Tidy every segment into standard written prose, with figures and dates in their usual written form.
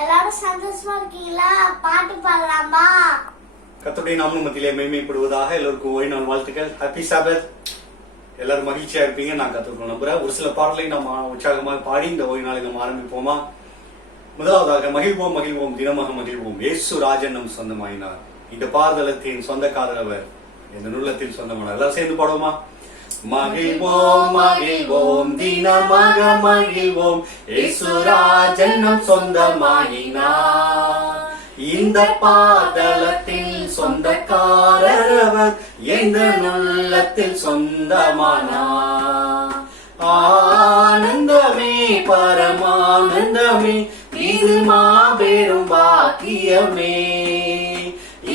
எல்லாரும் சந்தோஷமா இருக்கீங்களா? பாட்டு பாடலாமா? கர்த்தருடைய நாமம் மத்தியிலே மேன்மைப்படுவதாக. எல்லோருக்கும் ஓய்வு நாள் வாழ்த்துக்கள். ஹாப்பி சாபத். எல்லாரும் மகிழ்ச்சியா இருப்பீங்க நான் கத்துக்கணும் நம்புறேன். ஒரு சில பாடலை நம்ம உற்சாகமாக பாடி இந்த ஓய்வு நாளை நம்ம ஆரம்பிப்போமா? முதலாவதாக மகிழ்வோம் மகிழ்வோம் தினமாக மகிழ்வோம், இயேசு ராஜன் நம் சொந்தமாயினார். இந்த பாதலத்தின் சொந்தக்காரர் அவர், இந்த நுள்ளத்தில் சொந்தமானார். எல்லாரும் சேர்ந்து பாடுவோமா? மகிழ்வோம் மகிழ்வோம் தினமாக மகிழ்வோம், இயேசு ராஜன் நம் சொந்தமாயினார். இந்த பாதலத்தில் சொந்தக்காரர் அவர், எந்த நுள்ளத்தில் சொந்தமானார். ஆனந்தமே பரமானந்தமே, இது மாபெரும் பாக்கியமே.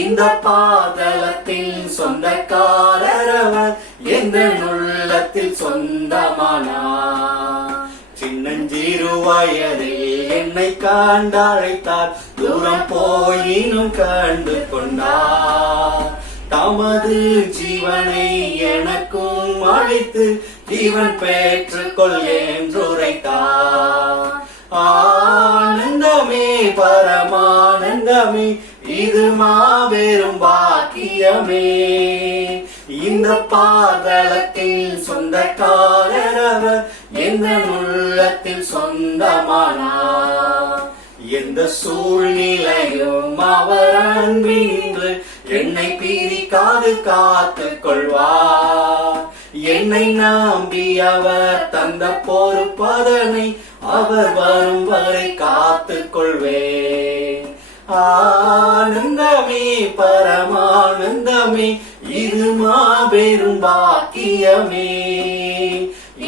இந்த பாதலத்தில் சொந்தக்காரர் அவர், எந்த நுள்ளத்தில் சொந்தமானார். சின்னஞ்சிறு வயதில் என்னை கண்டழைத்தார், தூரம் போயினும் கண்டு கொண்டார். தமது ஜீவனை எனக்கும் அளித்து ஜீவன் பெற்றுக்கொள் என்றுரைத்தார். ஆனந்தமே பரமானந்தமே, இது மாபெரும் பாக்கியமே. இந்த பாதலத்தில் சொந்தக்காரர் அவர், எந்த உள்ளத்தில் சொந்தமானார். எந்த சூழ்நிலையும் அவர் அன்பின்று என்னை பிரிக்காது காத்து கொள்வார். என்னை நம்பி அவர் தந்த பொறுப்பதனை அவர் வரும் வரை காத்து கொள்வேன். ஆனந்தமே பரமானந்தமே, இது மாபெரும் பாக்கியமே.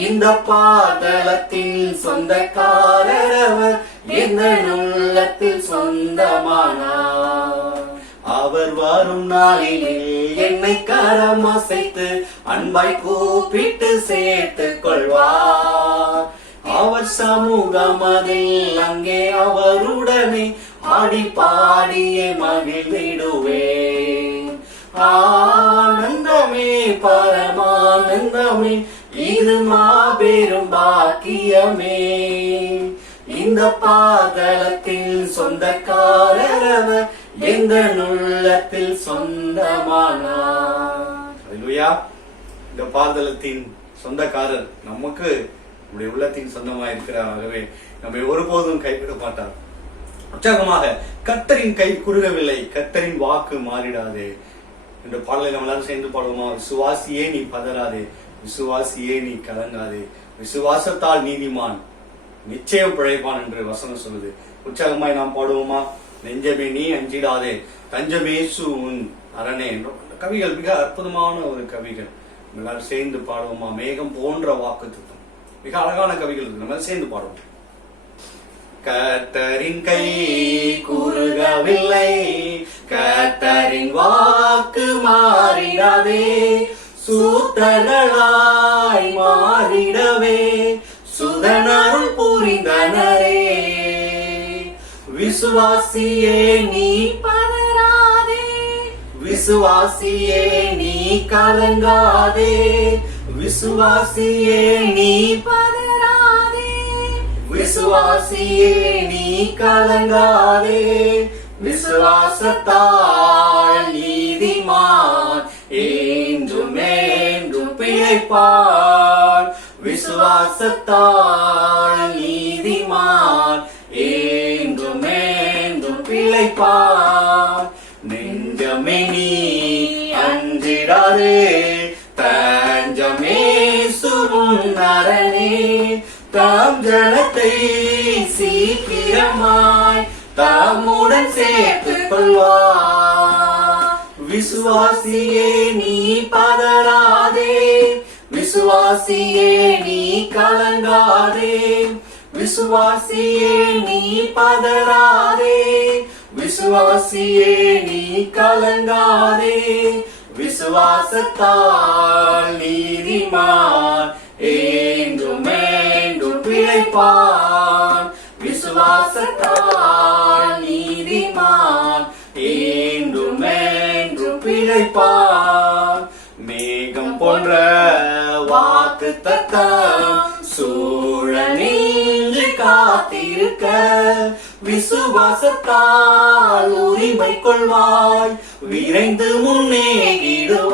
இந்த பாதலத்தில் சொந்தக்காரர் அவர், எந்த உள்ளத்தில் சொந்தமானார். அவர் வரும் நாளிலே என்னை கரம் அசைத்து அன்பாய் கூப்பிட்டு சேர்த்து கொள்வார். அவர் சமூகமதில் அங்கே அவருடனே ஆடி பாடியே மகிழ்ந்திடுவேன். ஆனந்தமே பரமானந்தமே, இது மாபெரும் பாக்கியமே. இந்த பாதலத்தில் சொந்தக்காரர் அவர், எந்த உள்ளத்தில் சொந்தமானார். அல்லேலூயா. இந்த பாதலத்தின் சொந்தக்காரர் நமக்கு நம்முடைய உள்ளத்தின் சொந்தமாக இருக்கிறார். ஆகவே நம்மை ஒருபோதும் கைவிட மாட்டார். உற்சாகமாக கர்த்தரின் கை குறுகவில்லை, கர்த்தரின் வாக்கு மாறிடாதே என்ற பாடலை நம்ம எல்லாரும் சேர்ந்து பாடுவோமா? விசுவாசியே நீ பதறாதே, விசுவாசியே நீ கலங்காதே, விசுவாசத்தால் நீதிமான் நிச்சயம் பிழைப்பான் என்று வசனம் சொல்லுது. உற்சாகமாய் நாம் பாடுவோமா? நெஞ்சமே நீ அஞ்சிடாதே, தஞ்சமேசு உன் அரணே என்ற கவிகள் மிக அற்புதமான ஒரு கவிகள். எல்லாரும் சேர்ந்து பாடுவோமா? மேகம் போன்ற வாக்குத்தத்தம், மிக அழகான கவிகள் இருக்கு. நம்ம சேர்ந்து பாடுவோம். கர்த்தரின் கை குறுகவில்லை, கர்த்தரின் வாக்கு மாறிடாதே, சூத்தர்களாய் மாறிடவே சுதனருள் புரிந்தனரே. விசுவாசியே நீ பதறாதே, விசுவாசியே நீ கலங்காதே, விசுவாசியே நீ பதறாதே, விசுவாசியே நீ கலங்காதே. விசுவாசத்தால் நீதிமான் என்றும் என்றும் பிழைப்பான். விசுவாசத்தால் நீதிமான் என்றும் என்றும் பிழைப்பான். நெஞ்சமே நீ அஞ்சிடாதே, தஞ்சமேசு உன் அரணே. தாம் ஜனத்தை சீக்கிரமாய் தம்முடன் சேர்த்துக் கொள்வார். விசுவாசியே நீ பதறாதே, விசுவாசியே நீ கலங்காதே, விசுவாசியே நீ பதறாதே, விசுவாசியே நீ கலங்காதே. விசுவாசத்தால் நீதிமான் என்றும் என்றும் பிழைப்பான். விசுவாசத்தால் நீதிமான் என்றும் என்றும் பிழைப்பான். மேகம் போன்ற வாக்கு தத்தம் சூழ நீங்கி காத்திருக்க விசுவாசத்தால் உரிமை கொள்வாய், விரைந்து முன்னேறிடுவாய்.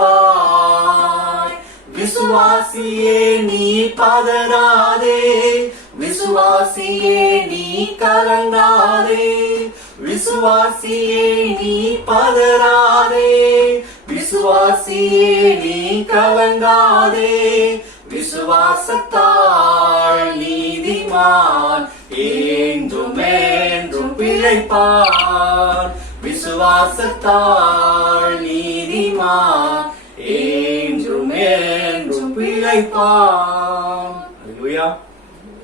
விசுவாசியே நீ பதறாதே, விசுவாசியே நீ கலங்காதே, விசுவாசியே நீ பதறாதே, விசுவாசியே நீ கலங்காதே. விசுவாசத்தால் நீதிமான் என்றும் என்றும் பிழைப்பான். விசுவாசத்தால் நீதிமான் என்றும் என்றும் பிழைப்பான். அல்லேலூயா.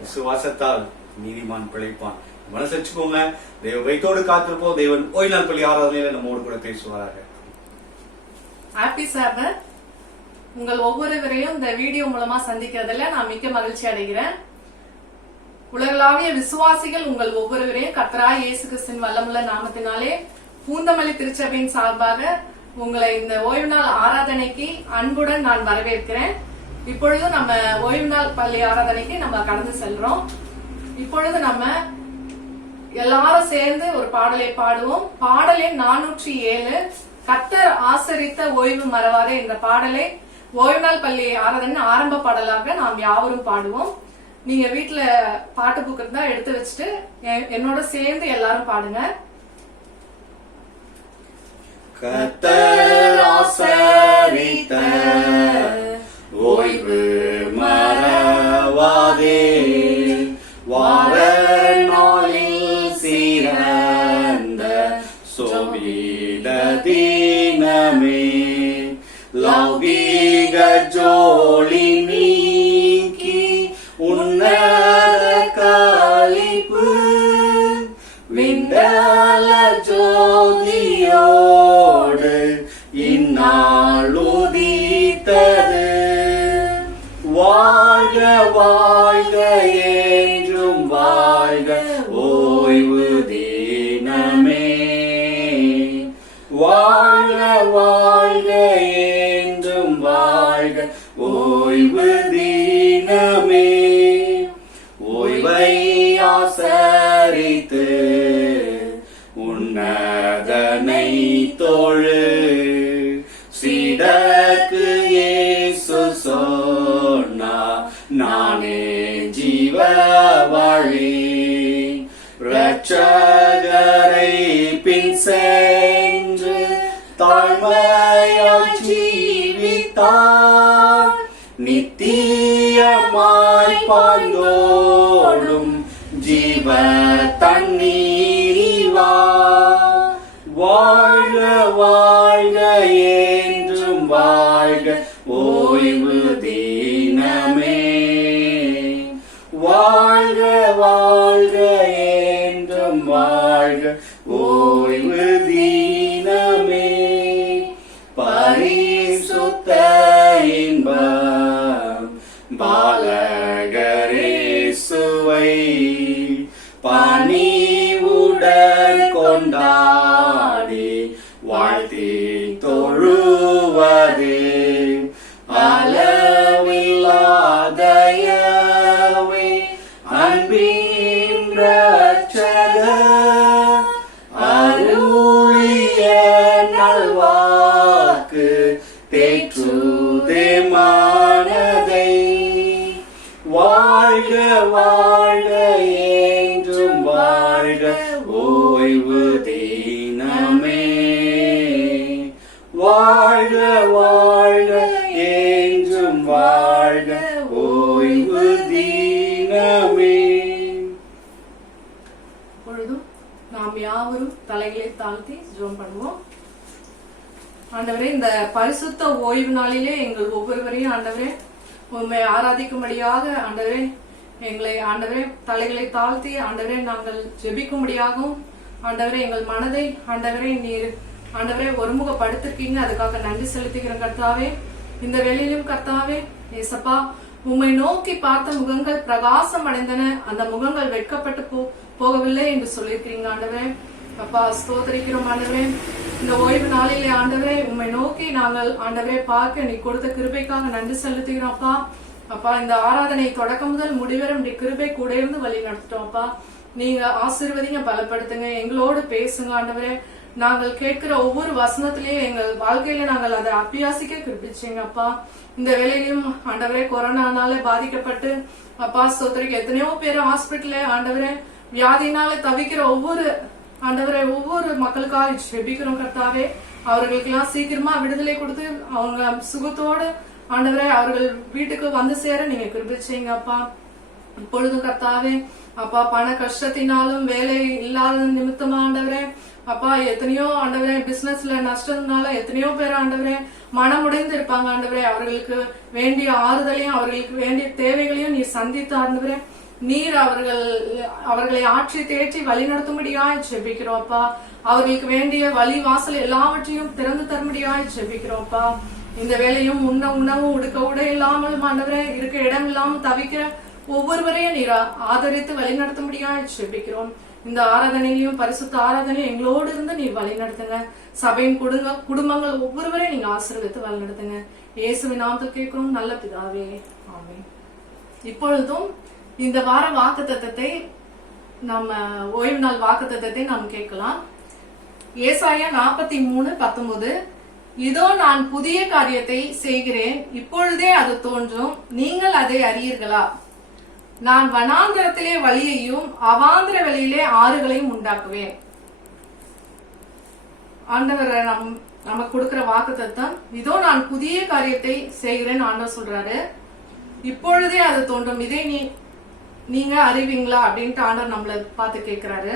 விசுவாசத்தால் நீதிமான் பிழைப்பான். மனசு வச்சுக்கோங்க. தேவ வைத்தோடு காத்திருப்போம். தேவன் ஓய்வு நாள் பள்ளி ஆராதனையில நம்மோடு கூட பேசுவாராக. ஹாப்பி சாபத். உங்கள் ஒவ்வொருவரையும் இந்த வீடியோ மூலமா சந்திக்கிறதுல நான் மிக்க மகிழ்ச்சி அடைகிறேன். உலகளாவிய விசுவாசிகள் உங்கள் ஒவ்வொருவரையும் கர்த்தராகிய இயேசு கிறிஸ்துவின் வல்லமுள்ள நாமத்தினாலே பூந்தமல்லி திருச்சபையின் சார்பாக உங்களை இந்த ஓய்வு நாள் ஆராதனைக்கு அன்புடன் நான் வரவேற்கிறேன். இப்பொழுது நம்ம ஓய்வு நாள் பள்ளி ஆராதனைக்கு நம்ம கடந்து செல்றோம். இப்பொழுது நம்ம எல்லாரும் சேர்ந்து ஒரு பாடலை பாடுவோம். பாடல் எண் 407, கர்த்தர் ஆசரித்த ஓய்வு மறவாதே. இந்த பாடலை ஓய்வு நாள் பள்ளி ஆராதனை ஆரம்ப பாடலாக நாம் யாவரும் பாடுவோம். நீங்க வீட்டுல பாட்டு புக்கு இருந்தா எடுத்து வச்சுட்டு என்னோட சேர்ந்து எல்லாரும் பாடுங்க. கர்த்தர் ஆசரித்த ஓய்வு மறவாதே, வார நாளில் சிறந்த சோவிட தினமே, லௌகீக ஜோலி நீக்கி உன்னத களிப்பு, விண்டல ஜோதியோடு இந்நாள் உதித்தது. வாழ்க வாழ்க என்றும் வாழ்க ஓய்வு தினமே, வாழ்க வாழ்க என்றும் வாழ்க ஓய்வு தினமே. ஓய்வை ஆசரித்து உன்னதனை தொழு, சீடர்க்கு இயேசு சொன்னா நானே ஜீவ வழி, இரட்சகரை பின் சென்று தாழ்மையாய் ஜீவித்தார், நித்தியமாய் பாய்ந்தோடும் ஜீவ தண்ணீரிவா. வாழ்க வாழ்க என்றும் வாழ்க ஓய்வு தினமே, வாழ்க வாழ்க என்றும் வாழ்க ஓய்வு தினமே. பரிசுத்த இன்பம் பாலகரேசுவை பணிவுடன் கொண்டாடி வாழ்த்தி தொழுவது, அளவில்லாதயவே அன்பின் இரட்சகர், அருளிய நல்வாக்கு தேற்றுதே மனதை. வாழ்க வாழ்க என்றும் வாழ்க ஓய்வு தினமே, வாழ்க வாழ்க என்றும் வாழ்க ஓய்வு தினமே. பொழுதும் நாம் யாவரும் தலைகளை தாழ்த்தி ஜெபம் பண்ணுவோம். ஆண்டவரே, இந்த பரிசுத்த ஓய்வு நாளிலே எங்கள் ஒவ்வொருவரையும் ஆண்டவரே உண்மை ஆராதிக்கும்படியாக ஆண்டவரே எங்களை ஆண்டவரே தலைகளை தாழ்த்தி ஆண்டவரே நாங்கள் ஜெபிக்கும்படியாகவும் ஆண்டவரே எங்கள் மனதை ஆண்டவரே நீர் ஆண்டவரே ஒருமுகப்படுத்திருக்கீங்க. அதுக்காக நன்றி செலுத்துகிற கர்த்தாவே. இந்த வேளையிலும் கர்த்தாவே ஏசப்பா உம்மை நோக்கி பார்த்த முகங்கள் பிரகாசம் அடைந்தன, அந்த முகங்கள் வெட்கப்பட்டு போகவில்லை என்று சொல்லியிருக்கிறீங்க ஆண்டவரே. அப்பா ஸ்தோத்திரிக்கிறோம் ஆண்டவரே. இந்த ஓய்வு நாளிலே ஆண்டவரே உம்மை நோக்கி நாங்கள் ஆண்டவரே பார்க்க நீ கொடுத்த கிருபைக்காக நன்றி செலுத்துகிறோம் அப்பா. அப்பா இந்த ஆராதனை தொடக்கம் முதல் முடிவரை கிருபை கூட இருந்து வழி நடத்துட்டோம் அப்பா. நீங்க ஆசீர்வதிங்க, பலப்படுத்துங்க, எங்களோடு பேசுங்க ஆண்டவரே. நாங்கள் கேட்கிற ஒவ்வொரு வசனத்திலையும் எங்கள் வாழ்க்கையில நாங்கள் அதை அபியாசிக்க கிருபிச்சீங்க அப்பா. இந்த வேலையிலும் ஆண்டவரே கொரோனானால பாதிக்கப்பட்டு அப்பா ஸ்தோத்திரிக்கு எத்தனையோ பேர் ஹாஸ்பிட்டல்ல ஆண்டவரே வியாதினால தவிக்கிற ஒவ்வொரு மக்களுக்காக ஜெபிக்கிறோம் கர்த்தாவே. அவர்களுக்கு எல்லாம் சீக்கிரமா விடுதலை கொடுத்து அவங்க சுகத்தோடு ஆண்டவரே அவர்கள் வீட்டுக்கு வந்து சேர நீங்க கிருபிச்சீங்க அப்பா. இப்பொழுதும் கர்த்தாவே அப்பா பண கஷ்டத்தினாலும் வேலை இல்லாத நிமித்தமா ஆண்டவரே அப்பா எத்தனையோ ஆண்டவரே பிசினஸ்ல நஷ்டத்தினால எத்தனையோ பேர் ஆண்டவரே மனமுடைந்து இருப்பாங்க ஆண்டவரே. அவர்களுக்கு வேண்டிய ஆறுதலையும் அவர்களுக்கு வேண்டிய தேவைகளையும் நீர் சந்தித்து ஆண்டவரே நீர் அவர்களை ஆற்றி தேற்றி வழி நடத்தும்படியாய் ஜெபிக்கிறோம் அப்பா. அவர்களுக்கு வேண்டிய வழி வாசல் எல்லாவற்றையும் திறந்து தரும்படியாய் ஜெபிக்கிறோம் அப்பா. இந்த வேலையும் உணவும் உடுக்க உடை இல்லாமலும் ஆண்டவரே இருக்க இடம் இல்லாமல் தவிக்கிற ஒவ்வொருவரையும் நீர் ஆதரித்து வழி நடத்தும்படியாய் ஜெபிக்கிறோம். இந்த ஆராதனையிலையும் பரிசுத்த ஆராதனையும் எங்களோடு இருந்து நீர் வழி நடத்துங்க. சபையின் குடும்பங்கள் ஒவ்வொருவரையும் நீங்க ஆசீர்வதித்து வழி நடத்துங்க. இயேசுவின் நாமத்தில் கேட்கிறோம் நல்ல பிதாவே, ஆமென். இப்பொழுதும் இந்த வார வாக்குத்தத்தத்தை நம்ம ஓய்வு நாள் வாக்குத்தத்தத்தை நாம் கேட்கலாம். ஏசாயா 43:19 இதோ நான் புதிய காரியத்தை செய்கிறேன், இப்பொழுதே அது தோன்றும், நீங்கள் அதை அறியீர்களா? நான் வனாந்தரத்திலே வழியையும் அவாந்திர வெளியிலே ஆறுகளையும் உண்டாக்குவேன். ஆண்டவர் நமக்கு கொடுக்கிற வாக்குத்தத்தம், இதோ நான் புதிய காரியத்தை செய்கிறேன் ஆண்டவர் சொல்றாரு. இப்பொழுதே அது தோன்றும், இதை நீங்க அறிவீங்களா அப்படின்ட்டு ஆண்டவர் நம்மளை பார்த்து கேட்கிறாரு.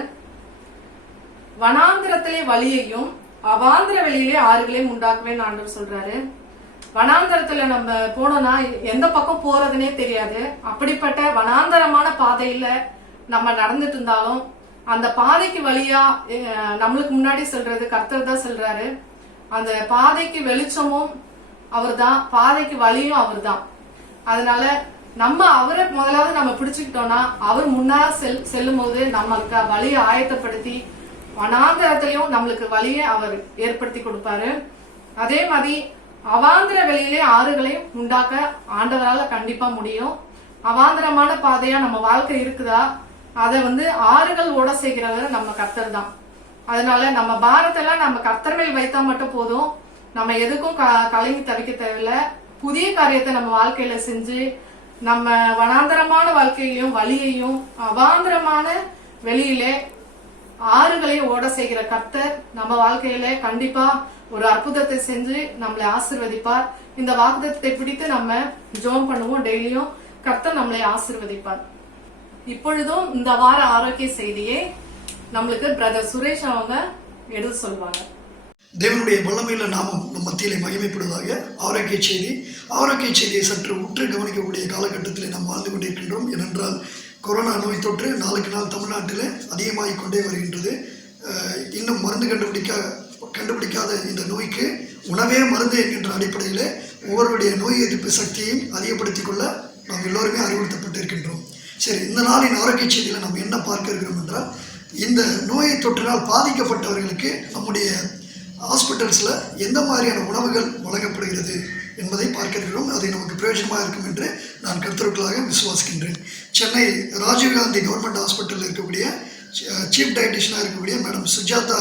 வனாந்திரத்திலே வழியையும் அவாந்திர வெளியிலே ஆறுகளையும் உண்டாக்குவேன் ஆண்டவர் சொல்றாரு. வனாந்தரத்துல நம்ம போனோம்னா எந்த பக்கம் போறதுன்னே தெரியாது. அப்படிப்பட்ட வனாந்தரமான பாதையில நம்ம நடந்துட்டு இருந்தாலும் அந்த பாதைக்கு வழியா நம்மளுக்கு முன்னாடி செல்றது கர்த்தர் தான் செல்றாரு. அந்த பாதைக்கு வெளிச்சமும் அவர் தான், பாதைக்கு வழியும் அவர் தான். அதனால நம்ம அவரை முதலாவது நம்ம பிடிச்சுக்கிட்டோம்னா அவர் முன்னாடி செல்லும் போது நமக்கு வழியை ஆயத்தப்படுத்தி வனாந்தரத்திலையும் நம்மளுக்கு வழியை அவர் ஏற்படுத்தி கொடுப்பாரு. அதே மாதிரி அவாந்திர வெளியிலே ஆறுகளையும் உண்டாக்க ஆண்டவரால கண்டிப்பா முடியும். அவாந்திரமான பாதையா நம்ம வாழ்க்கை இருக்குதா, அதை ஆறுகள் ஓட செய்கிறவர் நம்ம கர்த்தர் தான். அதனால நம்ம பாரத்தெல்லாம் நம்ம கர்த்தர் மேல் வைத்தா மட்டும் போதும். நம்ம எதுக்கும் கலங்கி தவிக்க தேவையில்லை. புதிய காரியத்தை நம்ம வாழ்க்கையில செஞ்சு நம்ம வனாந்தரமான வாழ்க்கையையும் வழியையும் அவாந்திரமான வெளியிலே ஆறுகளை ஓட செய்கிற கர்த்தர் நம்ம வாழ்க்கையில கண்டிப்பா ஒரு அற்புதத்தை செஞ்சு நம்மளை ஆசீர்வதிப்பார். இந்த வாக்குத்தத்தை பிடித்து நம்ம ஜெபம் பண்ணுவோம். டெய்லியும் கர்த்தர் நம்மளை ஆசீர்வதிப்பார். இப்பொழுதும் இந்த வார ஆரோக்கிய செய்தியை நம்மளுக்கு பிரதர் சுரேஷ் அவங்க எடுத்து சொல்லுவாங்க. தேவனுடைய வல்லமையில நாமும் நம் மத்தியிலே மகிமைப்படுவதாக. ஆரோக்கிய செய்தியை சற்று உற்று கவனிக்கக்கூடிய காலகட்டத்தில் நாம் வாழ்ந்து கொண்டிருக்கின்றோம். ஏனென்றால் கொரோனா நோய் தொற்று நாளுக்கு நாள் தமிழ்நாட்டில் அதிகமாகிக் கொண்டே வருகின்றது. இன்னும் மருந்து கண்டுபிடிக்காத இந்த நோய்க்கு உணவே மருந்து என்கின்ற அடிப்படையில் ஒவ்வொருடைய நோய் எதிர்ப்பு சக்தியையும் அதிகப்படுத்திக் கொள்ள நாம் எல்லோருமே அறிவுறுத்தப்பட்டிருக்கின்றோம். சரி, இந்த நாளின் ஆரோக்கிய செய்தியில் நாம் என்ன பார்க்க இருக்கிறோம் என்றால், இந்த நோயை தொற்றினால் பாதிக்கப்பட்டவர்களுக்கு நம்முடைய ஹாஸ்பிட்டல்ஸில் எந்த மாதிரியான உணவுகள் வழங்கப்படுகிறது என்பதை பார்க்க இருக்கிறோம். அது நமக்கு பிரயோஜனமாக இருக்கும் என்று நான் கர்த்தருக்களாக விசுவாசிக்கின்றேன். சென்னை ராஜீவ்காந்தி கவர்மெண்ட் ஹாஸ்பிட்டலில் இருக்கக்கூடிய சீஃப் டயட்டிஷனாக இருக்கக்கூடிய மேடம் சுஜாதா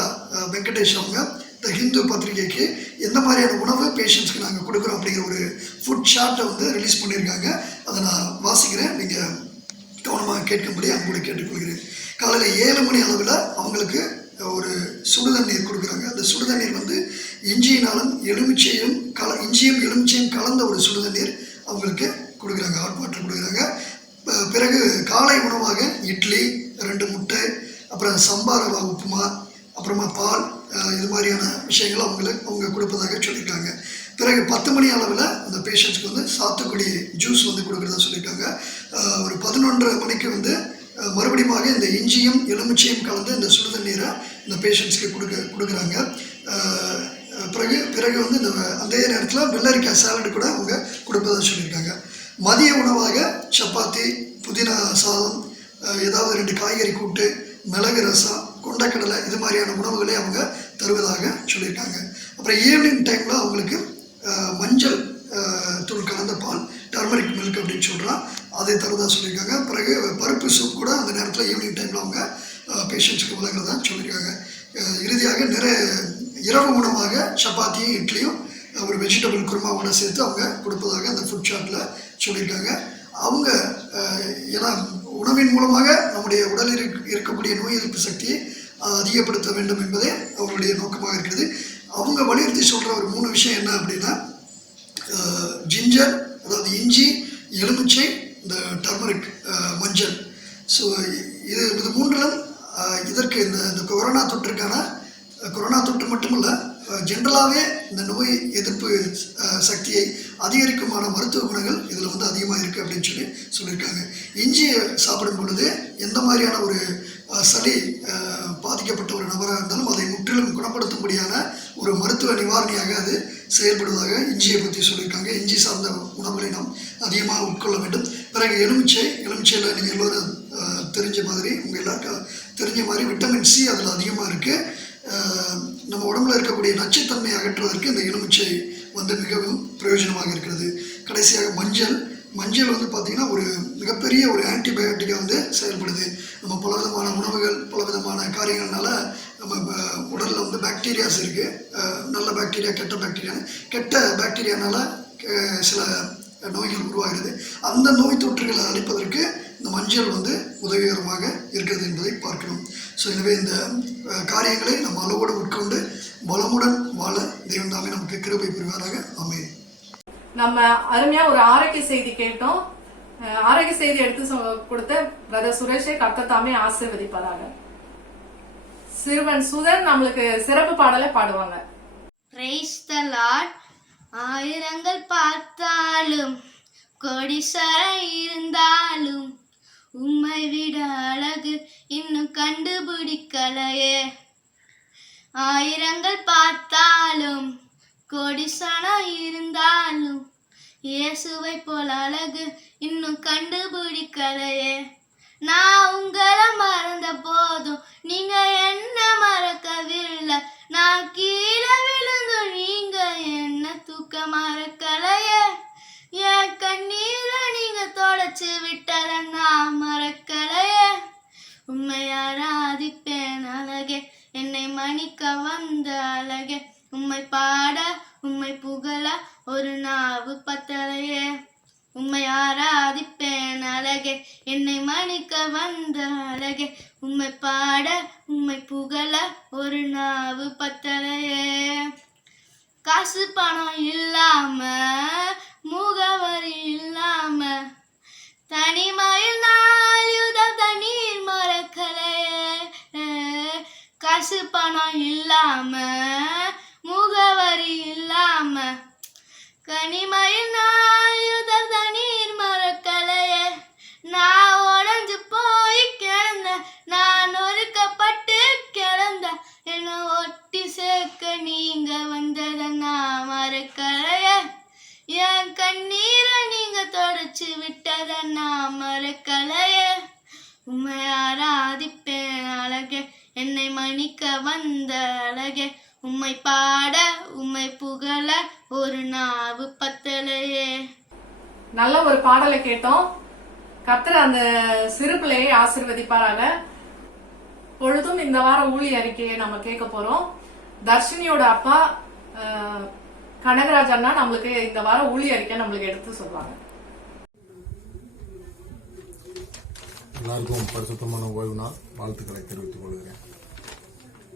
வெங்கடேஷ் அவங்க த ஹிந்து பத்திரிகைக்கு எந்த மாதிரியான உணவு பேஷண்ட்ஸ்க்கு நாங்கள் கொடுக்குறோம் அப்படிங்கிற ஒரு ஃபுட் சார்ட்டை ரிலீஸ் பண்ணியிருக்காங்க. அதை நான் வாசிக்கிறேன், நீங்கள் கவனமாக கேட்கும்படி அன்போடு கேட்டுக்கொள்கிறேன். காலையில் 7 மணி அளவில் அவங்களுக்கு ஒரு சுடுதண்ணீர் கொடுக்குறாங்க. அந்த சுடுதண்ணீர் இஞ்சியும் எலுமிச்சையும் கலந்த ஒரு சுடுதண்ணீர் அவங்களுக்கு கொடுக்குறாங்க, ஹாட் வாட்டர் கொடுக்குறாங்க. பிறகு காலை உணவாக இட்லி, 2 முட்டை, அப்புறம் சம்பா ரவா உப்புமா, அப்புறமா பால், இது மாதிரியான விஷயங்கள் அவங்க கொடுப்பதாக சொல்லியிருக்காங்க. பிறகு 10 மணி அளவில் அந்த பேஷண்ட்ஸ்க்கு சாத்துக்குடி ஜூஸ் கொடுக்குறதா சொல்லியிருக்காங்க. ஒரு 11:30 மணிக்கு மறுபடியும் இந்த இஞ்சியும் எலுமிச்சையும் கலந்து இந்த சுடுதண்ணீரை இந்த பேஷண்ட்ஸ்க்கு கொடுக்குறாங்க. பிறகு இந்த அதே நேரத்தில் வெள்ளரிக்காய் சாலடு கூட அவங்க கொடுப்பதாக சொல்லியிருக்காங்க. மதிய உணவாக சப்பாத்தி, புதினா சாதம், ஏதாவது 2 காய்கறி கூட்டு, மிளகு ரசம், கொண்டக்கடலை, இது மாதிரியான உணவுகளை அவங்க தருவதாக சொல்லியிருக்காங்க. அப்புறம் ஈவினிங் டைமில் அவங்களுக்கு மஞ்சள் தூள் கலந்த பால் டர்மரிக் மில்க் அப்படின்னு சொல்கிறோம், அதை தரதா சொல்லியிருக்காங்க. பிறகு பருப்பு சூப் கூட அந்த நேரத்தில் ஈவினிங் டைமில் அவங்க பேஷண்ட்ஸுக்கு வழங்குறதா சொல்லியிருக்காங்க. இறுதியாக இரவு உணவாக சப்பாத்தியும் இட்லியும் ஒரு வெஜிடபிள் குருமாவோட சேர்த்து அவங்க கொடுப்பதாக அந்த ஃபுட் சார்ட்டில் சொல்லியிருக்காங்க. அவங்க ஏன்னா உணவின் மூலமாக நம்முடைய உடலில் இருக்கக்கூடிய நோய் எதிர்ப்பு சக்தியை அதிகப்படுத்த வேண்டும் என்பதே அவருடைய நோக்கமாக இருக்கிறது. அவங்க வலியுறுத்தி சொல்கிற ஒரு 3 விஷயம் என்ன அப்படின்னா, ஜிஞ்சர் அதாவது இஞ்சி, எலுமிச்சை, இந்த டர்மரிக் மஞ்சள். ஸோ இது 3லும் இதற்கு இந்த கொரோனா தொற்று மட்டுமல்ல, ஜென்ரலாகவே இந்த நோய் எதிர்ப்பு சக்தியை அதிகரிக்குமான மருத்துவ குணங்கள் இதில் வந்து அதிகமாக இருக்குது அப்படின்னு சொல்லியிருக்காங்க. இஞ்சியை சாப்பிடும் பொழுது எந்த மாதிரியான ஒரு சளி பாதிக்கப்பட்ட ஒரு நபராக இருந்தாலும் அதை முற்றிலும் குணப்படுத்தும்படியான ஒரு மருத்துவ நிவாரணியாக அது செயல்படுவதாக இஞ்சியை பற்றி சொல்லியிருக்காங்க. இஞ்சி சார்ந்த உணவுகளை நாம் அதிகமாக உட்கொள்ள வேண்டும். பிறகு எலுமிச்சையில் நீங்கள் எல்லோரும் தெரிஞ்ச மாதிரி உங்கள் எல்லாருக்கும் தெரிஞ்ச மாதிரி விட்டமின் சி அதில் அதிகமாக இருக்குது. நம்ம உடம்புல இருக்கக்கூடிய நச்சுத்தன்மையை அகற்றுவதற்கு இந்த எலுமிச்சை வந்து மிகவும் பிரயோஜனமாக இருக்கிறது. கடைசியாக மஞ்சள் வந்து பார்த்திங்கன்னா ஒரு மிகப்பெரிய ஒரு ஆன்டிபயோட்டிக்காக வந்து செயல்படுது. நம்ம பலவிதமான உணவுகள் பலவிதமான காரியங்கள்னால நம்ம உடலில் வந்து பாக்டீரியாஸ் இருக்குது, நல்ல பாக்டீரியா கெட்ட பாக்டீரியானால சில நோய்கள் உருவாகிறது. அந்த நோய் தொற்றுகளை அழிப்பதற்கு இந்த மஞ்சள் வந்து உதவிகரமாக இருக்கிறது என்பதை பார்க்கணும். ஸோ எனவே இந்த காரியங்களை நம்ம அளவோடு உட்கொண்டு பலமுடன் வாழ தெய்வம் தாமே நமக்கு கிருபை புரிவாராக. ஆமென். நம்ம அருமையா ஒரு ஆரோக்கிய செய்தி கேட்டோம். ஆரோக்கிய செய்தி எடுத்து கொடுத்த பிரதர் சுரேஷை கர்த்தர் தாமே ஆசீர்வதிப்பதாக. சிறுவன் சுதன் நம்மளுக்கு சிறப்பு பாடலை பாடுவாங்க. Praise the Lord. ஆயிரங்கள் பார்த்தாலும் கோடீஸ்வரன் இருந்தாலும் உம்மை விட அழகு இன்னும் கண்டுபிடிக்கலையே. ஆயிரங்கள் பார்த்தாலும் கோடீஸ்வரன் இருந்தாலும் இயேசுவை போல அழகு இன்னும் கண்டுபிடிக்கலையே. நான் உங்களை மறந்த போதும் நீங்க என்ன மறக்கவில்லை. நான் கீழே விழுந்து நீங்க என்ன தூக்க மறக்கலையே. என் கண்ணீரை நீங்க தொடச்சு விட்டத நான் மறக்கலையே. உம்மை ஆராதிப்பேன் அழகே, என்னை மன்னிக்க வந்த அழகே. உம்மை பாட உம்மை புகழ ஒரு நாவு பத்தலையே. உம்மை ஆராதிப்பேன் அழகே, என்னை மன்னிக்க வந்த அழகே. உம்மை பாட உம்மை புகழ ஒரு நாவு பத்தலையே. காசு பணம் இல்லாம முகவரி இல்லாம தனிமையில் நாளுத தண்ணீர் மறக்கலையே. காசு பணம் இல்லாம முகவரி இல்லாம கனிமையில் நாளுத தண்ணீர் மறக்கலையே. நான் உடஞ்சு போய் கிடந்த, நான் ஒதுக்கப்பட்டு கிடந்த, என்ன ஒட்டி சேர்க்க நீங்க வந்தத நான் மறக்கலையே. என் கண்ணீரை நீங்க தொடச்சு விட்டத நான் மறக்கலையே. உம்மை ஆராதிப்பேன் அழகே, என்னை மன்னிக்க வந்த அழகே. உம்மை பாட உம்மை புகழ ஒரு நாவு பத்தலையே. நல்ல ஒரு பாடலை கேட்டோம். கர்த்தர் அந்த சிறு பிள்ளையை ஆசீர்வதிப்பாராக. பொழுதும் இந்த வார ஊழிய அறிக்கையை நம்ம கேட்க போறோம். தர்ஷினியோட அப்பா கனகராஜ் அண்ணா நம்மளுக்கு இந்த வார ஊழிய அறிக்கை நம்மளுக்கு எடுத்து சொல்லுவாங்க. எல்லாருக்கும் பரிசுத்தமான ஓய்வு நாள் வாழ்த்துக்களை தெரிவித்துக் கொள்கிறேன்.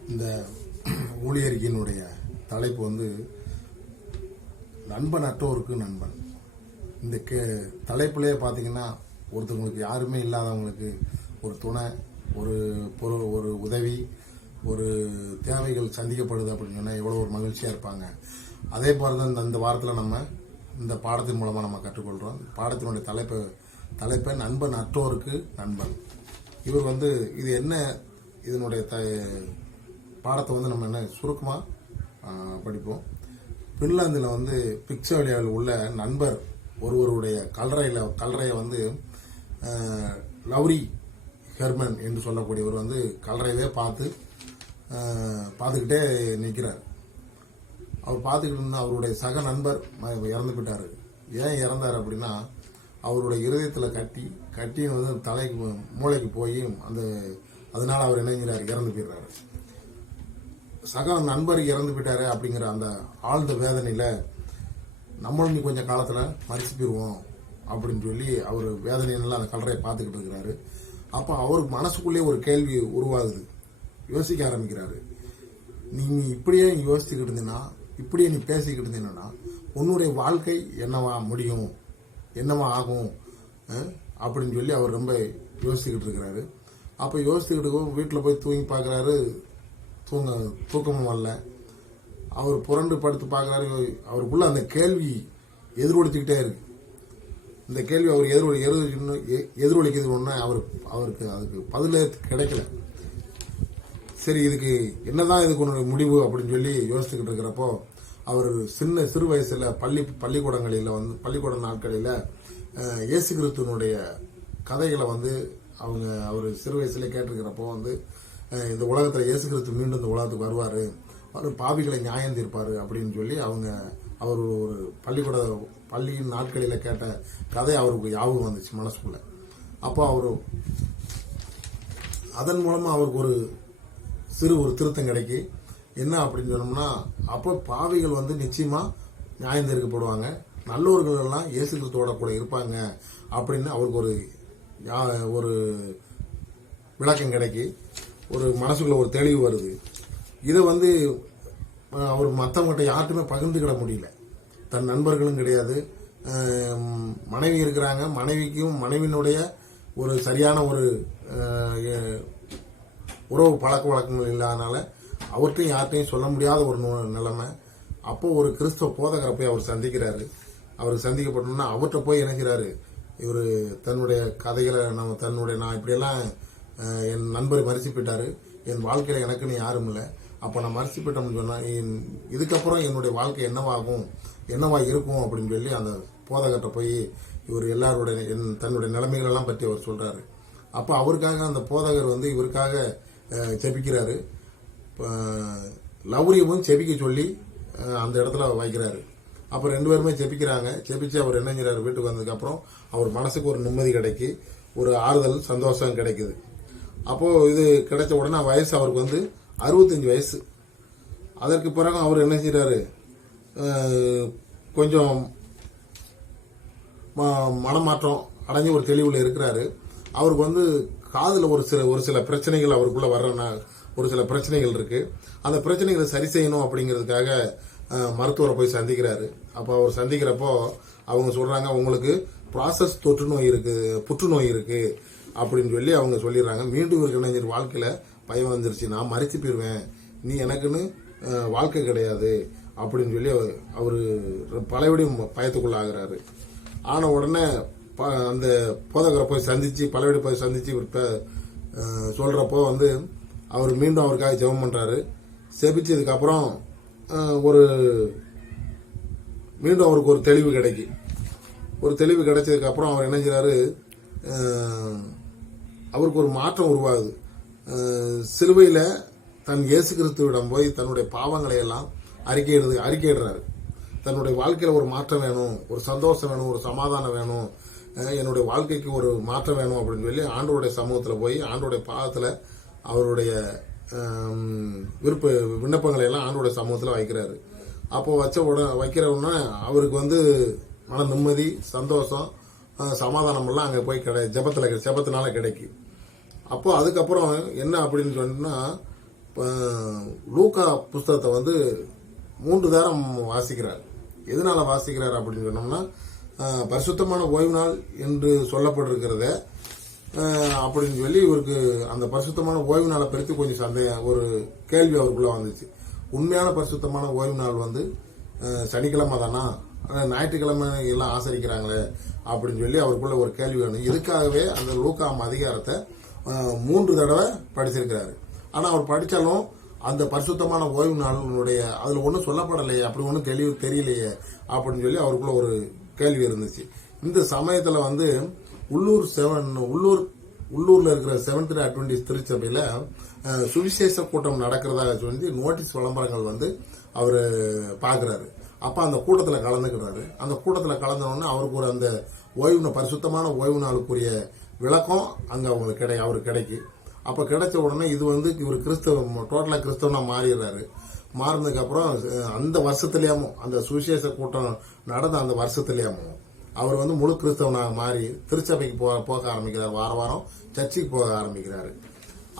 இந்த ஊழியர்களினுடைய தலைப்பு வந்து நண்பன் அற்றோருக்கு நண்பன். இந்த தலைப்புலேயே பார்த்தீங்கன்னா ஒருத்தவங்களுக்கு யாருமே இல்லாதவங்களுக்கு ஒரு துணை, ஒரு பொருள், ஒரு உதவி, ஒரு தேவைகள் சந்திக்கப்படுது அப்படின்னு சொன்னால் எவ்வளோ ஒரு மகிழ்ச்சியாக இருப்பாங்க. அதே போல் தான் இந்த வாரத்தில் நம்ம இந்த பாடத்தின் மூலமாக நம்ம கற்றுக்கொள்கிறோம். பாடத்தினுடைய தலைப்பை நண்பன் அற்றோருக்கு நண்பன். இவர் வந்து இது என்ன, இதனுடைய பாடத்தை வந்து நம்ம என்ன சுருக்கமாக படிப்போம். பின்லாந்தில் வந்து பிக்சோலியாவில் உள்ள நண்பர் ஒருவருடைய கல்லறையை வந்து லவ்ரி ஹெர்மன் என்று சொல்லக்கூடியவர் வந்து கல்லறையவே பார்த்துக்கிட்டே நிற்கிறார். அவர் பார்த்துக்கிட்டு இருந்தால் அவருடைய சக நண்பர் இறந்து போயிட்டார். ஏன் இறந்தார் அப்படின்னா அவருடைய இருதயத்தில் கட்டி வந்து தலைக்கு மூளைக்கு போய் அதனால அவர் என்ன செஞ்சாரு, இறந்து போயிடுறாரு. சக நண்பர் இறந்து போயிட்டாரு அப்படிங்கிற அந்த ஆழ்ந்த வேதனையில நம்மளும் நீ கொஞ்சம் காலத்துல மறிச்சு போயிருவோம் அப்படின்னு சொல்லி அவர் வேதனையில அந்த கல்லறையை பார்த்துக்கிட்டு இருக்கிறாரு. அப்ப அவருக்கு மனசுக்குள்ளே ஒரு கேள்வி உருவாகுது, யோசிக்க ஆரம்பிக்கிறாரு. நீ இப்படியே யோசிச்சுக்கிட்டு இருந்தீங்கன்னா, இப்படியே நீ பேசிக்கிட்டு இருந்தீங்கன்னா உன்னுடைய வாழ்க்கை என்னவா முடியும், என்னவா ஆகும் அப்படின்னு சொல்லி அவர் ரொம்ப யோசிச்சுக்கிட்டு இருக்கிறாரு. அப்ப யோசிச்சுக்கிட்டு வீட்டில் போய் தூங்கி பார்க்கறாரு, தூக்கமும் வரல. அவர் புரண்டு படுத்து பார்க்கறாரு. அவருக்குள்ள அந்த கேள்வி எதிரொலிச்சுக்கிட்டே இருக்கு. இந்த கேள்வி அவர் எதிரொலிக்கிறது ஒண்ணு அவருக்கு அதுக்கு பதிலே கிடைக்கல. சரி, இதுக்கு என்னதான் இதுக்கு ஒரு முடிவு அப்படின்னு சொல்லி யோசிச்சுக்கிட்டு இருக்கிறப்போ அவர் சிறு வயசுல பள்ளிக்கூட நாட்களில இயேசு கிறிஸ்துவனுடைய கதைகளை வந்து அவர் சிறு வயசுல கேட்டிருக்கிறப்போ இந்த உலகத்துல இயேசு கிறிஸ்து மீண்டும் இந்த உலகத்துக்கு வருவாரு, அவர் பாவிகளை நியாயம் தீர்ப்பாரு அப்படின்னு சொல்லி அவர் ஒரு பள்ளியின் நாட்களில கேட்ட கதை அவருக்கு ஞாபகம் வந்துச்சு மனசுக்குள்ள. அப்போ அதன் மூலமா அவருக்கு ஒரு திருத்தம் கிடைக்கி. என்ன அப்படின்னு சொன்னோம்னா, அப்போ பாவிகள் நிச்சயமா நியாயம் தீர்க்கப்படுவாங்க, நல்லவர்கள் எல்லாம் இயேசு கிறிஸ்துவோட கூட இருப்பாங்க அப்படின்னு அவருக்கு ஒரு விளக்கம் கிடைக்கி, ஒரு மனசுக்குள்ள ஒரு தெளிவு வருது. இதை அவர் மற்றவங்கிட்ட யாருக்குமே பகிர்ந்துக்கிட முடியல. தன் நண்பர்களும் கிடையாது, மனைவி இருக்கிறாங்க, மனைவியினுடைய ஒரு சரியான ஒரு உறவு பழக்க வழக்கங்கள் இல்லாதனால அவர்கிட்டையும் யார்கிட்டையும் சொல்ல முடியாத ஒரு நிலைமை. அப்போ ஒரு கிறிஸ்தவ போதகரை போய் அவர் சந்திக்கிறாரு. அவருக்கு சந்திக்கப்பட்டோம்னா அவர்கிட்ட போய் இணைக்கிறாரு. இவர் தன்னுடைய கதைகளை நான் இப்படியெல்லாம் என் நண்பரை மறிச்சு போயிட்டாரு, என் வாழ்க்கையில எனக்குன்னு யாரும் இல்லை, அப்ப நான் மறிச்சு போயிட்டோம்னு சொன்னா இதுக்கப்புறம் என்னுடைய வாழ்க்கை என்னவா இருக்கும் அப்படின்னு சொல்லி அந்த போதகர்கிட்ட போய் இவர் எல்லாருடைய தன்னுடைய நிலைமைகள் எல்லாம் பற்றி அவர் சொல்றாரு. அப்ப அவருக்காக அந்த போதகர் இவருக்காக ஜெபிக்கிறாரு. லௌரியமும் ஜெபிக்க சொல்லி அந்த இடத்துல வைக்கிறாரு. அப்ப 2 பேருமே ஜெபிக்கிறாங்க. ஜெபிச்சு அவர் என்ன செய்யறாரு, வீட்டுக்கு வந்ததுக்கு அப்புறம் அவர் மனசுக்கு ஒரு நிம்மதி கிடைக்கி, ஒரு ஆறுதல் சந்தோஷம் கிடைக்குது. அப்போ இது கிடைச்ச உடனே வயசு அவருக்கு 65 வயசு. அதற்கு பிறகு அவர் என்ன செய்யறாரு, கொஞ்சம் மனமாற்றம் அடைஞ்சு ஒரு தெளிவுல இருக்கிறாரு. அவருக்கு காதுல ஒரு சில பிரச்சனைகள் அவருக்குள்ள ஒரு சில பிரச்சனைகள் இருக்கு. அந்த பிரச்சனைகளை சரி செய்யணும் அப்படிங்கிறதுக்காக மருத்துவரை போய் சந்திக்கிறாரு. அப்போ அவர் சந்திக்கிறப்போ அவங்க சொல்றாங்க, உங்களுக்கு ப்ராசஸ் புற்றுநோய் இருக்கு அப்படின்னு சொல்லி அவங்க சொல்லிடுறாங்க. மீண்டும் இவருக்கு வாழ்க்கையில பயம் வந்துருச்சு, நான் மறிச்சு போயிருவேன், நீ எனக்குன்னு வாழ்க்கை கிடையாது அப்படின்னு சொல்லி அவரு பலபடியும் பயத்துக்குள்ள ஆகிறாரு. ஆன உடனே அந்த போதகரை போய் சந்திச்சு பலபடி போய் சந்திச்சு சொல்றப்போ அவர் மீண்டும் அவருக்காக ஜெபம் பண்றாரு. செபிச்சதுக்கு அப்புறம் மீண்டும் அவருக்கு ஒரு தெளிவு கிடைச்சதுக்கு அப்புறம் அவர் என்ன செய்யறாரு, அவருக்கு ஒரு மாற்றம் உருவாகுது. சிலுவையில தன் இயேசு கிறிஸ்துவிடம் போய் தன்னுடைய பாவங்களை எல்லாம் அறிக்கையிடுறாரு. தன்னுடைய வாழ்க்கையில ஒரு மாற்றம் வேணும், ஒரு சந்தோஷம் வேணும், ஒரு சமாதானம் வேணும், என்னுடைய வாழ்க்கைக்கு ஒரு மாற்றம் வேணும் அப்படின்னு சொல்லி ஆண்டவருடைய சமூகத்துல போய் ஆண்டவருடைய பாதத்துல அவருடைய விண்ணப்பங்களை எல்லாம் ஆண்டவருடைய சமூகத்துல வைக்கிறாரு. அப்போ வைக்கிற உடனே அவருக்கு மன நிம்மதி, சந்தோஷம், சமாதானம் எல்லாம் அங்க போய் ஜெபத்தினால கிடைக்கும். அப்போ அதுக்கப்புறம் என்ன அப்படின்னு சொன்னா, லூக்கா புஸ்தகத்தை 3 தரம் வாசிக்கிறார். எதனால வாசிக்கிறார் அப்படின்னு சொன்னோம்னா, பரிசுத்தமான ஓய்வு நாள் என்று சொல்லப்பட்டிருக்கிறத அப்படின்னு சொல்லி இவருக்கு அந்த பரிசுத்தமான ஓய்வு நாளை பற்றி கொஞ்சம் ஒரு கேள்வி அவருக்குள்ள வந்துச்சு. உண்மையான பரிசுத்தமான ஓய்வு நாள் சனிக்கிழமை தானா, ஞாயிற்றுக்கிழமை எல்லாம் ஆசரிக்கிறாங்களே அப்படின்னு சொல்லி அவருக்குள்ள ஒரு கேள்வி வேணும். இதுக்காகவே அந்த லூக்காம் அதிகாரத்தை 3 தடவை படிச்சிருக்கிறாரு. ஆனா அவர் படிச்சாலும் அந்த பரிசுத்தமான ஓய்வு நாளுடைய அதுல ஒன்றும் சொல்லப்படலையே, அப்படி ஒன்றும் தெரியலையே அப்படின்னு சொல்லி அவருக்குள்ள ஒரு கேள்வி இருந்துச்சு. இந்த சமயத்துல உள்ளூர்ல இருக்கிற செவன்த் டே அட்வென்டிஸ்ட் திருச்சபையில சுவிசேஷ கூட்டம் நடக்கிறதாக சொல்லி நோட்டீஸ் விளம்பரங்கள் அவரு பாக்குறாரு. அப்போ அந்த கூட்டத்தில் கலந்துக்கிறாரு. அந்த கூட்டத்தில் கலந்தோடனே அவருக்கு ஒரு அந்த ஓய்வு பரிசுத்தமான ஓய்வு நாளுக்குரிய விளக்கம் அங்கே அவருக்கு கிடைக்கும். அப்போ கிடைச்ச உடனே இது வந்து இவர் டோட்டலாக கிறிஸ்தவனா மாறிடுறாரு. மாறினதுக்கப்புறம் அந்த வருஷத்துலேயாமும் அந்த சுவிசேஷ கூட்டம் நடந்த அந்த வருஷத்துலேயாமும் அவர் வந்து முழு கிறிஸ்தவனாக மாறி திருச்சபைக்கு போக ஆரம்பிக்கிறார். வார வாரம் சர்ச்சுக்கு போக ஆரம்பிக்கிறாரு.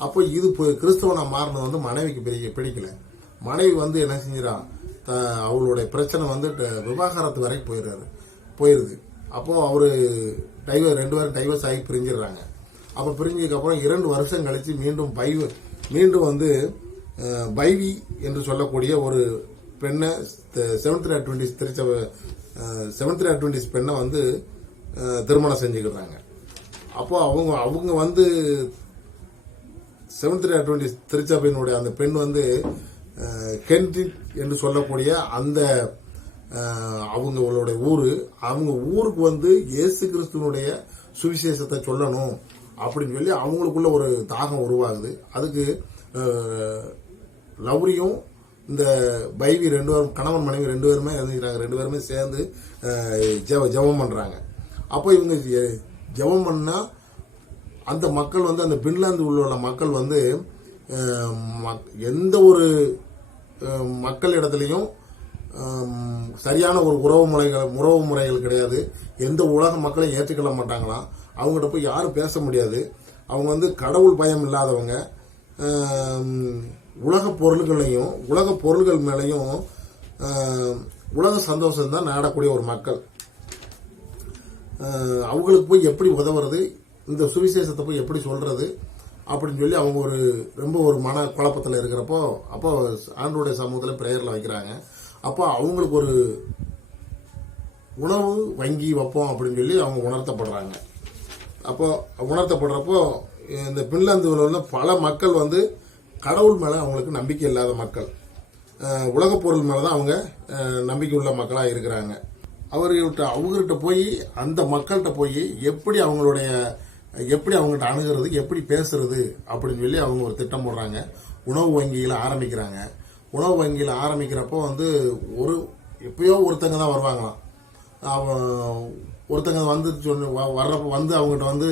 அப்போ இது கிறிஸ்தவனா மாறினது வந்து மனைவிக்கு பிடிக்கல. மனைவி வந்து என்ன செஞ்சிடா, அவளுடைய பிரச்சனை வந்து விவாகரத்து வரைக்கும் போயிருது. அப்போ அவரு 2 பேரும் டைவர்ஸ் ஆகி பிரிஞ்சிடுறாங்க. அப்போ பிரிஞ்சதுக்கு அப்புறம் 2 வருஷம் கழிச்சு மீண்டும் வந்து பைவி என்று சொல்லக்கூடிய ஒரு பெண்ணை செவன்த் அட்வென்டிஸ்ட் திருச்சபை செவன்த் அட்வென்டிஸ்ட் பெண்ணை வந்து திருமணம் செஞ்சுக்கிறாங்க. அப்போ அவங்க வந்து செவன்த் அட்வென்டிஸ்ட் திருச்சபையினுடைய அந்த பெண் வந்து கென்ட்ரிக் என்று சொல்லக்கூடிய அந்த அவங்களுடைய அவங்க ஊருக்கு வந்து இயேசு கிறிஸ்துவனுடைய சுவிசேஷத்தை சொல்லணும் அப்படின்னு சொல்லி அவங்களுக்குள்ள ஒரு தாகம் உருவாகுது. அதுக்கு லவ்ரியும் இந்த பைவி 2 பேரும் கணவன் மனைவி 2 பேருமே இறந்துக்கிறாங்க. 2 பேருமே சேர்ந்து ஜெபம் பண்றாங்க. அப்போ இவங்க ஜெபம் பண்ணா அந்த மக்கள் வந்து அந்த பின்லாந்து உள்ள மக்கள் வந்து எந்த ஒரு மக்கள் இடத்துலையும் சரியான ஒரு உறவு முறைகள் கிடையாது. எந்த உலக மக்களையும் ஏற்றுக்கொள்ள மாட்டாங்களாம். அவங்ககிட்ட போய் யாரும் பேச முடியாது. அவங்க வந்து கடவுள் பயம் இல்லாதவங்க. உலக பொருள்கள் மேலையும் உலக சந்தோஷம் தான் நாடக்கூடிய ஒரு மக்கள். அவங்களுக்கு போய் எப்படி உதவுறது, இந்த சுவிசேஷத்தை போய் எப்படி சொல்றது அப்படின்னு சொல்லி அவங்க ரொம்ப ஒரு மன குழப்பத்தில் இருக்கிறப்போ அப்போ ஆண்டவருடைய சமூகத்தில் பிரேயரில் வைக்கிறாங்க. அப்போ அவங்களுக்கு ஒரு உணவு வங்கி வைப்போம் அப்படின்னு சொல்லி அவங்க உணர்த்தப்படுறாங்க. அப்போ உணர்த்தப்படுறப்போ இந்த பின்லாந்துல வந்து பல மக்கள் வந்து கடவுள் மேலே அவங்களுக்கு நம்பிக்கை இல்லாத மக்கள், உலகப் பொருள் மேலே தான் அவங்க நம்பிக்கை உள்ள மக்களாக இருக்கிறாங்க. அவங்ககிட்ட போய் அந்த மக்கள்கிட்ட போய் எப்படி அவங்ககிட்ட அணுகிறது, எப்படி பேசுறது அப்படின்னு சொல்லி அவங்க ஒரு திட்டம் போடுறாங்க. உணவு வங்கியில் ஆரம்பிக்கிறாங்க. உணவு வங்கியில் ஆரம்பிக்கிறப்போ வந்து எப்பயோ ஒருத்தங்க தான் வருவாங்களாம். ஒருத்தங்க வந்து வர்றப்போ வந்து அவங்ககிட்ட வந்து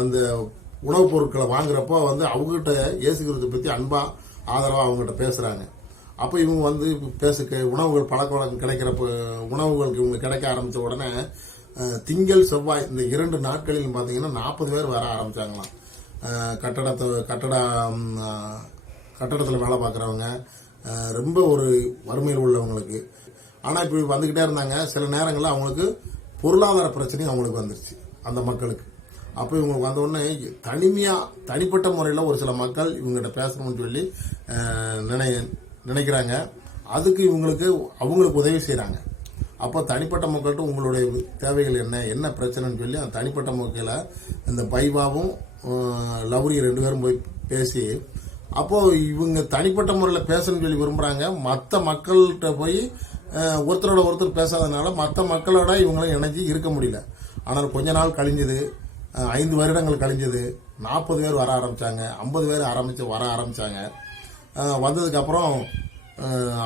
அந்த உணவுப் பொருட்களை வாங்குறப்போ வந்து அவங்ககிட்ட இயேசுகிறத பற்றி அன்பா ஆதரவாக அவங்ககிட்ட பேசுறாங்க. அப்போ இவங்க வந்து உணவுகள் பழக்க வழக்கம் கிடைக்கிறப்ப உணவுகளுக்கு இவங்க கிடைக்க ஆரம்பித்த உடனே திங்கள் செவ்வாய் இந்த 2 நாட்களில் பார்த்தீங்கன்னா 40 பேர் வர ஆரம்பிச்சாங்களாம். கட்டடத்தில் வேலை பார்க்குறவங்க, ரொம்ப ஒரு வறுமையில் உள்ளவங்களுக்கு. ஆனால் இப்படி வந்துக்கிட்டே இருந்தாங்க. சில நேரங்களில் அவங்களுக்கு பொருளாதார பிரச்சனையும் அவங்களுக்கு வந்துருச்சு அந்த மக்களுக்கு. அப்போ இவங்களுக்கு வந்த உடனே தனிப்பட்ட முறையில் ஒரு சில மக்கள் இவங்ககிட்ட பேசணும்னு சொல்லி நினைக்கிறாங்க. அதுக்கு அவங்களுக்கு உதவி செய்கிறாங்க. அப்போ தனிப்பட்ட மக்கள்கிட்ட உங்களுடைய தேவைகள் என்ன பிரச்சனைன்னு சொல்லி அந்த தனிப்பட்ட மக்கள இந்த பைவாவும் லவ்ரி 2 பேரும் போய் பேசி, அப்போ இவங்க தனிப்பட்ட முறையில் பேசணும்னு சொல்லி விரும்புறாங்க. மற்ற மக்கள்கிட்ட போய் ஒருத்தரோட ஒருத்தர் பேசாதனால மற்ற மக்களோட இவங்களும் இணைஞ்சி இருக்க முடியல. ஆனால் கொஞ்ச நாள் கழிஞ்சது, 5 வருடங்கள் கழிஞ்சது, 40 பேர் வர ஆரம்பிச்சாங்க, 50 பேர் வர ஆரம்பிச்சாங்க. வந்ததுக்கு அப்புறம்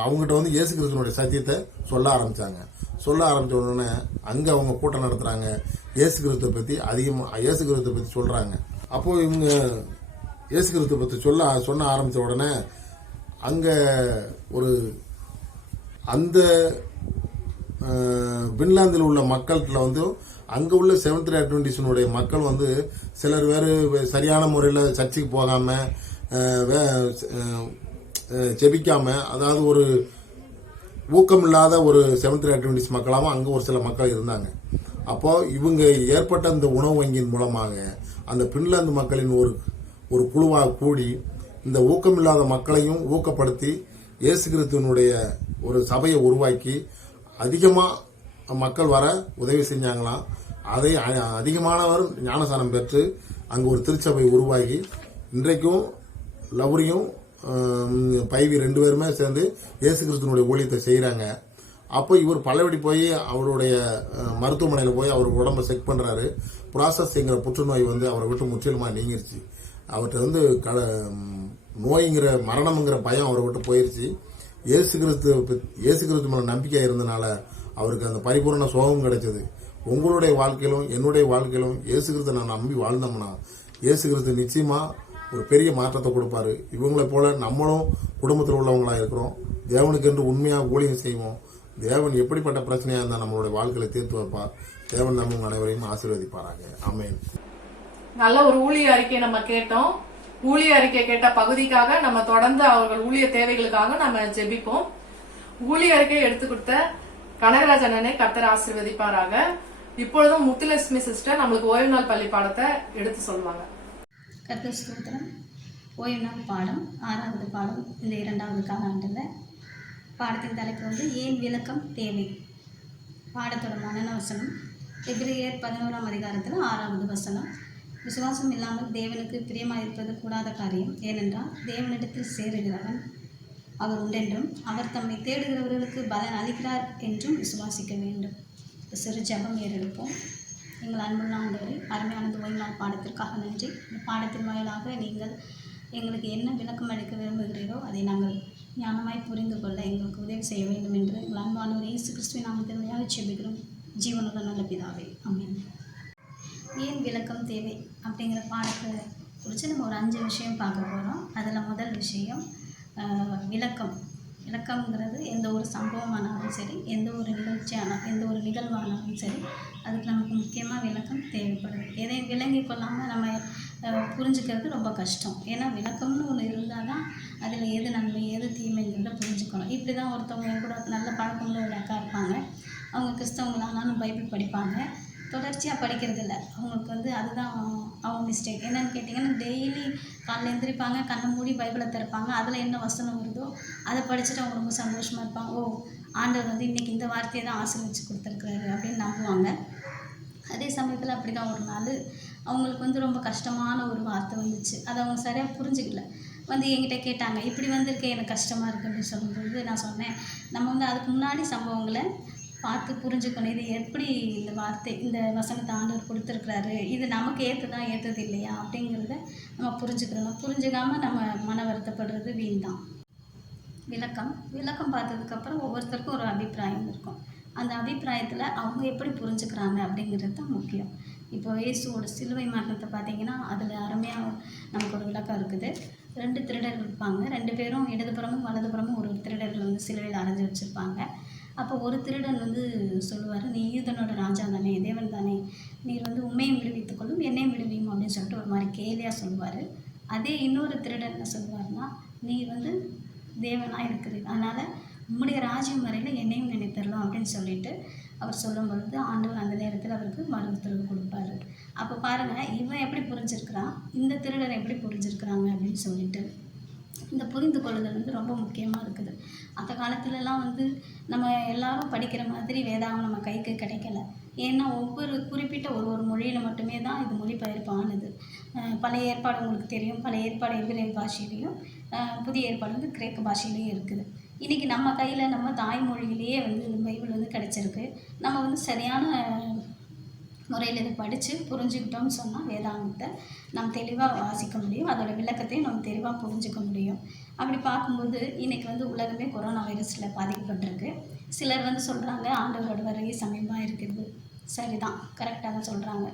அவங்ககிட்ட வந்து இயேசு கிறிஸ்துவனுடைய சத்தியத்தை சொல்ல ஆரம்பிச்ச உடனே அங்க அவங்க கூட்டம் நடத்துறாங்க. இயேசு கிறிஸ்துவை பத்தி சொல்றாங்க. அப்போ இவங்க இயேசு கிறிஸ்துவை பத்தி சொன்ன ஆரம்பிச்ச உடனே அங்க அந்த பின்லாந்தில் உள்ள மக்கள்கிட்ட வந்து அங்க உள்ள செவன்த் அட்வென்டிஸ்டினுடைய மக்கள் வந்து சிலர் வேறு சரியான முறையில் சர்ச்சுக்கு போகாம ஜெபிக்காம, அதாவது ஒரு ஊக்கமில்லாத ஒரு செவன்த் அட்வென்டிஸ்ட் மக்களாகவும் அங்கே ஒரு சில மக்கள் இருந்தாங்க. அப்போ இவங்க ஏற்பட்ட இந்த உணவு வங்கியின் மூலமாக அந்த பின்லாந்து மக்களின் ஒரு குழுவாக கூடி இந்த ஊக்கமில்லாத மக்களையும் ஊக்கப்படுத்தி இயேசு கிறிஸ்துவனுடைய ஒரு சபையை உருவாக்கி அதிகமாக மக்கள் வர உதவி செஞ்சாங்களாம். அதை அதிகமானவர் ஞானசானம் பெற்று அங்கு ஒரு திருச்சபை உருவாகி இன்றைக்கும் லவ்ரியும் பைவி 2 பேருமே சேர்ந்து இயேசு கிறிஸ்துவனுடைய ஊழியத்தை செய்கிறாங்க. அப்போ இவர் பல்லவடி போய் அவருடைய மருத்துவமனையில் போய் அவர் உடம்பை செக் பண்ணுறாரு. புராசஸ்ங்கிற புற்றுநோய் வந்து அவரை விட்டு முற்றிலுமாக நீங்கிருச்சு. அவர்கிட்ட வந்து நோய்ங்கிற மரணம்ங்கிற பயம் அவரை விட்டு போயிருச்சு. இயேசு கிறிஸ்து மேல நம்பிக்கை இருந்தனால அவருக்கு அந்த பரிபூர்ண சோகம் கிடைச்சது. உங்களுடைய வாழ்க்கையிலும் என்னுடைய வாழ்க்கையிலும் இயேசு கிறிஸ்து நான் நம்பி வாழ்ந்தோம்னா இயேசு கிறிஸ்து நிச்சயமா ஒரு பெரிய மாற்றத்தை கொடுப்பாரு. இவங்களை போல நம்மளும் குடும்பத்தில் உள்ளவங்களா இருக்கிறோம். தேவனுக்கு என்று உண்மையா ஊழியம் செய்வோம். தேவன் எப்படிப்பட்ட பிரச்சனையா இருந்தா நம்மளுடைய வாழ்க்கையில தீர்த்து வைப்பார். தேவன் நம்ம அனைவரையும் ஆசீர்வதிப்பாராங்க. ஆமென். நல்ல ஒரு ஊழிய அறிக்கை நம்ம கேட்டோம். ஊழிய அறிக்கை கேட்ட பகுதிக்காக நம்ம தொடர்ந்து அவர்கள் ஊழிய தேவைகளுக்காக நம்ம ஜெபிப்போம். ஊழிய அறிக்கை எடுத்து கொடுத்த கனகராஜ் அண்ணனை கர்த்தர் ஆசீர்வதிப்பாராக. இப்பொழுதும் முத்துலட்சுமி சிஸ்டர் நம்மளுக்கு ஓய்வு நாள் பள்ளி பாடத்தை எடுத்து சொல்லுவாங்க. கர்த்தர் ஸ்தோத்திரம். ஓய்வு நாள் பாடம் 6வது பாடம் இந்த 2வது காலாண்டில். பாடத்தின் தலைப்பு வந்து ஏன் விளக்கம் தேவை. பாடத்தோட மனன வசனம் எபிரேயர் 11ஆம் அதிகாரத்தில் 6வது வசனம். விசுவாசம் இல்லாமல் தேவனுக்கு பிரியமாக இருப்பது கூடாத காரியம். ஏனென்றால் தேவனிடத்தில் சேருகிறவன் அவர் உண்டென்றும் அவர் தம்மை தேடுகிறவர்களுக்கு பலன் அளிக்கிறார் என்றும் விசுவாசிக்க வேண்டும். சிறு ஜெபம் ஏறெடுப்போம். எங்கள் அன்புள்ள ஆண்டவரே, அருமையான ஓய்வு நாள் பாடத்திற்காக நன்றி. இந்த பாடத்தின் வாயிலாக நீங்கள் எங்களுக்கு என்ன விளக்கம் அளிக்க விரும்புகிறீரோ அதை நாங்கள் ஞானமாய் புரிந்து கொள்ள எங்களுக்கு உதவி செய்ய வேண்டும் என்று எங்கள் அன்பானவர் இயேசு கிறிஸ்துவின் நாமத்தில் வழியாக ஜெபிக்கிறோம். ஜீவனுள்ள நல்ல பிதாவே, ஆமென். ஏன் விளக்கம் தேவை அப்படிங்கிற பாடத்தை குறித்து நம்ம ஒரு 5 விஷயம் பார்க்க போகிறோம். அதில் முதல் விஷயம் விளக்கம். விளக்கம்ங்கிறது எந்த ஒரு சம்பவமானாலும் சரி, எந்த ஒரு நிகழ்வானாலும் சரி, அதுக்கு நமக்கு முக்கியமாக விளக்கம் தேவைப்படுது. எதையும் விளங்கி கொள்ளாமல் நம்ம புரிஞ்சுக்கிறது ரொம்ப கஷ்டம். ஏன்னா விளக்கம்னு ஒன்று இருந்தால் தான் அதில் எது நன்மை எது தீமைங்கிறத புரிஞ்சுக்கணும். இப்படி தான் ஒருத்தவங்க என் கூட நல்ல பழக்கம்ல ஒரு அக்கா இருப்பாங்க. அவங்க கிறிஸ்தவங்களானாலும் பைபிள் படிப்பாங்க. தொடர்ச்சியாக படிக்கிறதில்ல. அவங்களுக்கு வந்து அதுதான் அவங்க மிஸ்டேக். என்னென்னு கேட்டிங்கன்னா, டெய்லி காலையில் எழுந்திரிப்பாங்க, கண்ணை மூடி பைபிளை திறப்பாங்க. அதில் என்ன வசனம் வருதோ அதை படிச்சுட்டு அவங்க ரொம்ப சந்தோஷமாக இருப்பாங்க. ஓ, ஆண்டவர் வந்து இன்றைக்கி இந்த வார்த்தையை தான் ஆசீர்வதிச்சு கொடுத்துருக்குறாரு அப்படின்னு நம்புவாங்க. அதே சமயத்தில் அப்படி தான் ஒரு நாள் அவங்களுக்கு வந்து ரொம்ப கஷ்டமான ஒரு வார்த்தை வந்துச்சு. அதை அவங்க சரியாக புரிஞ்சுக்கல. வந்து என்கிட்ட கேட்டாங்க, இப்படி வந்திருக்கே எனக்கு கஷ்டமாக இருக்குது அப்படின்னு சொல்லும்போது நான் சொன்னேன், நம்ம வந்து அதுக்கு முன்னாடி சம்பவங்களை பார்த்து புரிஞ்சுக்கணும். இது எப்படி இந்த வசனத்தை ஆண்டவர் கொடுத்துருக்குறாரு, இது நமக்கு ஏற்றது இல்லையா அப்படிங்கிறத நம்ம புரிஞ்சுக்கிறணும். புரிஞ்சுக்காமல் நம்ம மன வருத்தப்படுறது வீண் தான். விளக்கம் பார்த்ததுக்கப்புறம் ஒவ்வொருத்தருக்கும் ஒரு அபிப்பிராயம் இருக்கும். அந்த அபிப்பிராயத்தில் அவங்க எப்படி புரிஞ்சுக்கிறாங்க அப்படிங்கிறது தான் முக்கியம். இப்போ இயேசுவோட சிலுவை மரணத்தை பார்த்தீங்கன்னா அதில் அருமையாக நமக்கு ஒரு விளக்கம் இருக்குது. 2 திருடர்கள் இருப்பாங்க. 2 பேரும் இடதுபுறமும் வலதுபுறமும் ஒரு திருடர்கள் வந்து சிலுவையில் அரைஞ்சி வச்சுருப்பாங்க. அப்போ ஒரு திருடன் வந்து சொல்லுவார், நீ யூதனோட ராஜா தானே, தேவன் தானே, நீர் வந்து உண்மையும் விடுவித்துக்கொள்ளும் என்னையும் விடுவியும் அப்படின்னு சொல்லிட்டு ஒரு மாதிரி கேலியாக சொல்லுவார். அதே இன்னொரு திருடன் என்ன சொல்லுவார்னா, நீ வந்து தேவனாக இருக்கிறீர், அதனால் உம்முடைய ராஜ்யம் வரையில் என்னையும் நினைத்தரலாம் அப்படின்னு சொல்லிட்டு அவர் சொல்லும் பொழுது ஆண்டவர் அந்த நேரத்தில் அவருக்கு மறு உத்தரவு கொடுப்பாரு. அப்போ பாருங்கள், இவன் எப்படி புரிஞ்சிருக்கிறான், இந்த திருடன் எப்படி புரிஞ்சிருக்கிறாங்க அப்படின்னு சொல்லிட்டு இந்த புரிந்து கொள்ளுதல் வந்து ரொம்ப முக்கியமாக இருக்குது. அந்த காலத்துலலாம் வந்து நம்ம எல்லாரும் படிக்கிற மாதிரி வேதாகம் நம்ம கைக்கு கிடைக்கல. ஏன்னா ஒவ்வொரு குறிப்பிட்ட ஒரு மொழியில் மட்டுமே தான் இது மொழிபெயர்ப்பு ஆனது. பழைய ஏற்பாடு உங்களுக்கு தெரியும், பழைய ஏற்பாடு எபிரேய பாஷையிலையும், புதிய ஏற்பாடு வந்து கிரேக்க பாஷையிலையும் இருக்குது. இன்றைக்கி நம்ம கையில் நம்ம தாய்மொழியிலேயே வந்து பைபிள் வந்து கிடச்சிருக்கு. நம்ம வந்து சரியான முறையில் இதை படித்து புரிஞ்சுக்கிட்டோம்னு சொன்னால் வேதாகமத்தை நம்ம தெளிவாக வாசிக்க முடியும். அதோட விளக்கத்தையும் நம்ம தெளிவாக புரிஞ்சுக்க முடியும். அப்படி பார்க்கும்போது இன்றைக்கி வந்து உலகமே கொரோனா வைரஸில் பாதிக்கப்பட்டிருக்கு. சிலர் வந்து சொல்கிறாங்க ஆண்டவரோட வருகை சமயமாக இருக்குது. சரிதான், கரெக்டாக தான் சொல்கிறாங்க.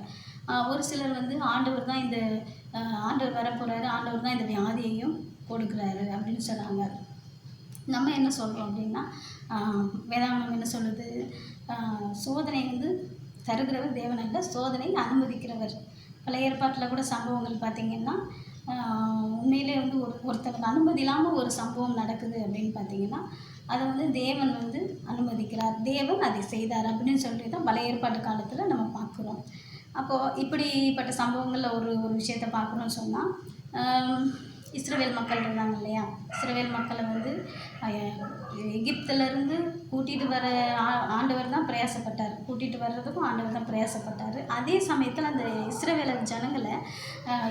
ஒரு சிலர் வந்து ஆண்டவர் வரப்போகிறாரு, ஆண்டவர் தான் இந்த வியாதியையும் கொடுக்குறாரு அப்படின்னு சொல்கிறாங்க. நம்ம என்ன சொல்கிறோம் அப்படின்னா, வேதாகமம் என்ன சொல்லுது, சோதனை வந்து தருகிறவர் தேவன் அல்ல, சோதனை அனுமதிக்கிறவர். பழைய ஏற்பாட்டில் கூட சம்பவங்கள் பார்த்திங்கன்னா, உண்மையிலே வந்து ஒருத்தருக்கு அனுமதி இல்லாமல் ஒரு சம்பவம் நடக்குது அப்படின்னு பார்த்திங்கன்னா அதை வந்து தேவன் வந்து அனுமதிக்கிறார், தேவன் அதை செய்தார் அப்படின்னு சொல்லி தான் பழைய ஏற்பாட்டு காலத்தில் நம்ம பார்க்குறோம். அப்போது இப்படிப்பட்ட சம்பவங்களில் ஒரு விஷயத்தை பார்க்குறோன்னு சொன்னால், இஸ்ரவேல் மக்கள் இருந்தாங்க இல்லையா, இஸ்ரவேல் மக்களை வந்து எகிப்திலேருந்து கூட்டிகிட்டு வர ஆண்டவர் தான் பிரயாசப்பட்டார், கூட்டிகிட்டு வர்றதுக்கும் ஆண்டவர் தான் பிரயாசப்பட்டார். அதே சமயத்தில் அந்த இஸ்ரவேலர் ஜனங்களை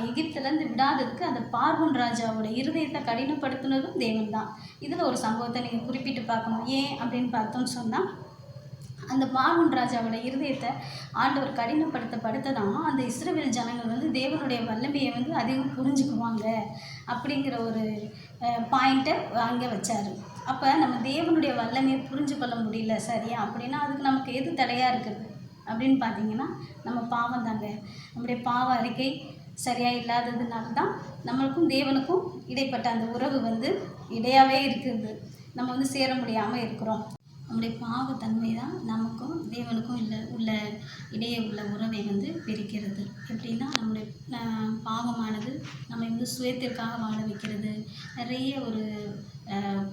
எகிப்திலேருந்து விடாததுக்கு அந்த பார்வோன் ராஜாவோட இருதயத்தை கடினப்படுத்தினதும் தேவன் தான். இதில் ஒரு சம்பவத்தை நீங்கள் குறிப்பிட்டு பார்க்கணும். ஏன் அப்படின்னு பார்த்தோன்னு சொன்னால், அந்த பார்வோன் ராஜாவோட இருதயத்தை ஆண்டவர் கடினப்படுத்த தான் அந்த இஸ்ரவேல் ஜனங்கள் வந்து தேவனுடைய வல்லமையை வந்து அதிகம் புரிஞ்சுக்குவாங்க அப்படிங்கிற ஒரு பாயிண்ட்டை அங்கே வச்சார். அப்போ நம்ம தேவனுடைய வல்லமையை புரிஞ்சு கொள்ள முடியல சரியா அப்படின்னா அதுக்கு நமக்கு எது தடையாக இருக்குது அப்படின்னு பார்த்தீங்கன்னா நம்ம பாவம் தாங்க. நம்முடைய பாவ அறிக்கை சரியாக இல்லாததுனால தான் நம்மளுக்கும் தேவனுக்கும் இடைப்பட்ட அந்த உறவு இடையாகவே இருக்குது. நம்ம சேர முடியாமல் இருக்கிறோம். நம்முடைய பாவத்தன்மை தான் நமக்கும் தேவனுக்கும் இடையே உள்ள உறவை பிரிக்கிறது. எப்படின்னா நம்முடைய பாவமானது நம்ம சுயத்திற்காக வாழ வைக்கிறது. நிறைய ஒரு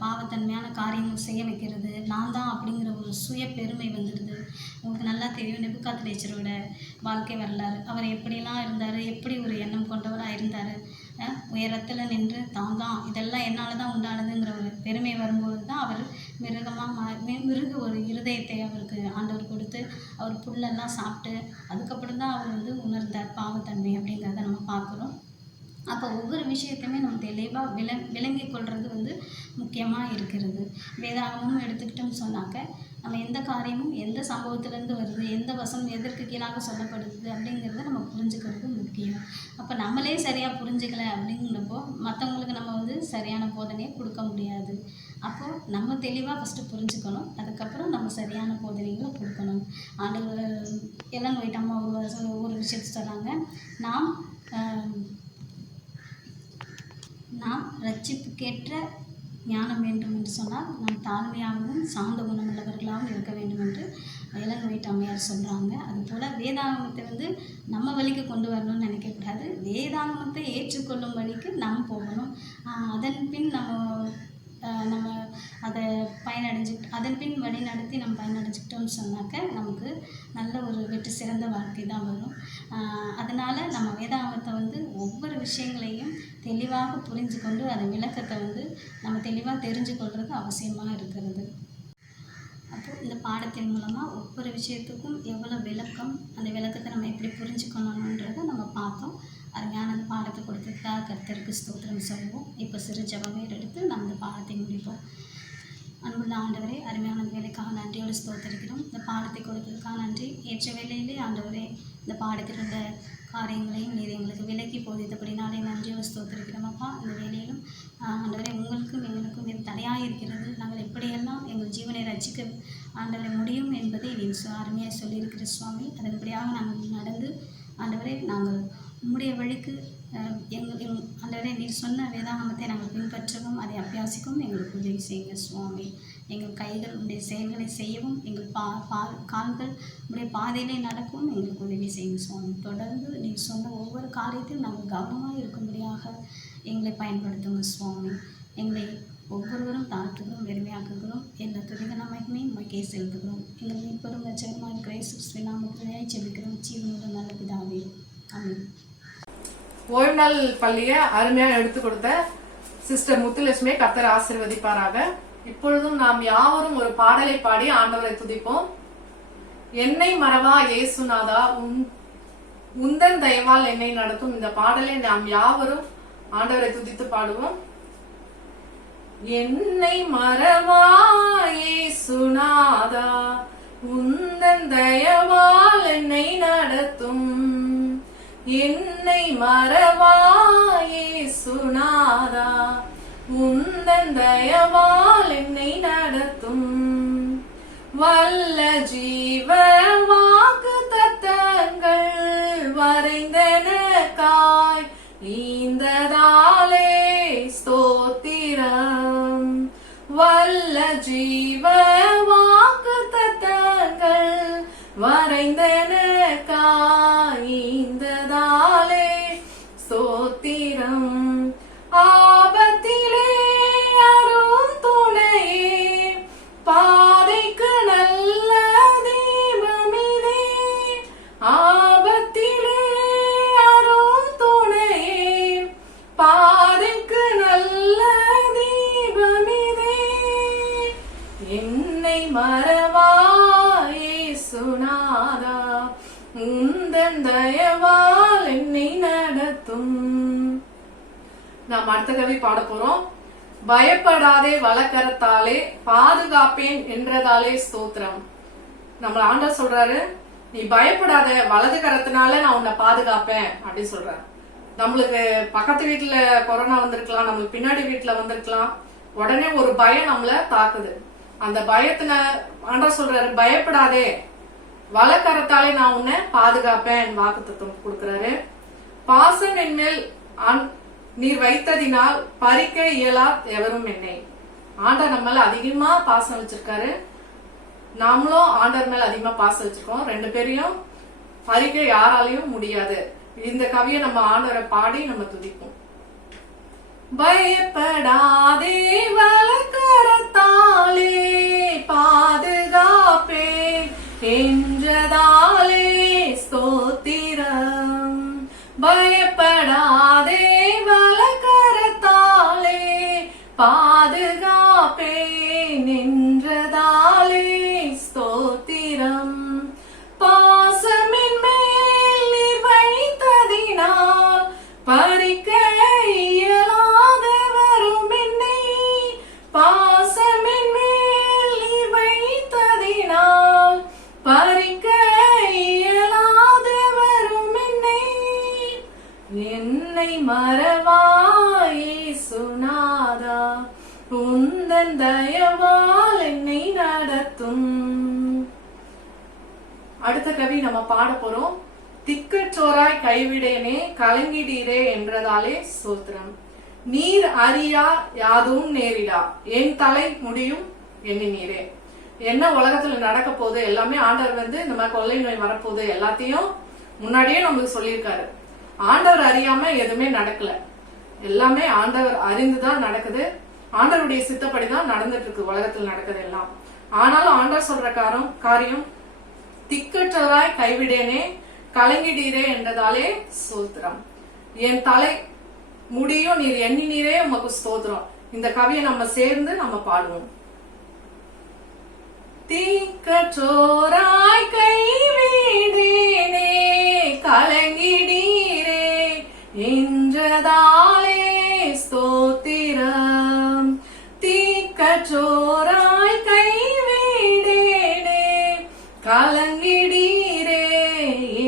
பாவத்தன்மையான காரியங்கள் செய்ய வைக்கிறது. நான் தான் அப்படிங்கிற ஒரு சுய பெருமை வந்துடுது. உங்களுக்கு நல்லா தெரியும் நேபுகாத்நேச்சரோட வாழ்க்கை வரலாறு. அவர் எப்படிலாம் இருந்தார், எப்படி ஒரு எண்ணம் கொண்டவராக இருந்தார். உயரத்தில் நின்று தான் இதெல்லாம் என்னால் தான் உண்டானதுங்கிற ஒரு பெருமை வரும்போது தான் அவர் மிருக ஒரு இருதயத்தை அவருக்கு ஆண்டவர் கொடுத்து அவர் புல்லெல்லாம் சாப்பிட்டு அதுக்கப்புறம் தான் அவர் உணர்ந்தார் பாவத்தன்மை அப்படிங்கிறத நம்ம பார்க்குறோம். அப்போ ஒவ்வொரு விஷயத்தையுமே நம்ம தெளிவாக விளங்கி கொள்வது முக்கியமாக இருக்கிறது. வேதாகமும் எடுத்துக்கிட்டோம்னு சொன்னாக்க நம்ம எந்த காரியமும் எந்த சம்பவத்திலேருந்து வருது, எந்த வசனம் எதற்கு கீழாக சொல்லப்படுது அப்படிங்கிறத நம்ம புரிஞ்சுக்கிறது முக்கியம். அப்போ நம்மளே சரியாக புரிஞ்சுக்கல அப்படிங்கிறப்போ மற்றவங்களுக்கு நம்ம சரியான போதனையை கொடுக்க முடியாது. அப்போது நம்ம தெளிவாக ஃபஸ்ட்டு புரிஞ்சுக்கணும். அதுக்கப்புறம் நம்ம சரியான போதனைகளை கொடுக்கணும். ஆண்டவர் எல்லாம் ஒயிட் அம்மா ஒரு விஷயத்தை சொன்னாங்க. நாம் ரட்சிப்புக்கேற்ற ஞானம் வேண்டும் என்று சொன்னால் நாம் தாழ்மையாகவும் சாந்த குணமுள்ளவர்களாகவும் இருக்க வேண்டும் என்று எலன் ஒயிட் அம்மையார் சொல்கிறாங்க. அதுபோல் வேதாகமத்தை நம்ம வழிக்கு கொண்டு வரணும்னு நினைக்கக்கூடாது. வேதாகமத்தை ஏற்றுக்கொள்ளும் வழிக்கு நாம் போகணும். அதன் பின் நம்ம அதை அதன் பின் வழி நடத்தி நம்ம பயனடைஞ்சிக்கிட்டோம்னு சொன்னாக்க நமக்கு நல்ல ஒரு வெற்றி சிறந்த வாழ்க்கை தான் வரும். அதனால் நம்ம வேதாகமத்தை ஒவ்வொரு விஷயங்களையும் தெளிவாக புரிஞ்சு கொண்டு அந்த விளக்கத்தை நம்ம தெளிவாக தெரிஞ்சு கொள்வது அவசியமாக இருக்கிறது. அப்போது இந்த பாடத்தின் மூலமாக ஒவ்வொரு விஷயத்துக்கும் எவ்வளோ விளக்கம், அந்த விளக்கத்தை நம்ம எப்படி புரிஞ்சுக்கணுன்றதை நம்ம பார்த்தோம். அருமையான அந்த பாடத்தை கொடுத்ததுக்காக கர்த்தருக்கு ஸ்தோத்திரம் சொல்லுவோம். இப்போ சிறு ஜெபம் எடுத்து நம்ம இந்த பாடத்தை முடிப்போம். அன்புள்ள ஆண்டவரே, அருமையான வேலைக்காக நன்றியோடு ஸ்தோத்திரிக்கிறோம். இந்த பாடத்தை கொடுத்ததுக்காக நன்றி. ஏற்ற வேலையிலே ஆண்டவரே இந்த பாடத்தில் உள்ள காரியங்களையும் நீர் எங்களுக்கு விலக்கி போதித்தபடினாலே நன்றியோடு ஸ்தோத்திரிக்கிறோம். அப்பா, இந்த வேலையிலும் ஆண்டவரே உங்களுக்கும் எங்களுக்கும் இது தடையாக இருக்கிறது. நாங்கள் எப்படியெல்லாம் எங்கள் ஜீவனை ரட்சிக்க ஆண்டவரை முடியும் என்பதை நீர் அருமையாக சொல்லியிருக்கிற சுவாமி. அதன்படியாக நாங்கள் நடந்து ஆண்டவரே நாங்கள் உம்முடைய வழிக்கு ஆண்டவரே நீர் சொன்ன வேதாகமத்தை நாங்கள் பின்பற்றவும் அதை அபியாசிக்கவும் எங்களுக்கு உதவி செய்யுங்க சுவாமி. எங்கள் கைகள் உடைய செயல்களை செய்யவும், எங்கள் கால்கள் உடைய பாதையிலே நடக்கவும் எங்களுக்கு உதவி செய்யுங்க சுவாமி. தொடர்ந்து நீர் சொன்ன ஒவ்வொரு காரியத்திலும் நாங்கள் கவனமாக இருக்கும்படியாக எங்களை பயன்படுத்துங்க சுவாமி. எங்களை ஒவ்வொருவரும் தாழ்த்துகிறோம், வெறுமையாக்குகிறோம். எல்லா துதிகனமைக்குமே உண்மைக்கே செலுத்துகிறோம். எங்கள் மீட்பெரும் லட்சகமாக இருக்கிற இயேசு நாமத்திலே ஜெபிக்கிறோம். ஜீவனோட நல்ல பிதாவே, ஆமென். ஓய்வு நாள் பள்ளியை அருமையாக எடுத்து கொடுத்த சிஸ்டர் முத்துலட்சுமியை கர்த்தர் ஆசீர்வதிப்பாராக. இப்பொழுதும் நாம் யாவரும் ஒரு பாடலை பாடி ஆண்டவரை துதிப்போம். என்னை மறவா இயேசுநாதா, உந்தன் தயவால் என்னை நடத்தும். இந்த பாடலை நாம் யாவரும் ஆண்டவரை துதித்து பாடுவோம். என்னை மறவா இயேசுநாதா, உந்தன் தயவால் என்னை நடத்தும். என்னை மறவா இயேசுநாதா, உந்தன் தயவால் என்னை நடத்தும். வல்ல ஜீவ வாக்கு தத்தங்கள் வரைந்தனக்காய் ஈந்ததாலே ஸ்தோத்திரம். வல்ல ஜீவ வாக்கு தத்தங்கள் வரைந்தனக்காய் ஈந்ததாலே ஸ்தோத்திரம். ஆபத்திலே அரும் துணையே, பாதைக்கு நல்ல தீபமிதே. ஆபத்திலே அரும் துணையே, பாதைக்கு நல்ல தீபமிதே. என்னை மறவா இயேசுநாதா, உந்தன் தயவால் என்னை நடத்தும். நாம் அடுத்த கவி பாட போறோம். பயப்படாதே வலக்கரத்தாலே பாதுகாப்பேன் என்றதாலே ஸ்தோத்திரம். நம்ம ஆண்டவர் சொல்றாரு, நீ பயப்படாத, வலது கரத்தினால நான் உன்னை பாதுகாப்பேன் அப்படின்னு சொல்றாரு. நம்மளுக்கு பக்கத்து வீட்டுல கொரோனா வந்திருக்கலாம், நம்மளுக்கு பின்னாடி வீட்டுல வந்திருக்கலாம், உடனே ஒரு பயம் நம்மள தாக்குது. அந்த பயத்தின ஆண்டவர் சொல்றாரு, பயப்படாதே, வலக்கரத்தாலே நான் உன்னை பாதுகாப்பேன் வாக்குத்தத்தம் கொடுக்கிறாரு. பாசம் என்மேல் நீர் வைத்ததினால் பறிக்க இயலா எவரும் என்னை. ஆண்டவர் நம்ம மேல அதிகமா பாசம் வச்சிருக்காரு, நாமளும் ஆண்டவர் மேல அதிகமா பாசம் வச்சிருக்கோம். ரெண்டு பேரையும் பறிக்க யாராலையும் முடியாது. இந்த கவியை நம்ம ஆண்டவரை பாடி நம்ம துதிப்போம். பயப்படாதே, வலக்கரத்தாலே பாதுகாப்பே என்றதாலே ஸ்தோத்திரம். பயப்படாதே, வலக்கரத்தாலே பாதுகாப்பே நின்றதாலே ஸ்தோத்திரம். பாசமின் மேல் நீர் வைத்ததினால் பறிக்க இயலாதவரும் என்னை. பாசமின் மேல் நீர் வைத்ததினால் பறிக்க இயலாதவரும் என்னை. என்னை மறவாயே சுனாதா, உந்தன் தயவால் என்னை நடத்தும். அடுத்த கவி நம்ம பாட போறோம். திக்கற்றோராய் கைவிடேனே கலங்கிடீரே என்றதாலே சோத்திரம். நீர் அறியா யாதும் நேரிடா, என் தலை முடியும் எண்ணினீரே. என்ன உலகத்துல நடக்க போகுது எல்லாமே ஆண்டவர் இந்த மாதிரி கொள்ளை நோய் வரப்போகுது எல்லாத்தையும் முன்னாடியே நமக்கு சொல்லியிருக்காரு. ஆண்டவர் அறியாம எதுவுமே நடக்கல, எல்லாமே ஆண்டவர் அறிந்துதான் நடக்குது. ஆண்டவருடைய சித்தப்படிதான் நடந்துட்டு இருக்கு உலகத்தில் நடக்குது எல்லாம். ஆனாலும் ஆண்டவர் சொல்ற காரியம் திக்கற்றவராய் கைவிடேனே கலங்கிடீரே என்றதாலே ஸ்தோத்திரம். என் தலை முடியும் நீர் எண்ணினீரே உமக்கு ஸ்தோத்திரம். இந்த கவியை நம்ம சேர்ந்து நம்ம பாடுவோம். திக்கற்றோராய் கைவிடேனே கலங்கிடீரே என்றதாலே ஸ்தோத்திரம். திக்கற்றோராய் கைவிடேனே கலங்கிடீரே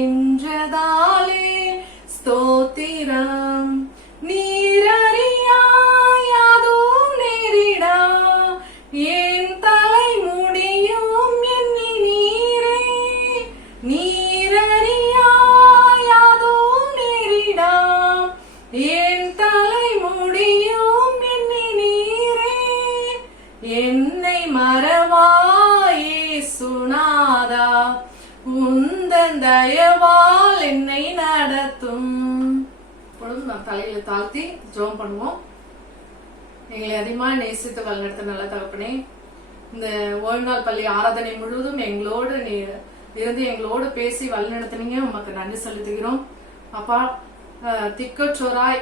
என்றதாலே ஸ்தோத்திரம். நீரறியா யாதும் நேரிடா, என் தலை முடியும் எண்ணினீரே. நீரறியா யாதும் நேரிடா, என் தலை முடியும் எண்ணினீரே. என்னை மறவாயே சுனாதா, உந்தன் தயவால் என்னை நடத்தும். இப்பொழுது நாம் தலையில தாழ்த்தி ஜெபம் பண்ணுவோம். எங்களை அதிகமா நேசித்து வழிநடத்த நல்ல தகப்பனே, இந்த ஓய்வு நாள் பள்ளி ஆராதனை முழுவதும் எங்களோடு இருந்து எங்களோடு பேசி வழிநடத்தினீங்க, உமக்கு நன்றி செலுத்துகிறோம். அப்பா, திக்கற்றோராய்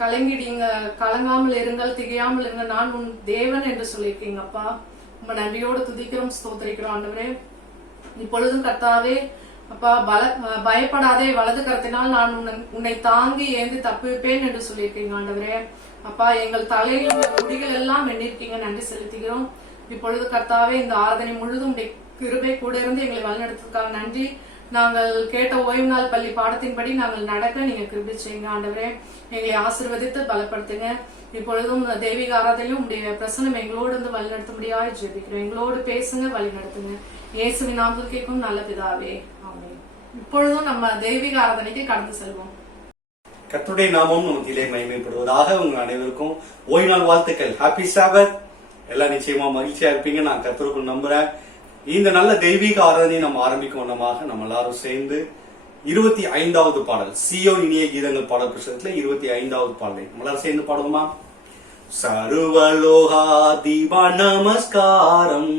கலங்கிடுங்க, கலங்காமல் இருங்கள், திகையாமல் இருங்கள், நான் உன் தேவன் என்று சொல்லியிருக்கீங்க. அப்பா, உங்க நன்றியோடு துதிக்கிறோம், ஸ்தோத்திரிக்கிறோம். ஆண்டவரே, இப்பொழுதும் கர்த்தாவே அப்பா, பயப்படாதே, வலது கரத்தினால் நான் உன்னை தாங்கி ஏந்தி தப்புவிப்பேன் என்று சொல்லியிருக்கீங்க. ஆண்டவரே அப்பா, எங்கள் தலையில் முடிகள் எல்லாம் எண்ணிருக்கீங்க, நன்றி செலுத்துகிறோம். இப்பொழுது கர்த்தாவே, இந்த ஆராதனை முழுதும் கிருபை கூட இருந்து எங்களை வழிநடத்துவதற்காக நன்றி. நாங்கள் கேட்ட ஓய்வு நாள் பள்ளி பாடத்தின்படி நாங்கள் நடக்க நீங்க கிருபை செய்யுங்க. ஆண்டவரே, எங்களை ஆசீர்வதித்து பலப்படுத்துங்க. இப்பொழுதும் தெய்வீக ஆராதனையும் உங்களுடைய பிரசனம் எங்களோடு இருந்து வழிநடத்த முடியாது ஜெபிக்கிறோம். எங்களோடு பேசுங்க, வழி நடத்துங்க. இயேசுவின் நாமத்தில் கேட்கும் நல்ல பிதாவே, ஆமென். இப்பொழுதும் நம்ம தெய்வீக ஆராதனைக்கு கடந்து செல்வோம். கர்த்தருடைய நாமம் நமத்திலே மகிமைப்படுவதாக. உங்க அனைவருக்கும் ஓய்வு நாள் வாழ்த்துக்கள். ஹாப்பி சாபத். எல்லாம் நிச்சயமா மகிழ்ச்சியா இருப்பீங்க, நான் கர்த்தருக்குள் நம்புறேன். இந்த நல்ல தெய்வீக ஆராதனை நம்ம ஆரம்பிக்கும் வண்ணமாக நம்ம எல்லாரும் சேர்ந்து 25வது பாடல், சீயோன் இனிய கீதங்கள் பாடல் புத்தகத்துல 25வது பாடலை நம்ம எல்லாரும் சேர்ந்து பாடுவோமா? சர்வலோகாதிபா நமஸ்காரம்,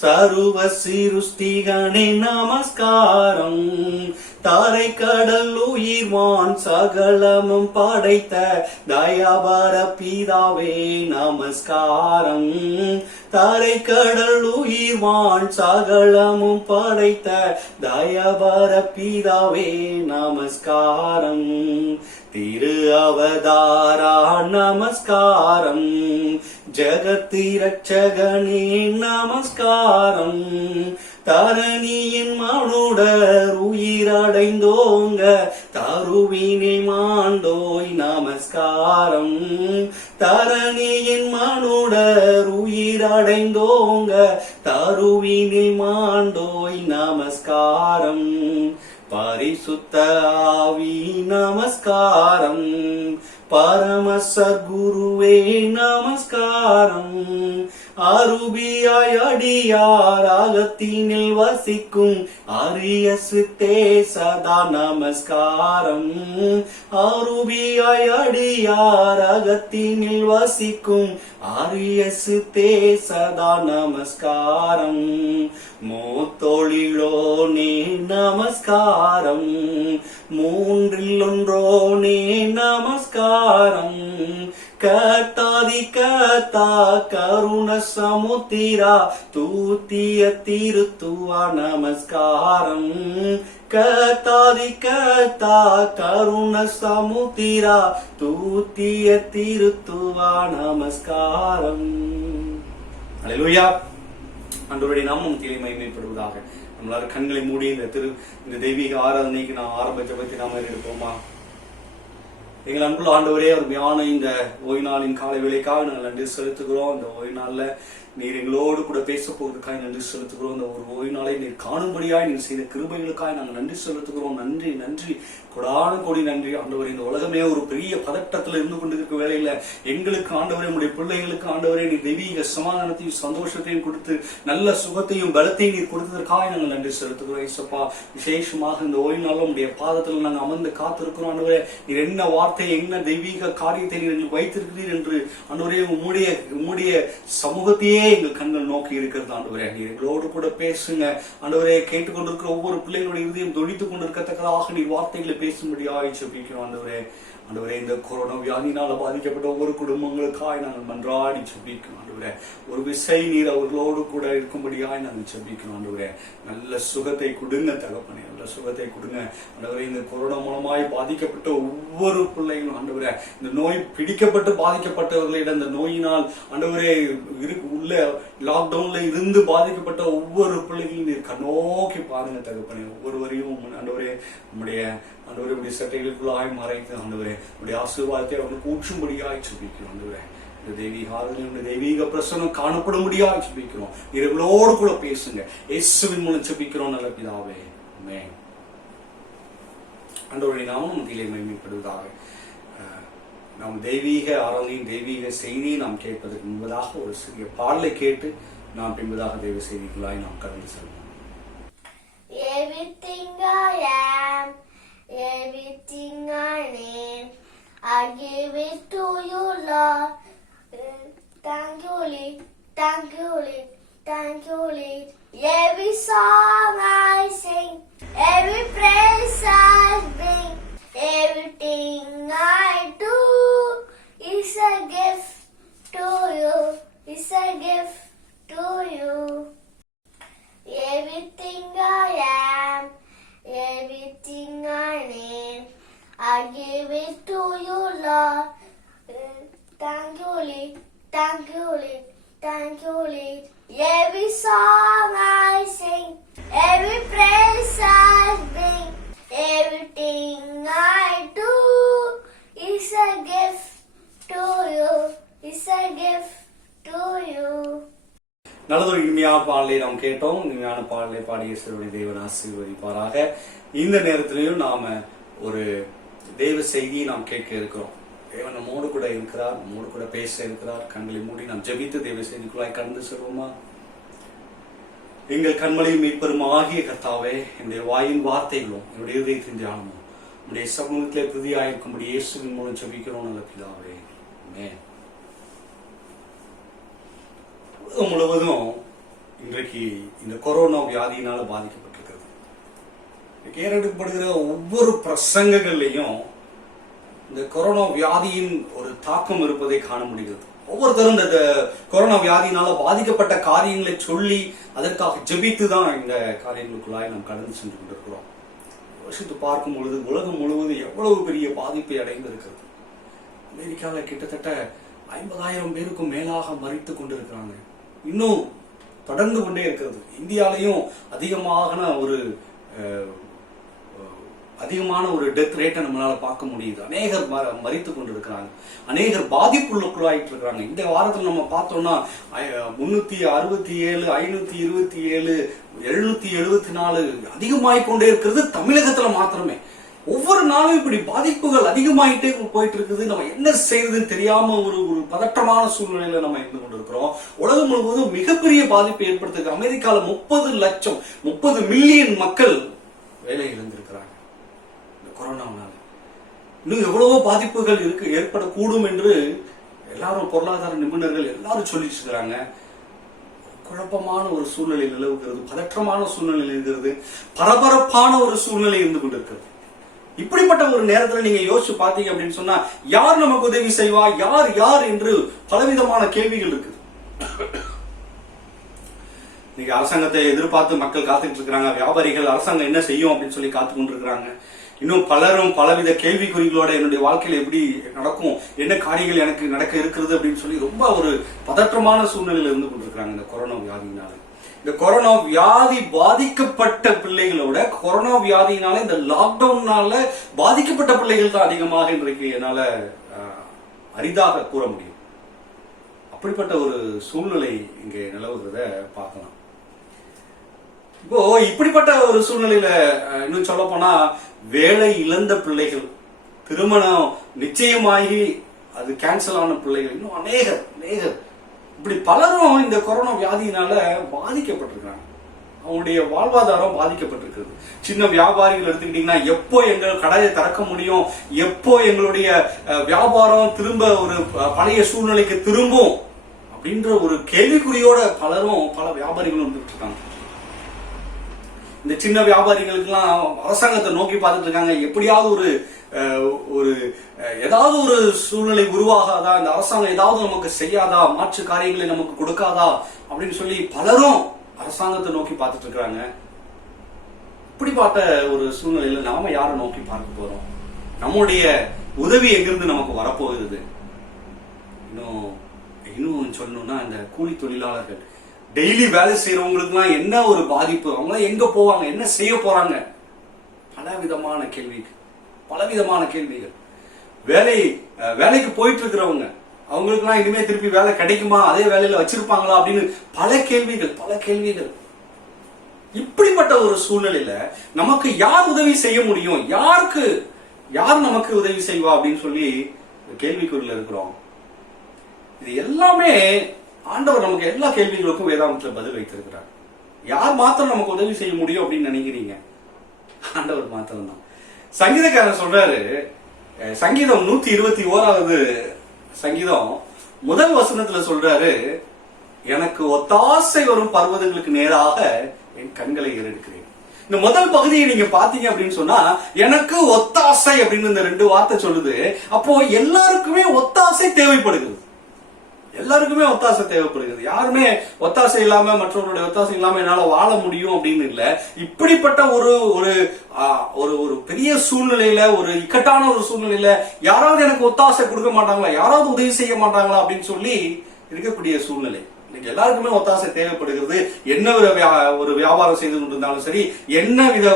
சர்வ சிருஷ்டிகனே நமஸ்காரம், தாரை கடல் உயிர்வான் சகலமும் படைத்த தயாபர பிதாவே நமஸ்காரம், தாரை கடல் உயிர்வான் சகலமும் படைத்த தயாபர பிதாவே நமஸ்காரம், திரு அவதாரா நமஸ்காரம், ஜகத்திரட்சகனே நமஸ்காரம், தரணியின் மானுடர் உயிரடைந்தோங்க தருவினை மாண்டோய் நமஸ்காரம். தரணியின் மானுடர் உயிரடைந்தோங்க தருவினை மாண்டோய் நமஸ்காரம். பரிசுத்த ஆவி நமஸ்காரம். பரமசர் குருவே நமஸ்காரம். அருபியாய் அடியார் அகத்தினில் வசிக்கும் அரிய சித்தே சதா நமஸ்காரம். அருபியாய் அடியார் அகத்தினில் வசிக்கும் அரிய சித்தே சதா நமஸ்காரம். மூத்தொழிலோனே நமஸ்காரம். மூன்றில் ஒன்றோனே நமஸ்காரம். கத்தாதி கத்தா கருண சமுத்திரா தூத்திய திருத்துவா நமஸ்காரம். கத்தாதி கத்தா கருண சமுத்திரா தூத்திய திருத்துவா நமஸ்காரம். அல்லேலூயா. ஆண்டவருடைய நாமம் மகிமைப்படுவதாக. நம்மளால கண்களை மூடி இந்த தெய்வீக ஆராதனைக்கு நாம் ஆரம்ப ஜெபத்தை நாம எடுப்போமா? எங்கள் அன்புள்ள ஆண்டவரே, அருமையான இந்த ஓய்வு நாளின் காலை வேளைக்காக நாங்கள் நன்றி செலுத்துகிறோம். இந்த ஓய்வு நாள்ல நீர் எங்களோடு கூட பேச போவதற்காக நன்றி செலுத்துகிறோம். இந்த ஒரு ஓய்வு நாளை நீர் காணும்படியாய் நீர் செய்த கிருபைகளுக்காக நாங்கள் நன்றி செலுத்துகிறோம். நன்றி நன்றி, கொடான கோடி நன்றி ஆண்டவரே. இந்த உலகமே ஒரு பெரிய பதட்டத்தில் இருந்து கொண்டிருக்க வேளையில எங்களுக்கு ஆண்டவரே, உடைய பிள்ளைகளுக்கு ஆண்டவரே நீர் தெய்வீக சமாதானத்தையும் சந்தோஷத்தையும் கொடுத்து நல்ல சுகத்தையும் பலத்தையும் நீர் கொடுத்ததற்காக நாங்கள் நன்றி செலுத்துகிறோம். இயேசுப்பா, விசேஷமாக இந்த ஓய்வு நாளும் உடைய பாதத்தில் நாங்கள் அமர்ந்து காத்திருக்கிறோம். ஆண்டவரே, நீர் என்ன வார்த்தை என்ன தெய்வீக காரியத்தை நீர் எங்களுக்கு வைத்திருக்கிறீர் என்று ஆண்டவரே உம்முடைய சமூகத்தையே எங்கள் கண்கள் நோக்கி இருக்கிறது. ஆண்டவரே, நீர் எங்களோடு கூட பேசுங்க. ஆண்டவரே, கேட்டுக்கொண்டிருக்கிற ஒவ்வொரு பிள்ளைகளுடைய இதயம் தொழித்துக் கொண்டிருக்கத்தக்கதாக நீர் வார்த்தைகளை பேசும்படியாக ஜெபிக்கிறோம். ஆண்டவரே, இந்த கொரோனா வியாதினால பாதிக்கப்பட்ட ஒவ்வொரு குடும்பங்களுக்காய் நாங்கள் மன்றாடி ஜெபிக்கிறோம். ஆண்டவரே, ஒரு விசை நீர் அவர்களோடு கூட இருக்கும்படியாய் நாங்கள் ஜெபிக்கிறோம். ஆண்டவரே, நல்ல சுகத்தை கொடுங்க தகப்பனே, நல்ல சுகத்தை கொடுங்க. ஆண்டவரே, இந்த கொரோனா மூலமாய் பாதிக்கப்பட்ட ஒவ்வொரு பிள்ளைகளும் ஆண்டவரே, இந்த நோய் பிடிக்கப்பட்டு பாதிக்கப்பட்டவர்களிடம் இந்த நோயினால் ஆண்டவரே உள்ள லாக்டவுன்ல இருந்து பாதிக்கப்பட்ட ஒவ்வொரு பிள்ளைகளையும் நீர் கண்ணோக்கி பாருங்க தகப்பனே. ஒவ்வொருவரையும் ஆண்டவரே உடைய சட்டைகளுக்குள்ளாய் மறைத்து ஆண்டவரே உடைய ஆசீர்வாதத்தை அவர்களுக்கு ஊற்றும்படியாய் ஜெபிக்கிறோம். ஆண்டவரே, இந்த தெய்வீக ஆராதனை தெய்வீக பிரசன்னம் காணப்படும்படியாய் ஜெபிக்கிறோம். இவர்களோடு கூட பேசுங்க. இயேசுவின் மூலம் ஜெபிக்கிறோம் நல்ல பிதாவே, ஆமென். ஆண்டவருடைய நாமம் மத்தியிலே மகிமைப்படுவதாக. நாம் தெய்வீக ஆராதனையின் தெய்வீக செய்தியை நாம் கேட்பதற்கு முன்பதாக ஒரு சிறிய பாடலை கேட்டு நாம் பின்பதாக தெய்வ செய்திகளாய் நாம் கடந்து செல்வோம். Everything I am, everything I need, I give it to you, Lord. Thank you, Lord. Thank you, Lord. Thank you, Lord. Every song I sing, every praise I bring, everything I do is a gift to you, is a gift to you. Everything I am, everything I need, I give it to you, Lord. Thank you, Lord. Thank you, Lord. Thank you, Lord. Every song I sing, every praise I bring, everything I do is a gift to you, is a gift to you. நல்லதொரு இனிமையான பாடலை நாம் கேட்டோம். இனிமையான பாடலை பாடிய சிறுவனை தேவன் ஆசீர்வதிப்பாராக. இந்த நேரத்திலையும் நாம ஒரு தெய்வ செய்தியை நாம் கேட்க இருக்கிறோம். தேவன் நம்மோடு கூட இருக்கிறார், நம்மோடு கூட பேச இருக்கிறார். கண்களை மூடி நாம் ஜெபித்து தெய்வ செய்திக்குள்ளாய் கடந்து செல்வோமா? எங்கள் கண்மலையும் மீட்பெரும் ஆகிய கர்த்தாவே, என்னுடைய வாயின் வார்த்தைகளும் என்னுடைய இதயத்தின் தியானமும் நம்முடைய சமூகத்திலே புதியாயிருக்கும்படி இயேசுவின் மூலம் ஜெபிக்கிறோம் நல்ல பிதாவே, ஆமென். உலகம் முழுவதும் இன்றைக்கு இந்த கொரோனா வியாதியினால பாதிக்கப்பட்டிருக்கிறது. ஏறெடுக்கப்படுகிற ஒவ்வொரு பிரசங்கங்கள்லையும் இந்த கொரோனா வியாதியின் ஒரு தாக்கம் இருப்பதை காண முடிகிறது. ஒவ்வொருத்தரும் இந்த கொரோனா வியாதியினால பாதிக்கப்பட்ட காரியங்களை சொல்லி அதற்காக ஜெபித்து தான் இந்த காரியங்களுக்குள்ளாய் நாம் கடந்து சென்று கொண்டிருக்கிறோம். யோசித்து பார்க்கும் பொழுது உலகம் முழுவதும் எவ்வளவு பெரிய பாதிப்பை அடைந்து இருக்கிறது. அமெரிக்காவில் கிட்டத்தட்ட 50,000 பேருக்கும் மேலாக மரித்து கொண்டிருக்கிறாங்க. இன்னும் தொடர்ந்து கொண்டே இருக்கிறது. இந்தியாலையும் அதிகமான ஒரு டெத் ரேட்டை நம்மளால பார்க்க முடியுது. அநேகர் மரித்து கொண்டு இருக்கிறாங்க, அநேகர் பாதிப்புள்ளாயிட்டு இருக்கிறாங்க. இந்த வாரத்தில் நம்ம பார்த்தோம்னா 367, 527, 774 அதிகமாகிக் கொண்டே இருக்கிறது தமிழகத்துல மாத்திரமே. ஒவ்வொரு நாளும் இப்படி பாதிப்புகள் அதிகமாயிட்டே போயிட்டு இருக்குது. நம்ம என்ன செய்யறதுன்னு தெரியாம ஒரு பதற்றமான சூழ்நிலையில நம்ம இருந்து கொண்டிருக்கிறோம். உலகம் முழுவதும் மிகப்பெரிய பாதிப்பை ஏற்படுத்துகிற அமெரிக்கால 30 மில்லியன் மக்கள் வேலை இழந்திருக்கிறாங்க இந்த கொரோனாவால. இன்னும் எவ்வளவோ பாதிப்புகள் ஏற்படக்கூடும் என்று எல்லாரும் பொருளாதார நிபுணர்கள் எல்லாரும் சொல்லிட்டு இருக்கிறாங்க. குழப்பமான ஒரு சூழ்நிலை நிலவுகிறது, பதற்றமான சூழ்நிலை இருக்கிறது, பரபரப்பான ஒரு சூழ்நிலை இருந்து கொண்டிருக்கிறது. இப்படிப்பட்ட ஒரு நேரத்தில் நீங்க யோசிச்சு பார்த்தீங்க அப்படின்னு சொன்னா, யார் நமக்கு உதவி செய்வா, யார் என்று பலவிதமான கேள்விகள் இருக்கு. நீங்க அரசாங்கத்தை எதிர்பார்த்து மக்கள் காத்துக்கிட்டு இருக்கிறாங்க. வியாபாரிகள் அரசாங்கம் என்ன செய்யும் அப்படின்னு சொல்லி காத்து கொண்டிருக்கிறாங்க. இன்னும் பலரும் பலவித கேள்விக்குறிகளோட என்னுடைய வாழ்க்கையில எப்படி நடக்கும், என்ன காரியங்கள் எனக்கு நடக்க இருக்கிறது அப்படின்னு சொல்லி ரொம்ப ஒரு பதற்றமான சூழ்நிலையில இருந்து கொண்டிருக்கிறாங்க இந்த கொரோனா வியாதியினால. இந்த கொரோனா வியாதி பாதிக்கப்பட்ட பிள்ளைகளோட கொரோனா வியாதியினால இந்த லாக்டவுன்னால பாதிக்கப்பட்ட பிள்ளைகள் தான் அதிகமாக இன்றைக்கு என்னால அரிதாக கூற முடியும். அப்படிப்பட்ட ஒரு சூழ்நிலை இங்கே நிலவுகிறத பார்க்கலாம். இப்போ இப்படிப்பட்ட ஒரு சூழ்நிலையில இன்னும் சொல்ல போனா வேலை இழந்த பிள்ளைகள், திருமணம் நிச்சயமாகி அது கேன்சல் ஆன பிள்ளைகள், இன்னும் அநேகர் இப்படி பலரும் இந்த கொரோனா வியாதியினால பாதிக்கப்பட்டிருக்காங்க. அவங்களுடைய வாழ்வாதாரம் பாதிக்கப்பட்டிருக்கிறது. சின்ன வியாபாரிகள் எடுத்துக்கிட்டீங்கன்னா, எப்போ எங்கள் கடையை திறக்க முடியும், எப்போ எங்களுடைய வியாபாரம் திரும்ப ஒரு பழைய சூழ்நிலைக்கு திரும்பும் அப்படின்ற ஒரு கேள்விக்குறியோட பல வியாபாரிகளும் வந்துட்டு இருக்காங்க. இந்த சின்ன வியாபாரிகளுக்கெல்லாம் அரசாங்கத்தை நோக்கி பார்த்துட்டு இருக்காங்க, எப்படியாவது ஏதாவது ஒரு சூழ்நிலை உருவாகாதா, இந்த அரசாங்கம் ஏதாவது நமக்கு செய்யாதா, மாற்று காரியங்களை நமக்கு கொடுக்காதா அப்படின்னு சொல்லி பலரும் அரசாங்கத்தை நோக்கி பார்த்துட்டு இருக்கிறாங்க. இப்படிப்பட்ட ஒரு சூழ்நிலையில நாம யாரை நோக்கி பார்க்க போறோம்? நம்முடைய உதவி எங்கிருந்து நமக்கு வரப்போகிறது? இன்னும் சொல்லணும்னா, இந்த கூலி தொழிலாளர்கள், டெய்லி வேலை செய்யறவங்களுக்கு எல்லாம் என்ன ஒரு பாதிப்பு, அவங்க எங்க போவாங்க, என்ன செய்ய போறாங்க? பலவிதமான கேள்விகள். வேலைக்கு போயிட்டு இருக்கிறவங்க, அவங்களுக்கு எல்லாம் இனிமே திருப்பி வேலை கிடைக்குமா, அதே வேலையில வச்சிருப்பாங்களா அப்படின்னு பல கேள்விகள். இப்படிப்பட்ட ஒரு சூழ்நிலையில நமக்கு யார் உதவி செய்ய முடியும், யார் நமக்கு உதவி செய்வா அப்படின்னு சொல்லி கேள்விக்குறியில இருக்கிறோம். இது எல்லாமே ஆண்டவர் நமக்கு எல்லா கேள்விகளுக்கும் வேதாந்தத்துல பதில் வைத்திருக்கிறார். யார் மாத்திரம் நமக்கு உதவி செய்ய முடியும் அப்படின்னு நினைக்கிறீங்க? ஆண்டவர் மாத்திரம் தான். சங்கீதக்காரர் சொல்றாரு, சங்கீதம் 121வது சங்கீதம் முதல் வசனத்துல சொல்றாரு, எனக்கு ஒத்தாசை வரும் பர்வதங்களுக்கு நேராக என் கண்களை ஏறெடுக்கிறேன். இந்த முதல் பகுதியை நீங்க பாத்தீங்க அப்படின்னு சொன்னா, எனக்கு ஒத்தாசை அப்படின்னு இந்த 2 வார்த்தை சொல்லுது. அப்போ எல்லாருக்குமே ஒத்தாசை தேவைப்படுகிறது. யாருமே ஒத்தாசை இல்லாம, மற்றவர்களுடைய ஒத்தாசை இல்லாம என்னால வாழ முடியும் அப்படின்னு இல்ல. இப்படிப்பட்ட ஒரு பெரிய சூழ்நிலையில, ஒரு இக்கட்டான ஒரு சூழ்நிலையில யாராவது எனக்கு ஒத்தாசை கொடுக்க மாட்டாங்களா, யாராவது உதவி செய்ய மாட்டாங்களா அப்படின்னு சொல்லி இருக்கக்கூடிய சூழ்நிலை. இன்னைக்கு எல்லாருக்குமே ஒத்தாசை தேவைப்படுகிறது. என்ன ஒரு வியாபாரம் செய்து கொண்டிருந்தாலும் சரி, என்ன வித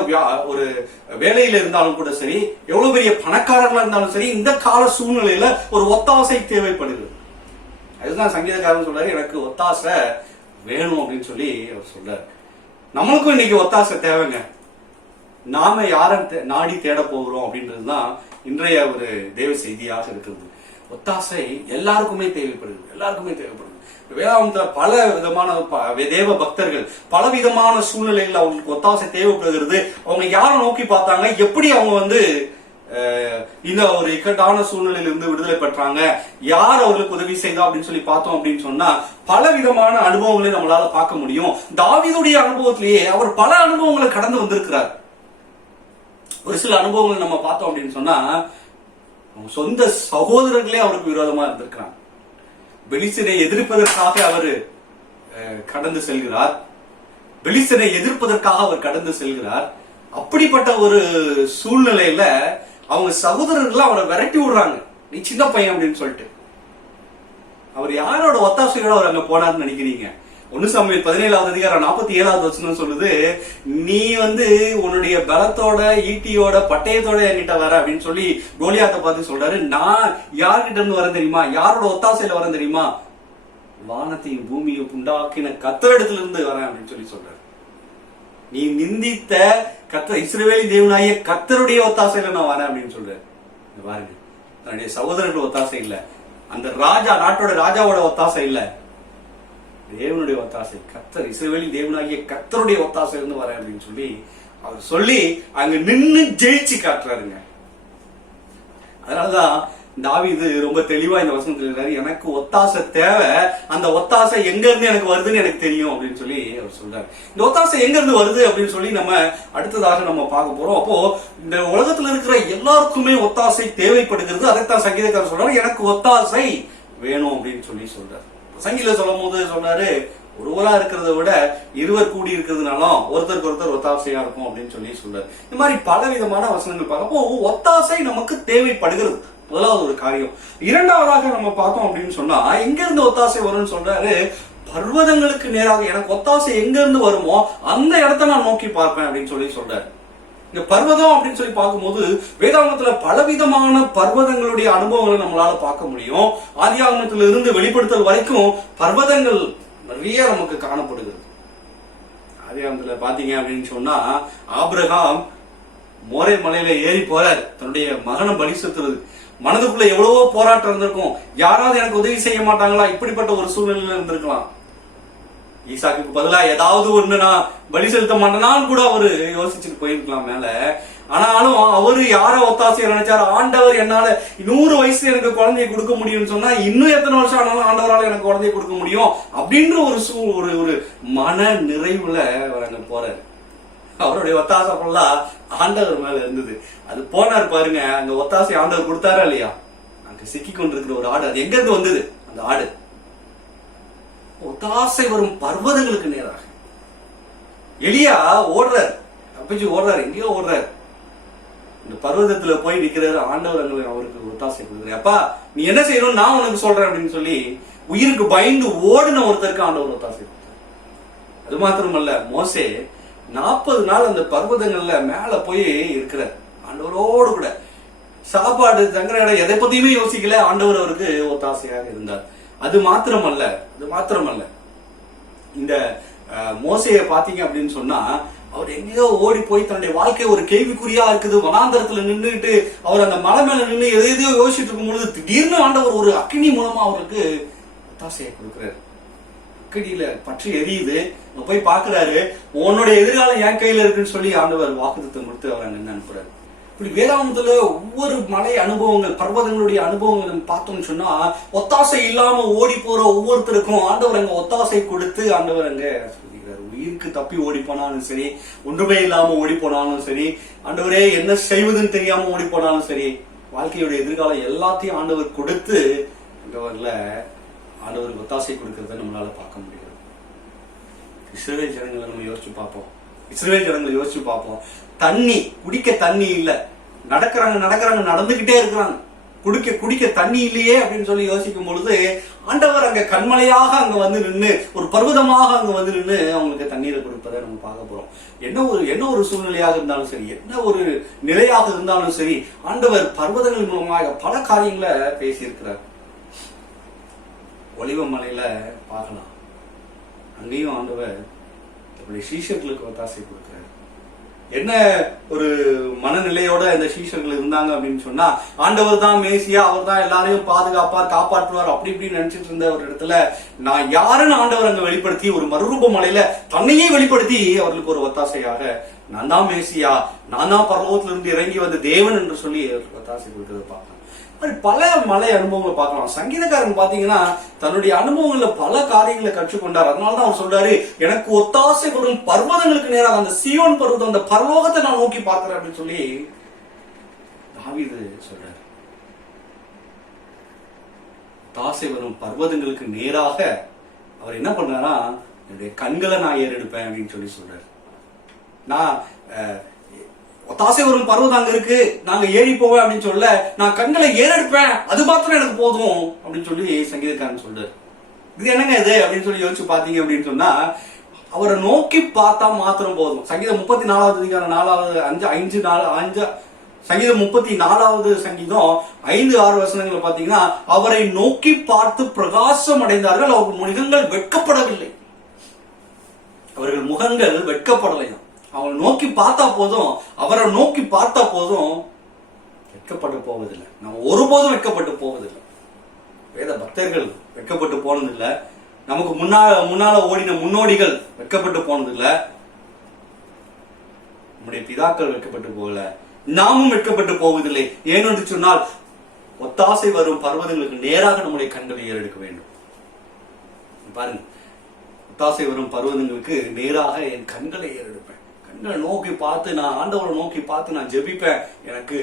ஒரு வேலையில இருந்தாலும் கூட சரி, எவ்வளவு பெரிய பணக்காரர்களா இருந்தாலும் சரி, இந்த கால சூழ்நிலையில ஒரு ஒத்தாசை தேவைப்படுகிறது. அதுதான் சங்கீதக்காரன் சொல்றாரு, எனக்கு ஒத்தாசை வேணும் அப்படின்னு சொல்லி அவர் சொல்றாரு. நம்மளுக்கும் இன்னைக்கு ஒத்தாசை தேவைங்க. நாம யாரை நாடி தேட போகிறோம் அப்படின்றதுதான் இன்றைய ஒரு தேவ செய்தியாக இருக்கிறது. ஒத்தாசை எல்லாருக்குமே தேவைப்படுது. வேதாந்தத்துல பல விதமான தேவ பக்தர்கள் பல விதமான சூழ்நிலைகள் அவங்களுக்கு ஒத்தாசை தேவைப்படுகிறது. அவங்க யாரை நோக்கி பார்த்தாங்க, எப்படி அவங்க இந்த ஒரு இக்கட்டான சூழ்நிலையில இருந்து விடுதலை பெற்றாங்க, யார் அவர்களுக்கு உதவி செய்தா அப்படின்னு சொல்லி பார்த்தோம் அப்படின்னு சொன்னா, பல விதமான அனுபவங்களை நம்மளால பார்க்க முடியும். தாவீதுடைய அனுபவத்திலேயே அவர் பல அனுபவங்களை கடந்து வந்திருக்கிறார். ஒரு சில அனுபவங்களை நம்ம பார்த்தோம் அப்படின்னு சொன்னா, சொந்த சகோதரர்களே அவருக்கு விரோதமா இருந்திருக்கிறாங்க. பெலிஸ்தரை எதிர்ப்பதற்காக அவர் கடந்து செல்கிறார். அப்படிப்பட்ட ஒரு சூழ்நிலையில அவங்க சகோதரர்கள் அவரை விரட்டி விடுறாங்க, நீ சின்ன பையன் அப்படின்னு சொல்லிட்டு. அவர் யாரோட ஒத்தாசையோட அவர் அங்க போனார்னு நினைக்கிறீங்க? 1 சாமுவேல் 17வது அதிகாரம் 47வது வசனம் சொல்லுது, நீ உன்னுடைய பலத்தோட ஈட்டியோட பட்டயத்தோட என்கிட்ட வர அப்படின்னு சொல்லி கோலியாத்தை பார்த்து சொல்றாரு. நான் யார்கிட்ட இருந்து வரேன் தெரியுமா? யாரோட ஒத்தாசையில வரேன் தெரியுமா? வானத்தையும் பூமியும் உண்டாக்கின கர்த்தரிடத்துல இருந்து வரேன் அப்படின்னு சொல்லி சொல்றாரு. நீ நிந்தித்த இஸ்ரவேலி தேவனாகிய கர்த்தருடைய ஒத்தாசையில நான் வரேன் அப்படின்னு சொல்றேன். பாருங்க, தன்னுடைய சகோதரர்கள் ஒத்தாசை இல்ல, அந்த நாட்டோட ராஜாவோட ஒத்தாசை இல்ல, தேவனுடைய ஒத்தாசை, கர்த்தர் இஸ்ரவேலி தேவனாகிய கர்த்தருடைய ஒத்தாசை இருந்து வரேன் அப்படின்னு சொல்லி அவர் சொல்லி அங்க நின்னு ஜெயிச்சு காட்டுறாருங்க. அதனாலதான் தாவீது ரொம்ப தெளிவா இந்த வசனத்துல இருக்காரு, எனக்கு ஒத்தாசை தேவை, அந்த ஒத்தாசை எங்க இருந்து எனக்கு வருதுன்னு எனக்கு தெரியும் அப்படின்னு சொல்லி அவர் சொல்றாரு. இந்த ஒத்தாசை எங்க இருந்து வருது அப்படின்னு சொல்லி நம்ம அடுத்ததாக நம்ம பார்க்க போறோம். அப்போ இந்த உலகத்துல இருக்கிற எல்லாருக்குமே ஒத்தாசை தேவைப்படுகிறது. அதைத்தான் சங்கீதக்காரர் சொல்றாரு, எனக்கு ஒத்தாசை வேணும் அப்படின்னு சொல்லி சொல்றாரு. சங்கீத சொல்லும் போது சொல்றாரு, ஒருவரா இருக்கிறத விட இருவர் கூடி இருக்கிறதுனாலும் ஒருத்தருக்கு ஒருத்தர் ஒத்தாசையா இருக்கும் அப்படின்னு சொல்லி சொல்றாரு. இந்த மாதிரி பல விதமான வசனங்கள் பார்க்கப்போ ஒத்தாசை நமக்கு தேவைப்படுகிறது. முதலாவது ஒரு காரியம். இரண்டாவதாக நம்ம பார்த்தோம் அப்படின்னு சொன்னா, எங்க இருந்து ஒத்தாசை வரும்னு சொல்றாரு, பர்வதங்களுக்கு நேராக எனக்கு ஒத்தாசை எங்க இருந்து வருமோ அந்த இடத்த நான் நோக்கி பார்ப்பேன் அப்படின்னு சொல்லி சொல்றாரு. இந்த பர்வதம் அப்படின்னு சொல்லி பார்க்கும்போது வேதாகமத்துல பலவிதமான பர்வதங்களுடைய அனுபவங்களை நம்மளால பார்க்க முடியும். ஆதியாகமத்துல இருந்து வெளிப்படுத்தல் வரைக்கும் பர்வதங்கள் நிறைய நமக்கு காணப்படுகிறது. ஆதியாகமத்துல பாத்தீங்க அப்படின்னு சொன்னா, ஆபிரகாம் மோரே மலையில ஏறி போறாரு தன்னுடைய மகனை பலி செலுத்துறது. மனதுக்குள்ள எவ்வளவோ போராட்டம் இருந்திருக்கும், யாராவது எனக்கு உதவி செய்ய மாட்டாங்களா, இப்படிப்பட்ட ஒரு சூழ்நிலையில இருந்திருக்கலாம். ஈசாக்கு பதிலா ஏதாவது ஒண்ணு நான் பலி செலுத்த மாட்டேனான்னு கூட அவரு யோசிச்சுட்டு போயிருக்கலாம் மேல. ஆனாலும் அவரு யார ஒத்தாசையை நினைச்சாரு, ஆண்டவர் என்னால 100 வயசுல எனக்கு குழந்தைய கொடுக்க முடியும்னு சொன்னா இன்னும் எத்தனை வருஷம் ஆனாலும் ஆண்டவரால எனக்கு குழந்தைய கொடுக்க முடியும் அப்படின்ற ஒரு மன நிறைவுல அவர் அங்க போறாரு. அவருடைய ஒத்தாசை ஃபுல்லா ஆண்டவர் மேல இருந்தது. அது போனார் பாருங்க, அங்க ஒத்தாசை ஆண்டவர் கொடுத்தாரா இல்லையா? அங்க சிக்கி கொண்டிருக்கிற ஒரு ஆடு, அது எங்க இருந்து வந்தது? அந்த ஆடு ஒத்தாசை வரும் பர்வதங்களுக்கு நேராக. எலியா ஓடுறாரு, தப்பிச்சு ஓடுறாரு, எங்கேயோ ஓடுறாரு. இந்த பர்வதத்துல போய் நிக்கிறாரு. ஆண்டவர் அவருக்கு ஒத்தாசை கொடுக்குறாரு. அப்பா நீ என்ன செய்யணும், நான் உனக்கு சொல்றேன் அப்படின்னு சொல்லி உயிருக்கு பயந்து ஓடின ஒருத்தருக்கு ஆண்டவர் ஒத்தாசை கொடுத்தார். அது மாத்திரமல்ல, மோசே 40 நாள் அந்த பர்வதங்கள்ல மேல போய் இருக்கிறார் ஆண்டவரோடு கூட. சாப்பாடு தங்குற இடம் எதை பத்தியுமே யோசிக்கல, ஆண்டவர் அவருக்கு ஒத்தாசையாக இருந்தார். அது மாத்திரமல்ல இந்த மோசையை பாத்தீங்க அப்படின்னு சொன்னா, அவர் எங்கேயோ ஓடி போய் தன்னுடைய வாழ்க்கை ஒரு கேள்விக்குறியா இருக்குது, வனாந்தரத்துல நின்றுட்டு அவர் அந்த மலை மேல நின்று எதையோ யோசிச்சுட்டு இருக்கும் பொழுது திடீர்னு ஆண்டவர் ஒரு அக்கினி மூலமா அவருக்கு ஒத்தாசையை கொடுக்கிறாரு. அக்கினியில பற்றி எரியுது, போய் பாக்குறாரு, உன்னுடைய எதிர்காலம் என் கையில இருக்குன்னு சொல்லி ஆண்டவர் வாக்குத்தத்தம் கொடுத்து அவர் அங்க அனுப்புறாரு. இப்படி வேதாகமத்துல ஒவ்வொரு மலை அனுபவங்கள், பர்வதங்களுடைய அனுபவங்கள் பார்த்தோம்னு சொன்னா, ஒத்தாசை இல்லாம ஓடி போற ஒவ்வொருத்தருக்கும் ஆண்டவர் அங்க ஒத்தாசை கொடுத்து ஆண்டவர் அங்க சொல்லிக்கிறார். உயிருக்கு தப்பி ஓடி போனாலும் சரி, ஒன்றுமே இல்லாம ஓடி போனாலும் சரி, ஆண்டவரே என்ன செய்வதுன்னு தெரியாம ஓடி போனாலும் சரி, வாழ்க்கையுடைய எதிர்காலம் எல்லாத்தையும் ஆண்டவர் கொடுத்து ஆண்டவருக்கு ஒத்தாசை கொடுக்கறத நம்மளால பார்க்க முடியாது. இஸ்ரவேல் ஜனங்களை நம்ம யோசிச்சு பார்ப்போம். தண்ணி குடிக்க தண்ணி இல்ல, நடக்கிறாங்க நடந்துகிட்டே இருக்கிறாங்க, குடிக்க தண்ணி இல்லையே அப்படின்னு சொல்லி யோசிக்கும் பொழுது ஆண்டவர் அங்க கண்மலையாக அங்க வந்து நின்று, ஒரு பர்வதமாக அங்க வந்து நின்று அவங்களுக்கு தண்ணீரை கொடுப்பதை நம்ம பார்க்க போறோம். என்ன ஒரு சூழ்நிலையாக இருந்தாலும் சரி, என்ன ஒரு நிலையாக இருந்தாலும் சரி, ஆண்டவர் பர்வதங்கள் மூலமாக பல காரியங்களை பேசியிருக்கிறார். ஒலிவ மலையில பார்க்கலாம், அங்கேயும் ஆண்டவர் தன்னுடைய சீஷர்களுக்கு ஒத்தாசை கொடுக்கிறார். என்ன ஒரு மனநிலையோட இந்த சீஷர்கள் இருந்தாங்க அப்படின்னு சொன்னா, ஆண்டவர் தான் மேசியா, அவர் தான் எல்லாரையும் பாதுகாப்பார், காப்பாற்றுவார், அப்படி இப்படின்னு நினைச்சிட்டு இருந்த ஒரு இடத்துல நான் யாருன்னு ஆண்டவர் அங்க வெளிப்படுத்தி, ஒரு மறுரூப மலையில தன்னையே வெளிப்படுத்தி அவர்களுக்கு ஒரு ஒத்தாசையாக, நான் தான் மேசியா, நான் தான் பரலோகத்துல இருந்து இறங்கி வந்த தேவன் என்று சொல்லி ஒத்தாசை கொடுக்கிறத பார்க்கலாம். பல மலை அனுபவங்களை பார்க்கலாம். சங்கீதக்காரன் பாத்தீங்கன்னா தன்னுடைய அனுபவங்கள்ல பல காரியங்களை கற்றுக்கொண்டார். அதனாலதான் அவர் சொல்றாரு, எனக்கு ஒத்தாசை வரும் பர்வதங்களுக்கு நேராக அந்த சீயோன் பர்வதம், அந்த பரலோகத்தை நான் நோக்கி பார்க்கிறேன் அப்படின்னு சொல்லி தாவீது சொல்றாரு. ஒத்தாசை வரும் பர்வதங்களுக்கு நேராக அவர் என்ன பண்றாரா, என்னுடைய கண்களை நான் ஏறெடுப்பேன் அப்படின்னு சொல்லி சொல்றாரு. நான் ஒத்தாசை வரும் பர்வதம் அங்க இருக்கு, நாங்க ஏறி போவேன் அப்படின்னு சொல்ல, நான் கண்களை ஏறெடுப்பேன், அது மாத்திரம் எனக்கு போதும் அப்படின்னு சொல்லி சங்கீதக்காரன் சொல்றாரு. இது என்னங்க இது அப்படின்னு சொல்லி யோசிச்சு பாத்தீங்க அப்படின்னு சொன்னா, அவரை நோக்கி பார்த்தா மாத்திரம் போதும். சங்கீதம் 34வது அதிகாரம் 4 சங்கீதம் 34வது சங்கீதம் 5-6 வசனங்களை பாத்தீங்கன்னா, அவரை நோக்கி பார்த்து பிரகாசம் அடைந்தார்கள், அவர்கள் முகங்கள் வெட்கப்படவில்லை. அவர்கள் முகங்கள் வெட்கப்படலையாம். அவங்களை நோக்கி பார்த்தா போதும், அவரை நோக்கி பார்த்தா போதும், வெட்கப்பட்டு போவதில்லை. நம்ம ஒருபோதும் வெட்கப்பட்டு போவதில்லை. வேத பக்தர்கள் வெட்கப்பட்டு போனதில்லை. நமக்கு முன்னால ஓடின முன்னோடிகள் வெட்கப்பட்டு போனதில்லை. நம்முடைய பிதாக்கள் வெட்கப்பட்டு போகல, நாமும் வெட்கப்பட்டு போவதில்லை. ஏனென்று சொன்னால், ஒத்தாசை வரும் பர்வதங்களுக்கு நேராக நம்முடைய கண்களை ஏறெடுக்க வேண்டும். பாருங்க, ஒத்தாசை வரும் பர்வதங்களுக்கு நேராக என் கண்களை ஏறெடுப்பேன். கண்களை நோக்கி பார்த்து நான் ஆண்டவரை நோக்கி பார்த்து நான் ஜெபிப்பேன், எனக்கு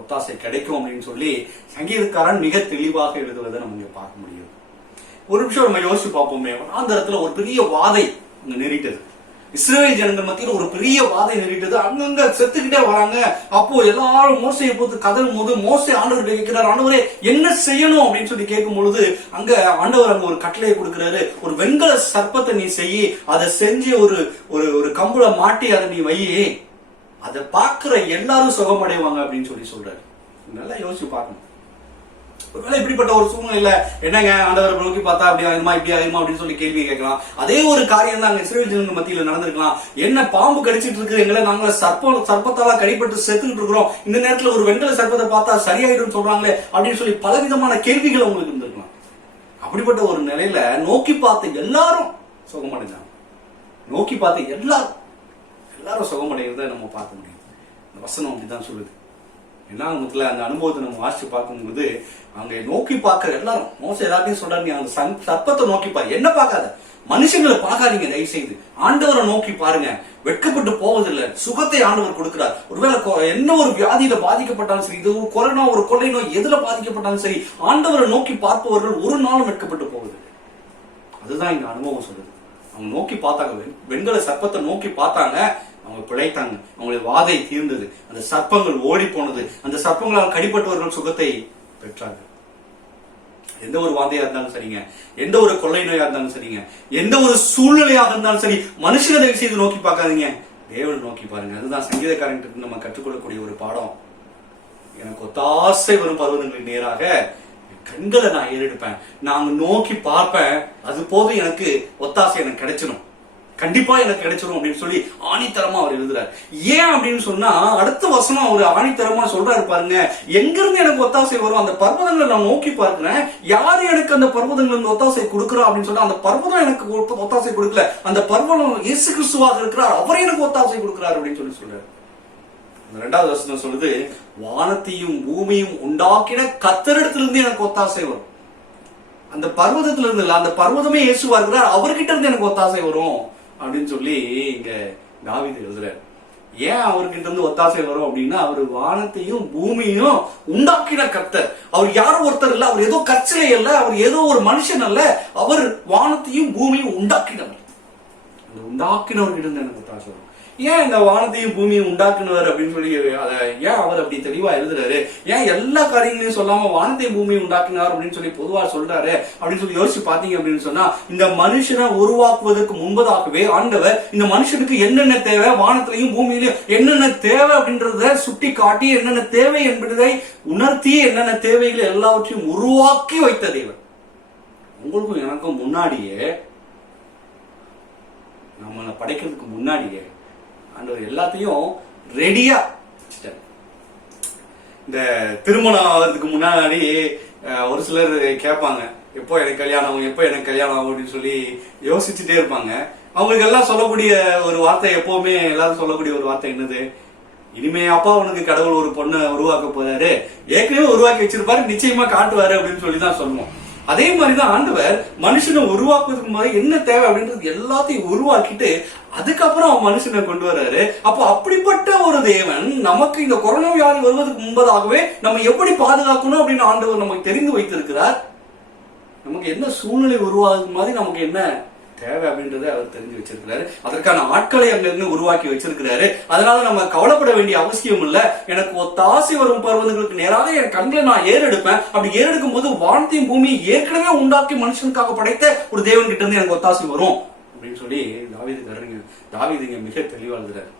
ஒத்தாசை கிடைக்கும் அப்படின்னு சொல்லி சங்கீதக்காரன் மிக தெளிவாக எழுதுவதை நம்ம இங்க பார்க்க முடியும். ஒரு நிமிஷம் நம்ம யோசிச்சு பார்ப்போமே. வனாந்தரத்துல ஒரு பெரிய வாதை அங்க நேரிட்டது. இஸ்ரவேல் ஜனங்கள் மத்தியில் ஒரு பெரிய வாதை நேரிட்டது. அங்கங்க செத்துக்கிட்டே வராங்க. அப்போ எல்லாரும் மோசையை போட்டு கதறும் போது மோசை ஆண்டவர்கிட்ட கேட்கிறார், ஆண்டவரே என்ன செய்யணும் அப்படின்னு சொல்லி கேட்கும் பொழுது அங்க ஆண்டவர் அங்க ஒரு கட்டளையை கொடுக்கிறாரு. ஒரு வெண்கல சர்ப்பத்தை நீ செய்யி, அதை செஞ்சு ஒரு கம்புல மாட்டி அதை நீ வையே, அதை பார்க்கிற எல்லாரும் சுகமடைவாங்க அப்படின்னு சொல்லி சொல்றாரு. நல்லா யோசிச்சு பார்க்கணும். ஒருவேளை இப்படிப்பட்ட ஒரு சூழ்நிலையில என்னங்க ஆண்டவரை நோக்கி பார்த்தா அப்படி ஆகுமா இப்படி ஆகுமா அப்படின்னு சொல்லி கேள்வி கேட்கலாம். அதே ஒரு காரியம் தான் அங்க இஸ்ரவேல் ஜனங்கள் மத்தியில நடந்திருக்கலாம். என்ன பாம்பு கடிச்சிட்டு இருக்கு, எங்களை நாங்க சர்ப்பத்தால கடிப்பட்டு செத்துக்கிட்டு இருக்கிறோம், இந்த நேரத்துல ஒரு வெண்கல சர்ப்பத்தை பார்த்தா சரியாயிடும் சொல்றாங்களே அப்படின்னு சொல்லி பலவிதமான கேள்விகள் அவங்களுக்கு இருந்திருக்கலாம். அப்படிப்பட்ட ஒரு நிலையில நோக்கி பார்த்த எல்லாரும் சுகமடைஞ்சாங்க. நோக்கி பார்த்த எல்லாரும் சுகமடைகிறத நம்ம பார்க்க முடியும். இந்த வசனம் அப்படிதான் சொல்லுது. என்ன அந்த அனுபவத்தை நம்ம வாசிச்சு பார்க்கும்போது அங்க நோக்கி பார்க்கிற எல்லாரும், மோச எல்லாத்தையும் சொல்றாரு, நீ அந்த சர்ப்பத்தை நோக்கி பாரு, என்ன பார்க்காத, மனுஷங்களை பார்க்காதீங்க, தயவு செய்து ஆண்டவரை நோக்கி பாருங்க, வெட்கப்பட்டு போவதில்லை. சுகத்தை ஆண்டவர் கொடுக்கிறார். ஒருவேளை என்ன ஒரு வியாதியில பாதிக்கப்பட்டாலும் சரி, இது ஒரு கொரோனா ஒரு கொள்ளை நோய் எதுல பாதிக்கப்பட்டாலும் சரி, ஆண்டவரை நோக்கி பார்ப்பவர்கள் ஒரு நாளும் வெட்கப்பட்டு போவதில்லை. அதுதான் இந்த அனுபவம் சொல்லுது. அவங்க நோக்கி பார்த்தாங்க, வெண்கல சர்ப்பத்தை நோக்கி பார்த்தாங்க, அவங்க பிழைத்தாங்க, அவங்களுடைய வாதை தீர்ந்தது, அந்த சர்ப்பங்கள் ஓடி போனது, அந்த சர்ப்பங்களால் கடிப்பட்டவர்கள் சுகத்தை பெற்றார்கள். எந்த ஒரு வாதையா இருந்தாலும் சரிங்க, எந்த ஒரு கொள்ளை நோயா இருந்தாலும் சரிங்க, எந்த ஒரு சூழ்நிலையாக இருந்தாலும் சரி, மனுஷனை தயவு செய்து நோக்கி பார்க்காதீங்க, தேவனை நோக்கி பாருங்க. அதுதான் சங்கீதக்காரன் நம்ம கற்றுக்கொள்ளக்கூடிய ஒரு பாடம். எனக்கு ஒத்தாசை வரும் பருவங்களுக்கு நேராக கண்களை நான் ஏறெடுப்பேன், நான் நோக்கி பார்ப்பேன், அது போதும், எனக்கு ஒத்தாசை எனக்கு கிடைச்சிடும், கண்டிப்பா எனக்கு கிடைச்சிடும் அப்படின்னு சொல்லி ஆணித்தரமா அவர் எழுதுறாரு. ஏன் அப்படின்னு சொன்னா, அடுத்த வசனம் அவர் ஆணித்தரமா சொல்றாரு பாருங்க, எங்க இருந்து எனக்கு ஒத்தாசை வரும், அந்த பர்வதங்களை நான் நோக்கி பார்க்கிறேன், யாரு எனக்கு அந்த பர்வதங்கள் ஒத்தாசை கொடுக்குறா அப்படின்னு சொன்னா, அந்த பர்வதம் எனக்கு ஒத்தாசை கொடுக்கல, அந்த பர்வதம் இயேசு கிறிஸ்துவாக இருக்கிறார், அவரே எனக்கு ஒத்தாசை கொடுக்கிறார் அப்படின்னு சொல்லி சொல்றாரு. இரண்டாவது வசனம் சொல்லுது, வானத்தையும் பூமியும் உண்டாக்கின கர்த்தரிடத்திலிருந்து எனக்கு ஒத்தாசை வரும். அந்த பர்வதத்துல இருந்து இல்ல, அந்த பர்வதமே இயேசுவா இருக்கிறார், அவர்கிட்ட இருந்து எனக்கு ஒத்தாசை வரும் அப்படின்னு சொல்லி இங்க தாவீது எழுதுறாரு. ஏன் அவர்கிட்ட இருந்து ஒத்தாசை வரும் அப்படின்னா, அவர் வானத்தையும் பூமியும் உண்டாக்கின கர்த்தர். அவர் யாரும் ஒருத்தர் இல்ல, அவர் ஏதோ கற்சிலை அல்ல, அவர் ஏதோ ஒரு மனுஷன் அல்ல, அவர் வானத்தையும் பூமியும் உண்டாக்கினவர். அந்த உண்டாக்கினவர்கிட்ட இருந்து எனக்கு ஒத்தாசை வரும். ஏன் இந்த வானத்தையும் பூமியும் உண்டாக்குனவர் அப்படின்னு சொல்லி ஏன் அவர் அப்படி தெளிவா எழுதுறாரு? ஏன் எல்லா காரியங்களையும் சொல்லாம வானத்தையும் பூமியும் உண்டாக்கினார் அப்படின்னு சொல்லி பொதுவா சொல்றாரு அப்படின்னு சொல்லி யோசிச்சு பாத்தீங்க அப்படின்னு சொன்னா, இந்த மனுஷனை உருவாக்குவதற்கு முன்பதாகவே ஆண்டவர் இந்த மனுஷனுக்கு என்னென்ன தேவை, வானத்திலையும் பூமியிலையும் என்னென்ன தேவை அப்படின்றத சுட்டி காட்டி, என்னென்ன தேவை என்பதை உணர்த்தி, என்னென்ன தேவைகளை எல்லாவற்றையும் உருவாக்கி வைத்த தேவன். உங்களுக்கும் எனக்கும் முன்னாடியே, நம்மளை படைக்கிறதுக்கு முன்னாடியே ஆண்டவர் எல்லாத்தையும் ரெடியா வச்சுட்டாரு. இந்த திருமணம் ஆகிறதுக்கு முன்னாடி ஒரு சிலர் கேட்பாங்க, எப்போ எனக்கு கல்யாணம் ஆகும், எப்போ எனக்கு கல்யாணம் ஆகும் அப்படின்னு சொல்லி யோசிச்சுட்டே இருப்பாங்க. அவங்களுக்கு எல்லாம் சொல்லக்கூடிய ஒரு வார்த்தை, எப்பவுமே எல்லாரும் சொல்லக்கூடிய ஒரு வார்த்தை என்னது, இனிமே அப்பா உனக்கு கடவுள் ஒரு பொண்ணை உருவாக்க போறாரு, ஏற்கனவே உருவாக்கி வச்சிருப்பாரு, நிச்சயமா காட்டுவாரு அப்படின்னு சொல்லி தான் சொல்லுவோம். அதே மாதிரிதான் ஆண்டவர் மனுஷனை உருவாக்குவதற்கு மாதிரி என்ன தேவை அப்படின்றது எல்லாத்தையும் உருவாக்கிட்டு அதுக்கப்புறம் அவன் மனுஷனை கொண்டு வர்றாரு. அப்போ அப்படிப்பட்ட ஒரு தேவன் நமக்கு இந்த கொரோனா வியாதி வருவதற்கு முன்பதாகவே நம்ம எப்படி பாதுகாக்கணும் அப்படின்னு ஆண்டவர் நமக்கு தெரிந்து வைத்திருக்கிறார். நமக்கு என்ன சூழ்நிலை உருவாகுது மாதிரி நமக்கு என்ன தேவை அப்படின்றத அவர் தெரிஞ்சு வச்சிருக்கிறாரு. அதற்கான ஆட்களை அங்கிருந்து உருவாக்கி வச்சிருக்கிறாரு. அதனால நம்ம கவலைப்பட வேண்டிய அவசியம் இல்ல. எனக்கு ஒத்தாசை வரும் பருவங்களுக்கு நேராக என் கண்களை நான் ஏறெடுப்பேன். அப்படி ஏறெடுக்கும் போது வானத்தையும் பூமி ஏற்கனவே உண்டாக்கி மனுஷனுக்காக படைத்த ஒரு தேவன் கிட்ட இருந்து எனக்கு ஒத்தாசை வரும் அப்படின்னு சொல்லி தாவீதுங்க மிக தெளிவா எழுதுறாரு.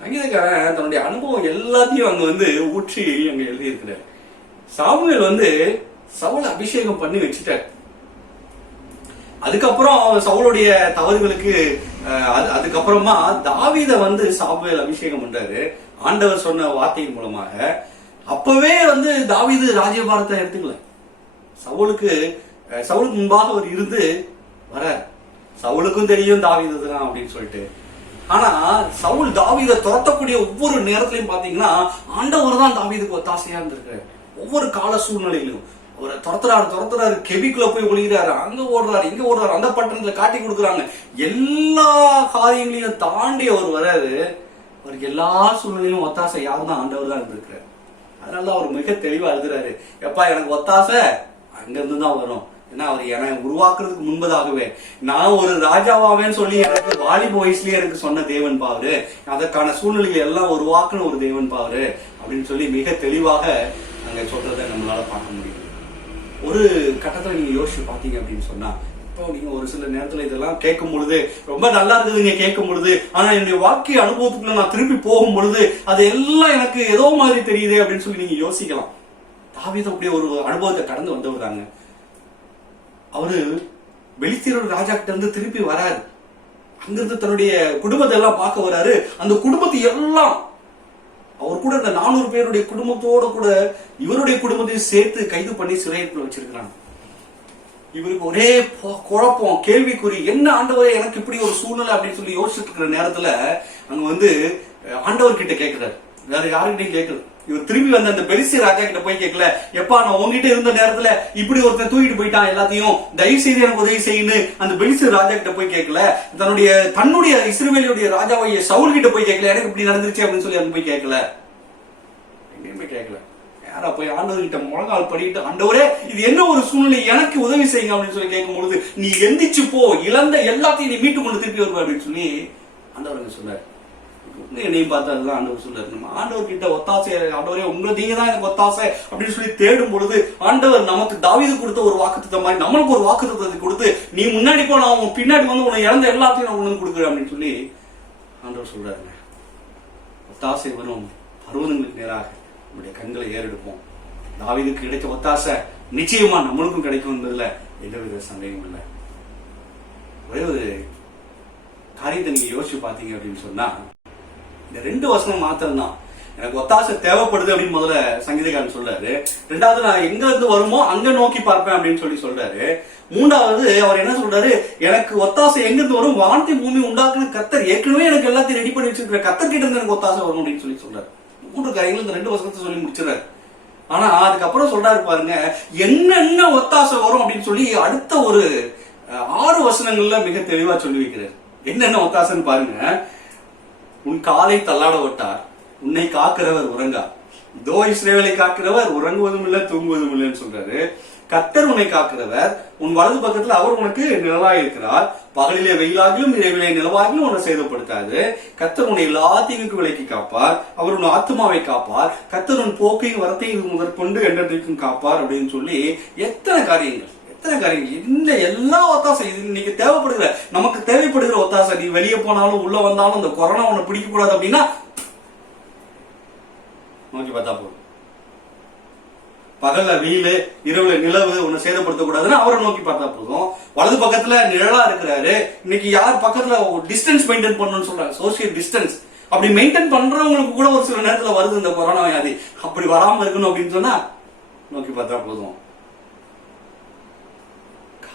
சங்கீதக்காரன் தன்னுடைய அனுபவம் எல்லாத்தையும் அங்க ஊற்றி அங்க எழுதி இருக்கிறார். சாமுவேல் சவுல் அபிஷேகம் பண்ணி வச்சுட்டார். அதுக்கப்புறம் சவுளுடைய தவறுகளுக்கு அதுக்கப்புறமா தாவீத சாமுவேல் அபிஷேகம் பண்றாரு ஆண்டவர் சொன்ன வார்த்தையின் மூலமாக. அப்பவே தாவீது ராஜ்யபாரத்தை எடுத்துக்கல. சவுலுக்கு முன்பாக அவர் இருந்து வர சவுலுக்கும் தெரியும் தாவீது தான் அப்படின்னு சொல்லிட்டு. ஆனா சவுல் தாவீதை துரத்தக்கூடிய ஒவ்வொரு நேரத்திலையும் பாத்தீங்கன்னா ஆண்டவர் தான் தாவீதுக்கு ஒத்தாசையா இருந்திருக்காரு. ஒவ்வொரு கால சூழ்நிலையிலும் அவரை துரத்துறாரு, கெபிக்குள்ள போய் ஒளிகிறாரு, அங்க ஓடுறாரு, இங்க ஓடுறாரு, அந்த பட்டணத்துல காட்டி கொடுக்குறாங்க. எல்லா காரியங்களையும் தாண்டி அவர் வராரு. அவருக்கு எல்லா சூழ்நிலையிலும் ஒத்தாசை யாருதான் ஆண்டவர் தான் இருந்திருக்கிறாரு. அதனாலதான் அவர் மிக தெளிவா எழுதுறாரு, எப்பா எனக்கு ஒத்தாசை அங்க இருந்து தான் வரும். ஏன்னா அவர் எனக்கு உருவாக்குறதுக்கு முன்பதாகவே நான் ஒரு ராஜாவாவேன்னு சொல்லி எனக்கு வாலிப வயசுலயே எனக்கு சொன்ன தேவன் பாவரு, அதற்கான சூழ்நிலைகள் எல்லாம் உருவாக்குன ஒரு தேவன் பாவரு அப்படின்னு சொல்லி மிக தெளிவாக அங்க சொல்றதை நம்மளால பார்க்க முடியும். ஒரு கட்டத்துல நீங்க யோசிச்சு பாத்தீங்க அப்படின்னு சொன்னா, இப்போ நீங்க ஒரு சில நேரத்துல இதெல்லாம் கேட்கும் பொழுது ரொம்ப நல்லா இருக்குதுங்க கேட்கும் பொழுது, ஆனா என்னுடைய வாழ்க்கை அனுபவத்துக்குள்ள நான் திருப்பி போகும் பொழுது அது எல்லாம் எனக்கு ஏதோ மாதிரி தெரியுது அப்படின்னு சொல்லி நீங்க யோசிக்கலாம். தாவீது அப்படியே ஒரு அனுபவத்தை கடந்து வந்தவர் தாங்க. அவரு பெலிஸ்தியரோட ராஜா கிட்ட இருந்து திருப்பி வராரு. அங்கிருந்து தன்னுடைய குடும்பத்தை எல்லாம் பார்க்க வராரு. அந்த குடும்பத்தை எல்லாம் அவர் கூட இந்த 400 பேருடைய குடும்பத்தோட கூட இவருடைய குடும்பத்தையும் சேர்த்து கைது பண்ணி சிறையில் வச்சிருக்கிறாங்க. இவருக்கு ஒரே குழப்பம், கேள்விக்குறி, என்ன ஆண்டவரே எனக்கு இப்படி ஒரு சூழ்நிலை அப்படின்னு சொல்லி யோசிச்சுட்டு இருக்கிற நேரத்துல அங்க ஆண்டவர் கிட்ட கேட்கிறாரு. வேற யாருக்கிட்டையும் கேட்கல. இவர் திரும்பி அந்த பெலிஸ்திய ராஜா கிட்ட போய் கேட்கல, எப்பா நான் உங்ககிட்ட இருந்த நேரத்துல இப்படி ஒருத்தன் தூக்கிட்டு போயிட்டான் எல்லாத்தையும், தயவு செய்து எனக்கு உதவி செய்யணும் அந்த பெலிஸ்திய ராஜா கிட்ட போய் கேட்கல. தன்னுடைய இஸ்ரவேலுடைய ராஜாவைய சவுல் கிட்ட போய் கேட்கல, எனக்கு இப்படி நடந்துருச்சு அப்படின்னு சொல்லி அங்க போய் கேட்கல. எங்கேயும் போய் கேட்கல. யாரா போய் ஆண்டவர் கிட்ட முழங்கால் படிட்டு, ஆண்டவரே இது என்ன ஒரு சூழ்நிலை, எனக்கு உதவி செய்யுங்க அப்படின்னு சொல்லி கேட்கும் பொழுது, நீ எந்திரிச்சு போ, இழந்த எல்லாத்தையும் நீ மீட்டு கொண்டு திருப்பி வருவ அப்படின்னு சொல்லி ஆண்டவர் சொன்னார். என்னையும் பார்த்தா அதுதான் ஆண்டவர் சொல்றாரு. நம்ம ஆண்டவர் கிட்ட ஒத்தாசை, ஆண்டவரே நீங்க தான் எனக்கு ஒத்தாசை அப்படின்னு சொல்லி தேடும் பொழுது ஆண்டவர் நமக்கு தாவீது கொடுத்த ஒரு வாக்குத்தத்தம் மாதிரி நம்மளுக்கு ஒரு வாக்குத்தத்தத்தை கொடுத்து, நீ முன்னாடி போ, நான் உன் பின்னாடி உன்னை இழந்த எல்லாத்தையும் நான் உனக்கு கொடுக்குறேன் அப்படின்னு சொல்லி ஆண்டவர் சொல்றாருங்க. ஒத்தாசை வரும் பருவங்களுக்கு நேராக நம்முடைய கண்களை ஏறெடுப்போம். தாவீதுக்கு கிடைச்ச ஒத்தாசை நிச்சயமா நம்மளுக்கும் கிடைக்கும் என்பதுல எந்தவித சந்தேகமும் இல்லை. ஒரே ஒரு காரியத்தை நீங்க யோசிச்சு பாத்தீங்க அப்படின்னு சொன்னா, இந்த 2 வசனம் மாத்திரம் தான் எனக்கு ஒத்தாசை தேவைப்படுது அப்படின்னு முதல்ல சங்கீதக்காரன் சொல்றாரு. 2வது நான் எங்க இருந்து வருமோ அங்க நோக்கி பார்ப்பேன் அப்படின்னு சொல்லி சொல்றாரு. 3வது அவர் என்ன சொல்றாரு, எனக்கு ஒத்தாசை எங்க இருந்து வரும், வானத்தை பூமி உண்டாக்குன கர்த்தர் ஏற்கனவே எனக்கு எல்லாத்தையும் ரெடி பண்ணி வச்சிருக்கிற கர்த்தர் கிட்ட இருந்து எனக்கு ஒத்தாசை வரும் அப்படின்னு சொல்லி சொல்றாரு. 3 காரியங்கள் இந்த 2 வசனத்தை சொல்லி முடிச்சிடறாரு. ஆனா அதுக்கப்புறம் சொல்றாரு பாருங்க, என்னென்ன ஒத்தாசை வரும் அப்படின்னு சொல்லி அடுத்த ஒரு 6 வசனங்கள்ல மிக தெளிவா சொல்லி வைக்கிறார். என்னென்ன ஒத்தாசைன்னு பாருங்க. உன் காலை தள்ளாட விட்டார், உன்னை காக்கிறவர் உறங்கார். இதோ இஸ்ரவேலை காக்கிறவர் உறங்குவதும் இல்லை தூங்குவதும் இல்லைன்னு சொல்றாரு. கர்த்தர் உன்னை காக்கிறவர், உன் வலது பக்கத்துல அவர் உனக்கு நிழலாய் இருக்கிறார். பகலிலே வெயிலாகிலும் இரவிலே நிலவாகிலும் உன்னை சேதப்படுத்தாது. கர்த்தர் உன்னை எல்லா தீங்குக்கும் விலக்கி காப்பார். அவர் உன் ஆத்மாவை காப்பார். கர்த்தர் உன் போக்கையும் வரத்தையும் முதற்கொண்டு என்றைக்கும் காப்பார் அப்படின்னு சொல்லி எத்தனை காரியங்கள். இந்த எல்லா ஒத்தாசை இன்னைக்கு தேவைப்படுகிற, நமக்கு தேவைப்படுகிற ஒத்தாசை. நீ வெளியே போனாலும் உள்ள வந்தாலும் இந்த கொரோனா உன்னை பிடிக்க கூடாது அப்படின்னா நோக்கி பார்த்தா போதும். பகல்ல வெயிலு, இரவுல நிலவு உன்னை சேதப்படுத்த கூடாதுன்னா அவரை நோக்கி பார்த்தா போதும். வலது பக்கத்துல நிழலா இருக்கிறாரு. இன்னைக்கு யார் பக்கத்துல டிஸ்டன்ஸ் மெயின்டைன் பண்ணணும்னு சொல்றாங்க, சோசியல் டிஸ்டன்ஸ். அப்படி மெயின்டைன் பண்றவங்களுக்கு கூட ஒரு சில நேரத்துல வருது இந்த கொரோனா வியாதி. அப்படி வராம இருக்கணும் அப்படின்னு சொன்னா நோக்கி பார்த்தா போதும்.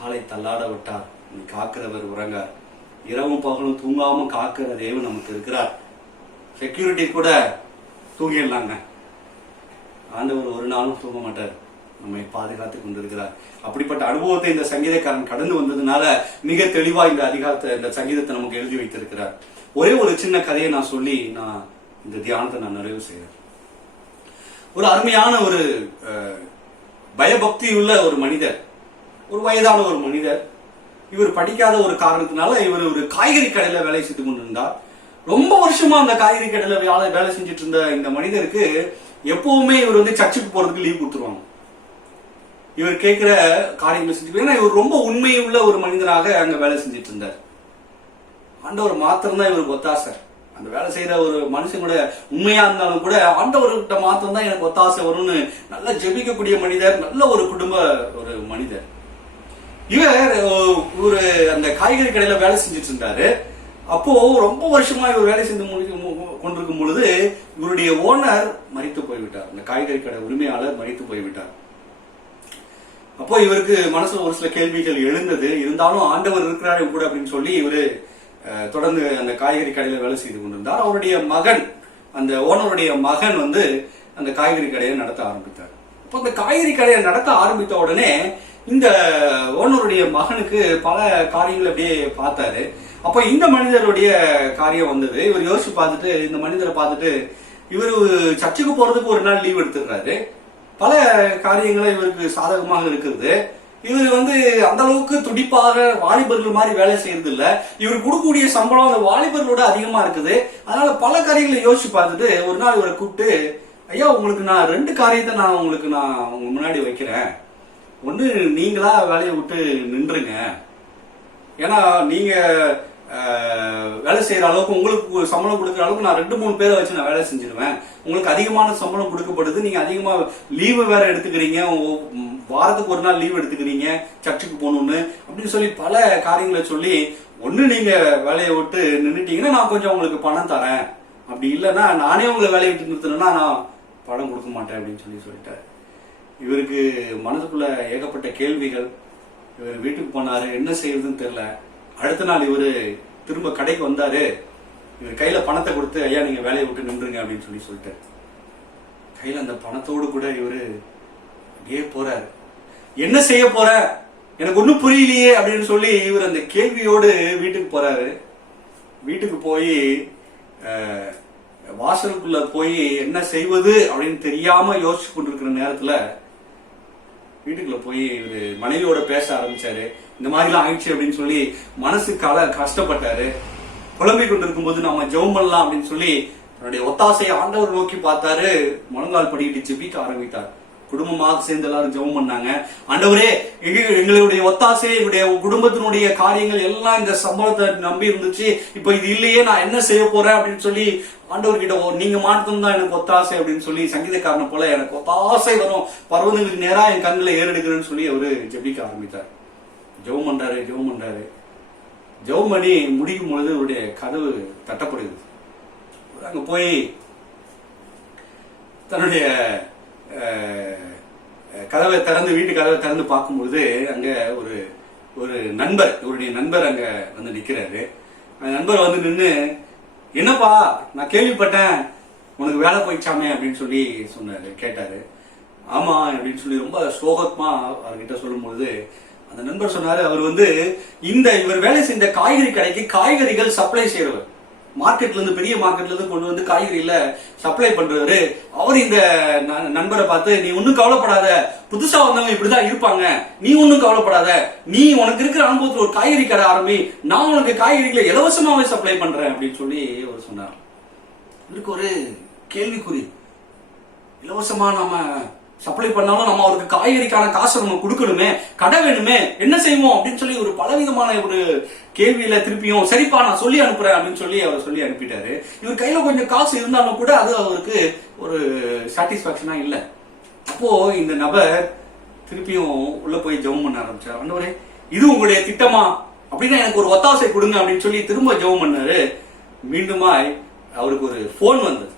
காலை தள்ளாட விட்டார், நீ காக்கிறவர் உறங்கார். இரவும் பகலும் தூங்காம காக்கிற தேவன் நமக்கு இருக்கிறார். செக்யூரிட்டி கூட தூங்கிடலாங்க, ஆண்டவர் ஒரு நாளும் தூங்க மாட்டார், நம்மை பாதுகாத்து கொண்டிருக்கிறார். அப்படிப்பட்ட அனுபவத்தை இந்த சங்கீதக்காரன் கடந்து வந்ததுனால மிக தெளிவா இந்த சங்கீதத்தை நமக்கு எழுதி வைத்திருக்கிறார். ஒரே ஒரு சின்ன கதையை நான் சொல்லி இந்த தியானத்தை நான் நிறைவு செய்யறேன். ஒரு அருமையான ஒரு பயபக்தி உள்ள ஒரு மனிதர், ஒரு வயதான ஒரு மனிதர், இவர் படிக்காத ஒரு காரணத்தினால இவர் ஒரு காய்கறி கடையில வேலை செய்து கொண்டிருந்தார். ரொம்ப வருஷமா அந்த காய்கறி கடையில வேலை செஞ்சுட்டு இருந்த இந்த மனிதருக்கு எப்பவுமே இவர் வந்து சர்ச்சுக்கு போறதுக்கு லீவ் கொடுத்துருவாங்க. இவர் கேட்கிற காரியங்களை செஞ்சு, ஏன்னா இவர் ரொம்ப உண்மையுள்ள ஒரு மனிதனாக அங்க வேலை செஞ்சுட்டு இருந்தார். ஆண்டவர் மாத்திரம் தான் இவருக்கு ஒத்தாசை. அந்த வேலை செய்யற ஒரு மனுஷனோட உண்மையா இருந்தாலும் கூட ஆண்டவர்கிட்ட மாத்திரம் தான் எனக்கு ஒத்தாசை வரும்னு நல்லா ஜெபிக்கக்கூடிய மனிதர், நல்ல ஒரு குடும்ப ஒரு மனிதர். இவர் ஒரு அந்த காய்கறி கடையில வேலை செஞ்சுட்டு இருந்தாரு. அப்போ ரொம்ப வருஷமா இவர் வேலை செஞ்சு கொண்டிருக்கும் பொழுது இவருடைய ஓனர் மரித்து போய்விட்டார். அந்த காய்கறி கடை உரிமையாளர் மரித்து போய்விட்டார். அப்போ இவருக்கு மனசுல ஒரு சில கேள்விகள் எழுந்தது. இருந்தாலும் ஆண்டவர் இருக்கிறாரு கூட அப்படின்னு சொல்லி இவரு தொடர்ந்து அந்த காய்கறி கடையில வேலை செய்து கொண்டிருந்தார். அவருடைய மகன், அந்த ஓனருடைய மகன் வந்து அந்த காய்கறி கடையை நடத்த ஆரம்பித்தார். அப்போ அந்த காய்கறி கடையை நடத்த ஆரம்பித்த உடனே இந்த ஓனருடைய மகனுக்கு பல காரியங்களை அப்படியே பார்த்தாரு. அப்போ இந்த மனிதருடைய காரியம் வந்தது. இவர் யோசிச்சு பார்த்துட்டு, இந்த மனிதரை பார்த்துட்டு, இவர் சர்ச்சுக்கு போறதுக்கு ஒரு நாள் லீவ் எடுத்துடுறாரு. பல காரியங்களை இவருக்கு சாதகமாக இருக்கிறது. இவர் வந்து அந்த அளவுக்கு துடிப்பாக வாலிபர்கள் மாதிரி வேலை செய்யறது இல்ல. இவர் கொடுக்கக்கூடிய சம்பளம் அந்த வாலிபர்களோட அதிகமா இருக்குது. அதனால பல காரியங்களை யோசிச்சு பார்த்துட்டு ஒரு நாள் இவரை கூப்பிட்டு, ஐயா உங்களுக்கு நான் 2 காரியத்தை நான் உங்களுக்கு உங்க முன்னாடி வைக்கிறேன். ஒண்ணு, நீங்களா வேலையை விட்டு நின்றுங்க. ஏன்னா நீங்க வேலை செய்யற அளவுக்கு, உங்களுக்கு சம்பளம் கொடுக்குற அளவுக்கு நான் 2-3 பேரை வச்சு நான் வேலை செஞ்சிருவேன். உங்களுக்கு அதிகமான சம்பளம் கொடுக்கப்படுது, நீங்க அதிகமா லீவு வேற எடுத்துக்கிறீங்க, வாரத்துக்கு ஒரு நாள் லீவ் எடுத்துக்கிறீங்க சர்ச்சுக்கு போகணும்னு அப்படின்னு சொல்லி பல காரியங்களை சொல்லி, ஒண்ணு நீங்க வேலையை விட்டு நின்றுட்டீங்கன்னா நான் கொஞ்சம் உங்களுக்கு பணம் தரேன், அப்படி இல்லைன்னா நானே உங்களை வேலையை விட்டு நிறுத்தினா நான் பணம் கொடுக்க மாட்டேன் அப்படின்னு சொல்லிட்டாரு. இவருக்கு மனதுக்குள்ள ஏகப்பட்ட கேள்விகள். இவர் வீட்டுக்கு போனாரு, என்ன செய்யறதுன்னு தெரியல. அடுத்த நாள் இவரு திரும்ப கடைக்கு வந்தாரு. இவர் கையில பணத்தை கொடுத்து, ஐயா நீங்க வேலையை விட்டு நின்றுங்க அப்படின்னு சொல்லிட்டாரு. கையில அந்த பணத்தோடு கூட இவரு அப்படியே போறாரு. என்ன செய்ய போற, எனக்கு ஒன்னும் புரியலையே அப்படின்னு சொல்லி இவர் அந்த கேள்வியோடு வீட்டுக்கு போறாரு. வீட்டுக்கு போய் வாசலுக்குள்ள போய் என்ன செய்வது அப்படின்னு தெரியாம யோசிச்சு கொண்டிருக்கிற நேரத்துல வீட்டுக்குள்ள போய் இவரு மனைவியோட பேச ஆரம்பிச்சாரு. இந்த மாதிரி எல்லாம் ஆயிடுச்சு அப்படின்னு சொல்லி மனசு கஷ்டப்பட்டாரு. புலம்பிக் கொண்டிருக்கும் போது நம்ம ஜெபம் பண்ணலாம் அப்படின்னு சொல்லி தன்னுடைய ஒத்தாசையை ஆண்டவர் நோக்கி பார்த்தாரு. முழங்கால் படிக்கிட்டு ஜெபிக்க ஆரம்பித்தார். குடும்பமாக சேர்ந்து எல்லாரும் ஜெபம் பண்ணாங்க. ஆண்டவரே, எங்களுடைய ஒத்தாசை, எங்களுடைய குடும்பத்தினுடைய காரியங்கள் எல்லாம் இந்த சம்பளத்தை நம்பி இருந்துச்சு, இப்ப இது இல்லையே, நான் என்ன செய்ய போறேன் அப்படின்னு சொல்லி ஆண்டவர்கிட்ட, நீங்க மாற்றம் தான் எனக்கு ஒத்தாசை அப்படின்னு சொல்லி சங்கீதக்காரனை போல எனக்கு ஒத்தாசை வரும், பர்வதங்களுக்கு நேரா என் கண்களை ஏறெடுக்கிறேன்னு சொல்லி அவரு ஜெபிக்க ஆரம்பித்தார். ஜெபம் பண்றாரு. ஜெபம் பண்ணி முடிக்கும் பொழுது அவருடைய கதவு தட்டப்படுது. அங்க போய் தன்னுடைய வீட்டு கதவை திறந்து பார்க்கும்பொழுது அங்க ஒரு நண்பர், இவருடைய நண்பர் அங்க வந்து நிக்கிறாரு. அந்த நண்பர் வந்து நின்று, என்னப்பா நான் கேள்விப்பட்டேன் உனக்கு வேலை போயிடுச்சாமே அப்படின்னு சொல்லி கேட்டாரு. ஆமா அப்படின்னு சொல்லி ரொம்ப சோகமா அவர்கிட்ட சொல்லும் பொழுது அந்த நண்பர் சொன்னாரு, அவர் வந்து இவர் வேலை செஞ்ச காய்கறி கடைக்கு காய்கறிகள் சப்ளை செய்யறவர், மார்க்கெட்ல இருந்து, பெரிய மார்க்கெட்ல இருந்து கொண்டு வந்து காய்கறியில சப்ளை பண்றவரு. அவர் இந்த நண்பரை பார்த்து, நீ ஒன்னும் கவலைப்படாத, புதுசா வந்தவங்க இப்படிதான் இருப்பாங்க, நீ ஒன்னும் கவலைப்படாத, நீ உனக்கு இருக்கிற அனுபவத்துல ஒரு காய்கறி கடை ஆரம்பி, நான் உனக்கு காய்கறிகளை இலவசமாவே சப்ளை பண்றேன் அப்படின்னு சொல்லி அவர் சொன்னார். இவருக்கு ஒரு கேள்விக்குறி, இலவசமா நம்ம சப்ளை பண்ணாலும் நம்ம அவருக்கு காய்கறிக்கான காசை நம்ம கொடுக்கணுமே, கடை வேணுமே, என்ன செய்வோம் அப்படின்னு சொல்லி ஒரு பலவிதமான ஒரு கேள்வியில திருப்பியும், சரிப்பா நான் சொல்லி அனுப்புறேன் அப்படின்னு சொல்லி அவர் சொல்லி அனுப்பிட்டாரு. இவர் கையில கொஞ்சம் காசு இருந்தாலும் கூட அது அவருக்கு ஒரு சாட்டிஸ்பாக்சனா இல்ல. அப்போ இந்த நபர் திருப்பியும் உள்ள போய் ஜெபம் பண்ண ஆரம்பிச்சார். ஆண்டவரே, இது உங்களுடைய திட்டமா அப்படின்னா எனக்கு ஒரு ஒத்தாசை கொடுங்க அப்படின்னு சொல்லி திரும்ப ஜெபம் பண்ணாரு. மீண்டுமாய் அவருக்கு ஒரு போன் வந்தது.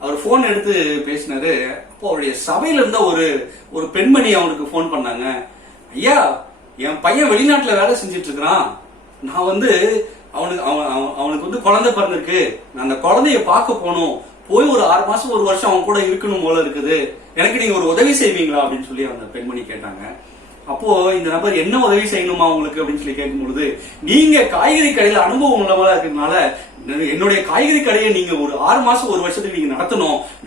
அவர் போன் எடுத்து பேசினாரு. அப்போ அவருடைய சபையில இருந்த ஒரு பெண்மணி அவனுக்கு போன் பண்ணாங்க. ஐயா, என் பையன் வெளிநாட்டுல வேலை செஞ்சிட்டு இருக்கிறான், நான் வந்து அவனுக்கு வந்து குழந்தை பிறந்திருக்கு, நான் அந்த குழந்தைய பார்க்க போகணும், போய் ஒரு 6 மாசம் 1 வருஷம் அவன் கூட இருக்கணும் போல இருக்குது, எனக்கு நீங்க ஒரு உதவி செய்வீங்களா அப்படின்னு சொல்லி அந்த பெண்மணி கேட்டாங்க. அப்போ இந்த நபர், என்ன உதவி செய்யணுமா உங்களுக்கு அப்படின்னு சொல்லி கேட்கும் பொழுது, நீங்க காய்கறி கடையில அனுபவம் உள்ளவங்களா இருக்கிறதுனால என்னுடைய காய்கறி கடையை நீங்க ஒரு 6 மாசம் 1 வருஷத்துக்கு நீங்க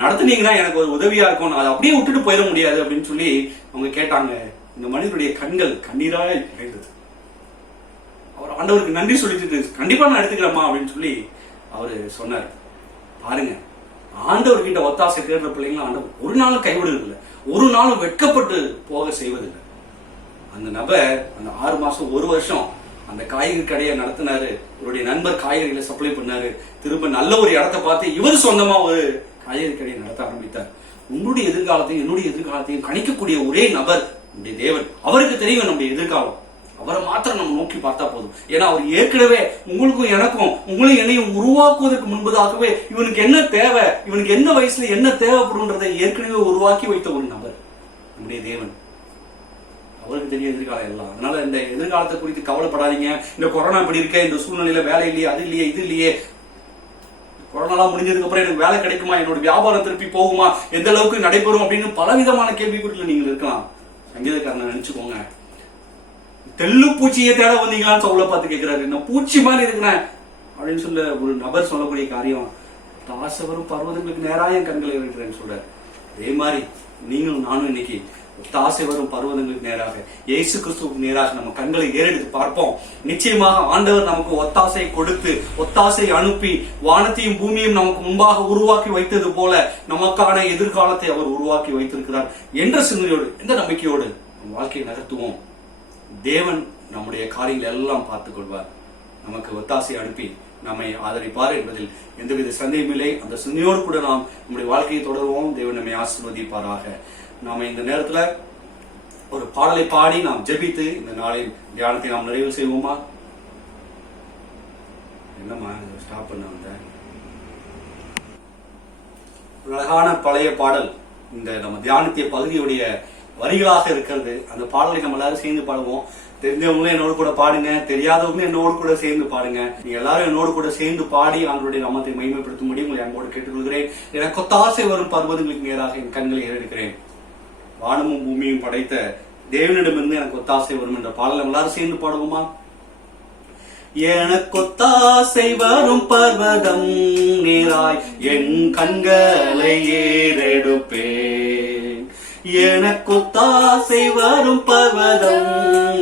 நடத்துனீங்கன்னா எனக்கு ஒரு உதவியா இருக்கும், அதை அப்படியே விட்டுட்டு போயிட முடியாது அப்படின்னு சொல்லி அவங்க கேட்டாங்க. இந்த மனிதனுடைய கண்கள் கண்ணீராய் நிறைந்தது. அவர் ஆண்டவருக்கு நன்றி சொல்லிட்டு கண்டிப்பா நான் எடுத்துக்கிறேம்மா அப்படின்னு சொல்லி அவரு சொன்னார். பாருங்க, ஆண்டவர்கிட்ட ஒத்தாசை தேடுற பிள்ளைங்களும் ஆண்டவர் ஒரு நாளும் கைவிடுறது இல்லை, ஒரு நாளும் வெட்கப்பட்டு போக செய்வதில்லை. அந்த நபர் அந்த 6 மாசம் 1 வருஷம் அந்த காய்கறி கடையை நடத்தினாரு. இவருடைய நண்பர் காய்கறிகளை சப்ளை பண்ணாரு. திரும்ப நல்ல ஒரு இடத்தை பார்த்து இவர் சொந்தமா ஒரு காய்கறி கடையை நடத்த ஆரம்பித்தார். உன்னுடைய எதிர்காலத்தையும் என்னுடைய எதிர்காலத்தையும் கணிக்கக்கூடிய ஒரே நபர் நம்முடைய தேவன். அவருக்கு தெரியும் நம்முடைய எதிர்காலம். அவரை மாத்திரம் நம்ம நோக்கி பார்த்தா போதும். ஏன்னா அவர் ஏற்கனவே உங்களுக்கும் எனக்கும் உங்களையும் என்னையும் உருவாக்குவதற்கு முன்பதாகவே இவனுக்கு என்ன தேவை, இவனுக்கு என்ன வயசுல என்ன தேவைப்படும்ன்றதை ஏற்கனவே உருவாக்கி வைத்த ஒரு நபர் நம்முடைய தேவன். அவருக்கு தெரியும் எதிர்காலம் எல்லாம். அதனால இந்த எதிர்காலத்தை குறித்து கவலைப்படாதீங்க. இந்த கொரோனா இப்படி இருக்க, இந்த சூழ்நிலையில வேலை இல்லையே, அது இல்லையே, இது இல்லையே, கொரோனாலாம் முடிஞ்சதுக்கு அப்புறம் எனக்கு வேலை கிடைக்குமா, என்னோட வியாபாரம் திருப்பி போகுமா, எந்த அளவுக்கு நடைபெறும் அப்படின்னு பலவிதமான கேள்விக்குறிகள் நீங்க இருக்கலாம். சங்கீதக்காரனை நினைச்சுக்கோங்க, தெல்லு பூச்சியை தேட வந்தீங்களான்னு சவுல பார்த்து கேட்கிறாரு. நான் பூச்சி மாதிரி இருக்கிறேன் அப்படின்னு சொல்ல ஒரு நபர் சொல்லக்கூடிய காரியம், தாசை வரும் பர்வதங்களுக்கு நேராக என் கண்களை வைக்கிறேன்னு சொல்றாரு. அதே மாதிரி நீங்களும் நானும் இன்னைக்கு தாசை வரும் பர்வதங்களுக்கு நேராக இயேசு கிறிஸ்துவுக்கு நேராக நம்ம கண்களை ஏறெடுத்து பார்ப்போம். நிச்சயமாக ஆண்டவர் நமக்கு ஒத்தாசை கொடுத்து ஒத்தாசை அனுப்பி வானத்தையும் பூமியும் நமக்கு முன்பாக உருவாக்கி வைத்தது போல நமக்கான எதிர்காலத்தை அவர் உருவாக்கி வைத்திருக்கிறார் என்ற சிந்தனையோடு, எந்த நம்பிக்கையோடு வாழ்க்கையை நகர்த்துவோம். தேவன் நம்முடைய காரியங்கள் எல்லாம் பார்த்துக் கொள்வார். நமக்கு ஒத்தாசை அனுப்பி நம்மை ஆதரிப்பார் என்பதில் எந்தவித சந்தேகமில்லை. அந்த சிந்தனையோடு கூட நாம் நம்முடைய வாழ்க்கையை தொடருவோம். தேவன் நம்மை ஆசீர்வதிப்பாராக. நாம இந்த நேரத்துல ஒரு பாடலை பாடி நாம் ஜெபித்து இந்த நாளின் தியானத்தை நாம் நிறைவு செய்வோமா? என்னம்மா ஸ்டாப் பண்ண வந்த அழகான பழைய பாடல் இந்த நம்ம தியானத்திய பகுதியுடைய வரிகளாக இருக்கிறது. அந்த பாடலை நம்ம எல்லாரும் சேர்ந்து பாடுவோம். தெரிஞ்சவங்களும் என்னோடு கூட பாடுங்க, தெரியாதவங்களும் என்னோடு கூட சேர்ந்து பாடுங்க. நீங்க எல்லாரும் என்னோடு கூட சேர்ந்து பாடி ஆண்டவருடைய நாமத்தை மகிமைப்படுத்தும்படி உங்களை அன்போடு கேட்டுக்கொள்கிறேன். எனக்கு ஒத்தாசை வரும் பர்வதங்களுக்கு நேராக என் கண்களை ஏறெடுக்கிறேன். வானமும் பூமியும் படைத்த தேவனிடமிருந்து எனக்கு ஒத்தாசை வரும் என்ற பாடல் எல்லாரும் சேர்ந்து பாடுவோமா? எனக்கு ஒத்தாசை வரும் பர்வதம் நேராய் என் கண்களை ஏறெடுப்பேன். எனக்கு ஒத்தாசை வரும் பர்வதம்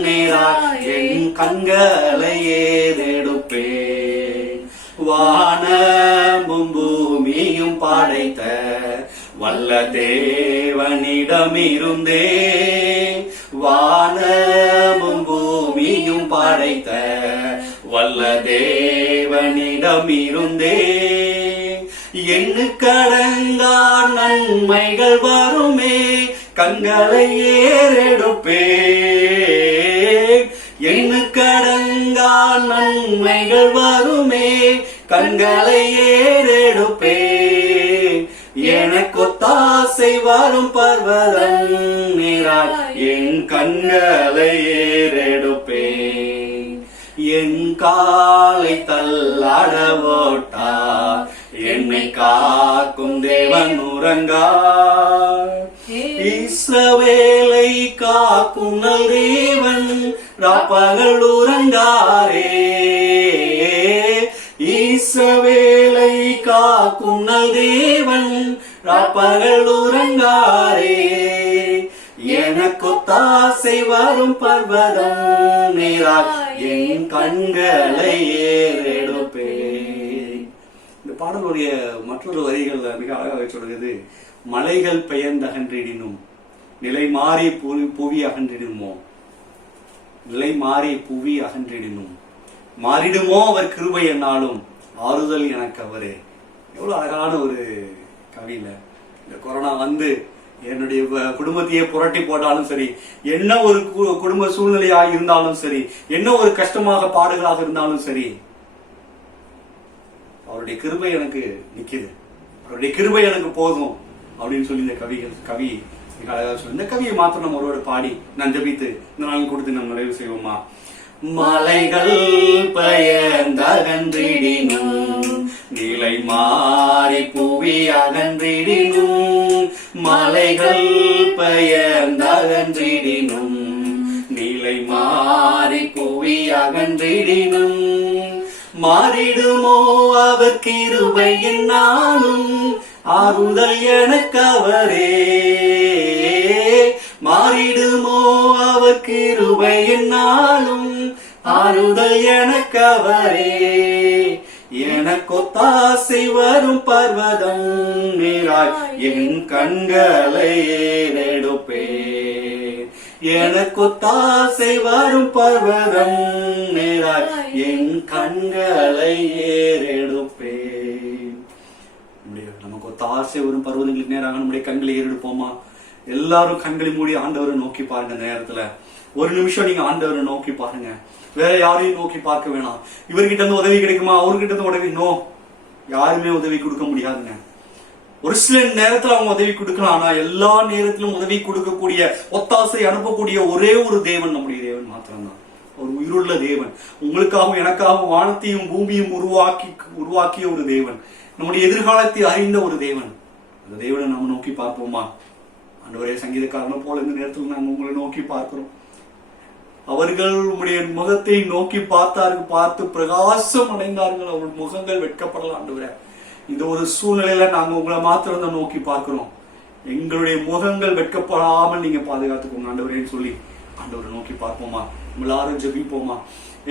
நேராய் என் கண்களை ஏறெடுப்பேன். வானமும் பூமியும் படைத்த வல்ல தேவனிடமிருந்தே, வானமும் பூமியும் படைத்த வல்ல தேவனிடமிருந்தே எண்ணுக்கடங்கா நன்மைகள் வருமே, கண்களை ஏறெடுப்பே. எண்ணுக்கடங்கா நன்மைகள் வருமே, கண்களை ஏறெடுப்பே. எனக்கு ஒத்தாசை வரும் பர்வதம் நேராய் என் கண்களை ஏறெடுப்பே. என் காலை தள்ளாட ஓட்டார், என்னை காக்கும் தேவன் உறங்கார். இஸ்ரவேலை காக்கும் நல் தேவன் ராப்பகல் உறங்காரே. இஸ்ரவேலை காக்கும் நல் தேவன் ராப்பகல் உறங்காரே. எனக்கு ஒத்தாசை வரும் பர்வதம் நேராய் என் கண்களை ஏறெடுப்பேன். இந்த பாடலுடைய மற்றொரு வரிகள் மிக அழகாக சொல்கிறது. மலைகள் பெயர்ந்தகன்றிடினும் நிலை மாறி புவி அகன்றிடுமோ, நிலை மாறி புவி அகன்றிடினும் மாறிடுமோ அவர் கிருபை என்னாலும் ஆறுதல் எனக்கு அவரே. எவ்வளவு அழகான ஒரு கவியில. இந்த கொரோனா வந்து என்னுடைய குடும்பத்தையே புரட்டி போட்டாலும் சரி, என்ன ஒரு குடும்ப சூழ்நிலையாக இருந்தாலும் சரி, என்ன ஒரு கஷ்டமாக பாடுகளாக இருந்தாலும் சரி, அவருடைய கிருபை எனக்கு நிக்குது, அவருடைய கிருபை எனக்கு போதும் அப்படின்னு சொல்லி இந்த கவி மிக அழகாக சொல்லி இந்த கவியை மாத்திரம் நம்ம ஒருவரை பாடி நான் ஜபித்து இந்த நாள் கொடுத்து நம்ம நிறைவு செய்வோமா? மலைகள் பெயர்ந்தகன்றிடினும் நிலை மாறி புவி அகன்றிடினும், மலைகள் பெயர்ந்தகன்றிடினும் நிலை மாறி புவி அகன்றிடினும் மாறிடுமோ அவர் கிருபை என்னாலும் ஆறுதல் எனக்கு அவரே. மாறிடுமோ அவர் கிருபை என்னாலும் ஆறுதல் எனக்கு அவரே. எனக்கொத்தாசை வரும் பர்வதம் நீராய் என் கண்களை ஏறெடுப்பேன். எனக்கொத்தாசை வரும் பர்வதம் நீராய் என் கண்களை ஏறெடுப்பேன். நமக்கு ஒத்தாசை வரும் பர்வதங்களுக்கு நேராக நம்முடைய கண்களை ஏறெடுப்போமா? எல்லாரும் கண்களை மூடி ஆண்டவரை நோக்கி பாருங்க. இந்த நேரத்துல ஒரு நிமிஷம் நீங்க ஆண்டவரை நோக்கி பாருங்க. வேற யாரையும் நோக்கி பார்க்க வேணாம். இவர்கிட்ட இருந்து உதவி கிடைக்குமா, அவர்கிட்ட இருந்து உதவி நோ, யாருமே உதவி கொடுக்க முடியாதுங்க. ஒரு சில நேரத்துல அவங்க உதவி கொடுக்கலாம், ஆனா எல்லா நேரத்திலும் உதவி கொடுக்கக்கூடிய, ஒத்தாசை அனுப்பக்கூடிய ஒரே ஒரு தேவன் நம்முடைய தேவன் மாத்திரம்தான். ஒரு உயிருள்ள தேவன், உங்களுக்காகவும் எனக்காகவும் வானத்தையும் பூமியும் உருவாக்கிய ஒரு தேவன், நம்முடைய எதிர்காலத்தை அறிந்த ஒரு தேவன். அந்த தேவனை நாம நோக்கி பார்ப்போமா? ஆண்டவரே, சங்கீதக்காரனை போல இந்த நேரத்தில் நாங்கள் உங்களை நோக்கி பார்க்கிறோம். அவர்கள் உங்களுடைய முகத்தை நோக்கி பார்த்து பிரகாசம் அடைந்தார்கள். அவர்கள் முகங்கள் வெட்கப்படலாம். ஆண்டவரே, இந்த ஒரு சூழ்நிலையில நாங்க உங்களை மாத்திரம் தான் நோக்கி பார்க்கிறோம். எங்களுடைய முகங்கள் வெட்கப்படாமல் நீங்க பாதுகாத்துக்கோங்க ஆண்டவரேன்னு சொல்லி ஆண்டவரை நோக்கி பார்ப்போமா? எல்லாரும் ஜெபிப்போமா?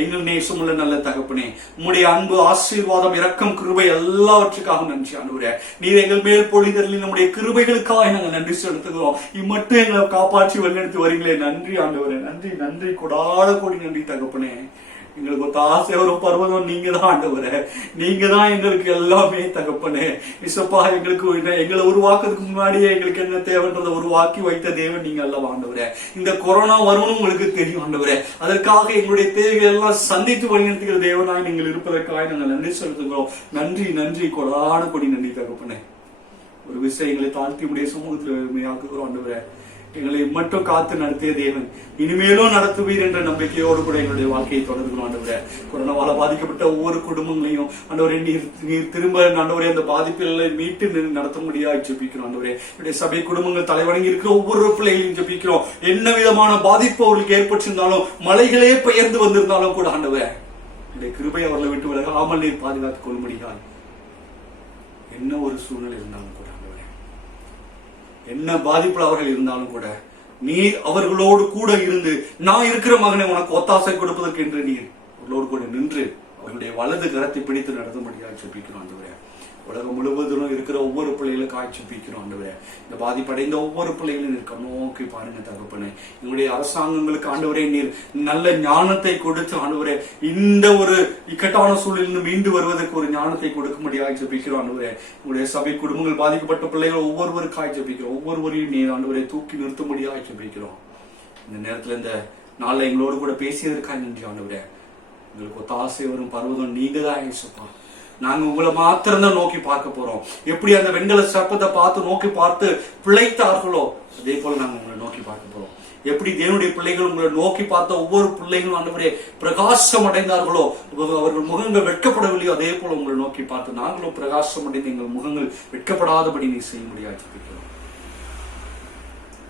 எங்கள் நேசமுள்ள நல்ல தகப்பனே, உம்முடைய அன்பு, ஆசீர்வாதம், இரக்கம், கிருபை எல்லாவற்றுக்காக நன்றி ஆண்டவரே. நீர் எங்கள் மேல் பொழிதலில் நம்முடைய கிருபைகளுக்காக நாங்கள் நன்றி செலுத்துகிறோம். இம்மட்டும் எங்களை காப்பாற்றி வழிநடத்தி வரீங்களே, நன்றி ஆண்டவரே. நன்றி நன்றி, கொடாத கோடி நன்றி தகப்பனே. எங்களுக்கு ஒத்தாசை வரும் பர்வதம் நீங்க தான் ஆண்டவரே. நீங்க தான் எங்களுக்கு எல்லாமே தகப்பனே. இசப்பா, எங்களை உருவாக்குறதுக்கு முன்னாடியே எங்களுக்கு என்ன தேவைன்றதை உருவாக்கி வைத்த தேவன் நீங்க அல்லவா ஆண்டவரே. இந்த கொரோனா வரும்னு உங்களுக்கு தெரியும் ஆண்டவரே. அதற்காக எங்களுடைய தேவைகள் எல்லாம் சந்தித்து வழிநடத்துகிற தேவனாய் நீங்கள் இருப்பதற்காக நாங்கள் நன்றி செலுத்துகிறோம். நன்றி நன்றி, கொடான கொடி நன்றி தகப்பனே. ஒரு விஷயம் எங்களை தாழ்த்தி உடைய சமூகத்தில் ஆக்குகிறோம் ஆண்டவரே. எங்களை மட்டும் காத்து நடத்திய தேவன் இனிமேலும் நடத்துவீர் என்ற நம்பிக்கையோடு கூட எங்களுடைய வாழ்க்கையை தொடர்கிறோம் ஆண்டவரே. கொரோனாவால பாதிக்கப்பட்ட ஒவ்வொரு குடும்பங்களையும் ஆண்டவரே நீர் திரும்ப ஆண்டவரே அந்த பாதிப்புகளை மீட்டு நடத்த முடியாது ஜெபிக்கிறோம் ஆண்டவரே. என்னுடைய சபை குடும்பங்கள் தலைவணங்கி இருக்கிற ஒவ்வொரு பிள்ளைகளையும் ஜெபிக்கிறோம். என்ன விதமான பாதிப்பு அவர்களுக்கு ஏற்பட்டிருந்தாலும், மலைகளே பெயர்ந்து வந்திருந்தாலும் கூட ஆண்டவரே, என்னுடைய கிருபை அவர்களை விட்டு விலகாமல் நீர் பாதுகாத்துக் கொள்ள முடியாது. என்ன ஒரு சூழ்நிலை இருந்தாலும் கூட, என்ன பாதிப்புல அவர்கள் இருந்தாலும் கூட, நீர் அவர்களோடு கூட இருந்து, நான் இருக்கிற மகனை உனக்கு ஒத்தாசை கொடுப்பதற்கு என்று நீர் அவர்களோடு கூட நின்று அவர்களுடைய வலது கரத்தை பிடித்து நடத்தும்படியாக ஜெபிக்கிறோம் ஆண்டவரே. உலகம் முழுவதிலும் இருக்கிற ஒவ்வொரு பிள்ளைகளுக்காக ஜெபிக்கிறோம் ஆண்டவரே. இந்த பாதிப்படைந்த ஒவ்வொரு பிள்ளைகளும் நீர் நோக்கி பாருங்க தகப்பனே. எங்களுடைய அரசாங்கங்களுக்கு ஆண்டவரே நீர் நல்ல ஞானத்தை கொடுத்து ஆண்டவரே, இந்த ஒரு இக்கட்டான சூழலில் மீண்டு வருவதற்கு ஒரு ஞானத்தை கொடுக்கும்படியாக ஜெபிக்கிறோம் ஆண்டவரே. உங்களுடைய சபை குடும்பங்கள் பாதிக்கப்பட்ட பிள்ளைகள் ஒவ்வொருவருக்காக ஜெபிக்கிறோம். ஒவ்வொருவரையும் நீர் ஆண்டவரை தூக்கி நிறுத்தும்படியாக ஜெபிக்கிறோம். இந்த நேரத்துல இந்த நாள்ல எங்களோடு கூட பேசியதற்காக நன்றி ஆண்டவரே. எங்களுக்கு ஒத்தாசை வரும் பர்வதம் நீங்க தான் இயேசுப்பா. நாங்க உங்களை மாத்திரம்தான் நோக்கி பார்க்க போறோம். எப்படி அந்த வெண்கல சர்ப்பத்தை நோக்கி பார்த்து பிழைத்தார்களோ, அதே போல நாங்க உங்களை நோக்கி பார்க்க போறோம். எப்படி தேவனுடைய பிள்ளைகள் உங்களை நோக்கி பார்த்த ஒவ்வொரு பிள்ளைகளும் ஆண்டவரே பிரகாசம் அடைந்தார்களோ, அவர்கள் முகங்கள் வெட்கப்படவில்லையோ, அதே போல உங்களை நோக்கி பார்த்து நாங்களும் பிரகாசம் அடைந்து எங்கள் முகங்கள் வெட்கப்படாதபடி நீ செய்ய முடியாது.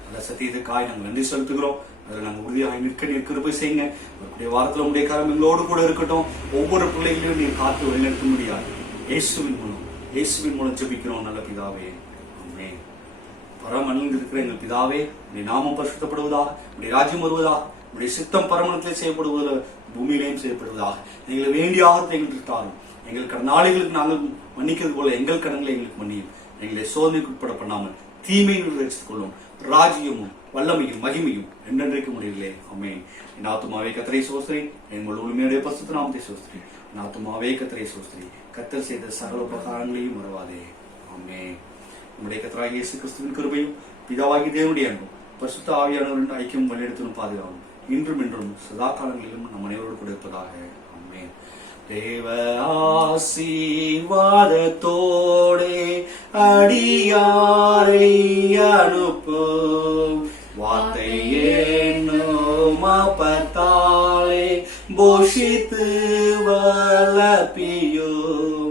அந்த சத்தியத்துக்காய் நாங்கள் நன்றி செலுத்துகிறோம். அதில் நாங்கள் உறுதியாக நிற்க நீர் கிருபை செய்யுங்க. உங்களுடைய வாரத்தில் உங்களுடைய கரம் எங்களோடு கூட இருக்கட்டும். ஒவ்வொரு பிள்ளைகளையும் நீர் காத்து வழிநடத்த முடியாது. இயேசுவின் மூலம் ஜெபிக்கிறோம் நல்ல பிதாவே, ஆமென். பரமனில் இருக்கிற எங்கள் பிதாவே, உடைய நாமம் பரிசுத்தப்படுவதாக, உடைய ராஜ்யம் வருவதாக, உடைய சித்தம் பரமணத்திலே செய்யப்படுவதாக, பூமியிலேயும் செய்யப்படுவதாக. எங்களை வேண்டிய ஆகத்தை எங்களுக்கு தாரும். எங்கள் கடனாளிகளுக்கு நாங்கள் மன்னிக்கிறது போல எங்கள் கடன்களை எங்களுக்கு மன்னியும். எங்களை சோதனைக்கு உட்பட பண்ணாமல் தீமையில் ரசித்துக் கொள்ளும். ராஜ்யமும் வல்லமையும் மகிமையும் என்றென்றைக்கு முடியவில்லை. ஆமென். என் ஆத்துமாவே கர்த்தரை சோஸ்திரி, எங்கள் உண்மையுடைய பரிசுத்த நாமத்தை சோஸ்திரி. என் ஆத்துமாவே கர்த்தரை சோஸ்திரி, கர்த்தர் செய்த சகல உபகாரங்களையும் மறவாதே. ஆமென். நம்முடைய கர்த்தராகிய இயேசு கிறிஸ்துவின் கிருபையும் பிதாவாகிய தேவனுடைய அன்பும் பரிசுத்த ஆவியானவரின் ஐக்கியம் வழிநடத்தும் பாதுகாவும் இன்றும் என்றும் சதா காலங்களிலும் நம் அனைவரோடு கூட இருப்பதாக. ஆமென். தேவ ஆசீர்வாதத்தோடே அடியாரை அனுப்பும், வார்த்தை என்னும் அப்பத்தாலே போஷித்து வளர்ப்பியும்,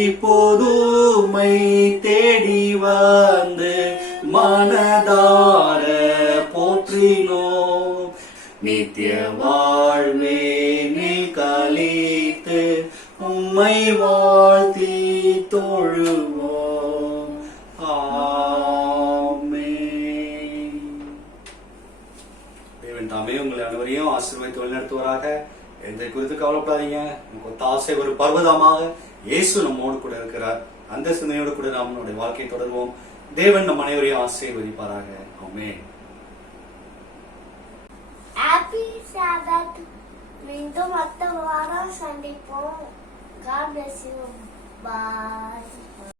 இப்போதுமை தேடி வந்து மனதார போற்றினோம். நித்திய வாழ்வே நீ கலித்து உம்மை வாழ்த்தி தொழுவோம். ஆமென். தேவன் தாமே உங்களை அனைவரையும் ஆசீர்வதித்து வழிநடத்துவாராக. எந்த இதை குறித்து கவலைப்படாதீங்க. நமக்கு ஒத்தாசை ஒரு பர்வதமாக இயேசு நம்மோடு கூட இருக்கிறார். அந்த சிந்தனையோடு கூட நாம் நம்முடைய வாழ்க்கையை தொடர்வோம். தேவன் நம் அனைவரையும் ஆசீர்வதிப்பாராக. ஆமென். ஹாப்பி சாபத். மீண்டும் அடுத்த வாரம் சந்திப்போம். God bless you. Bye.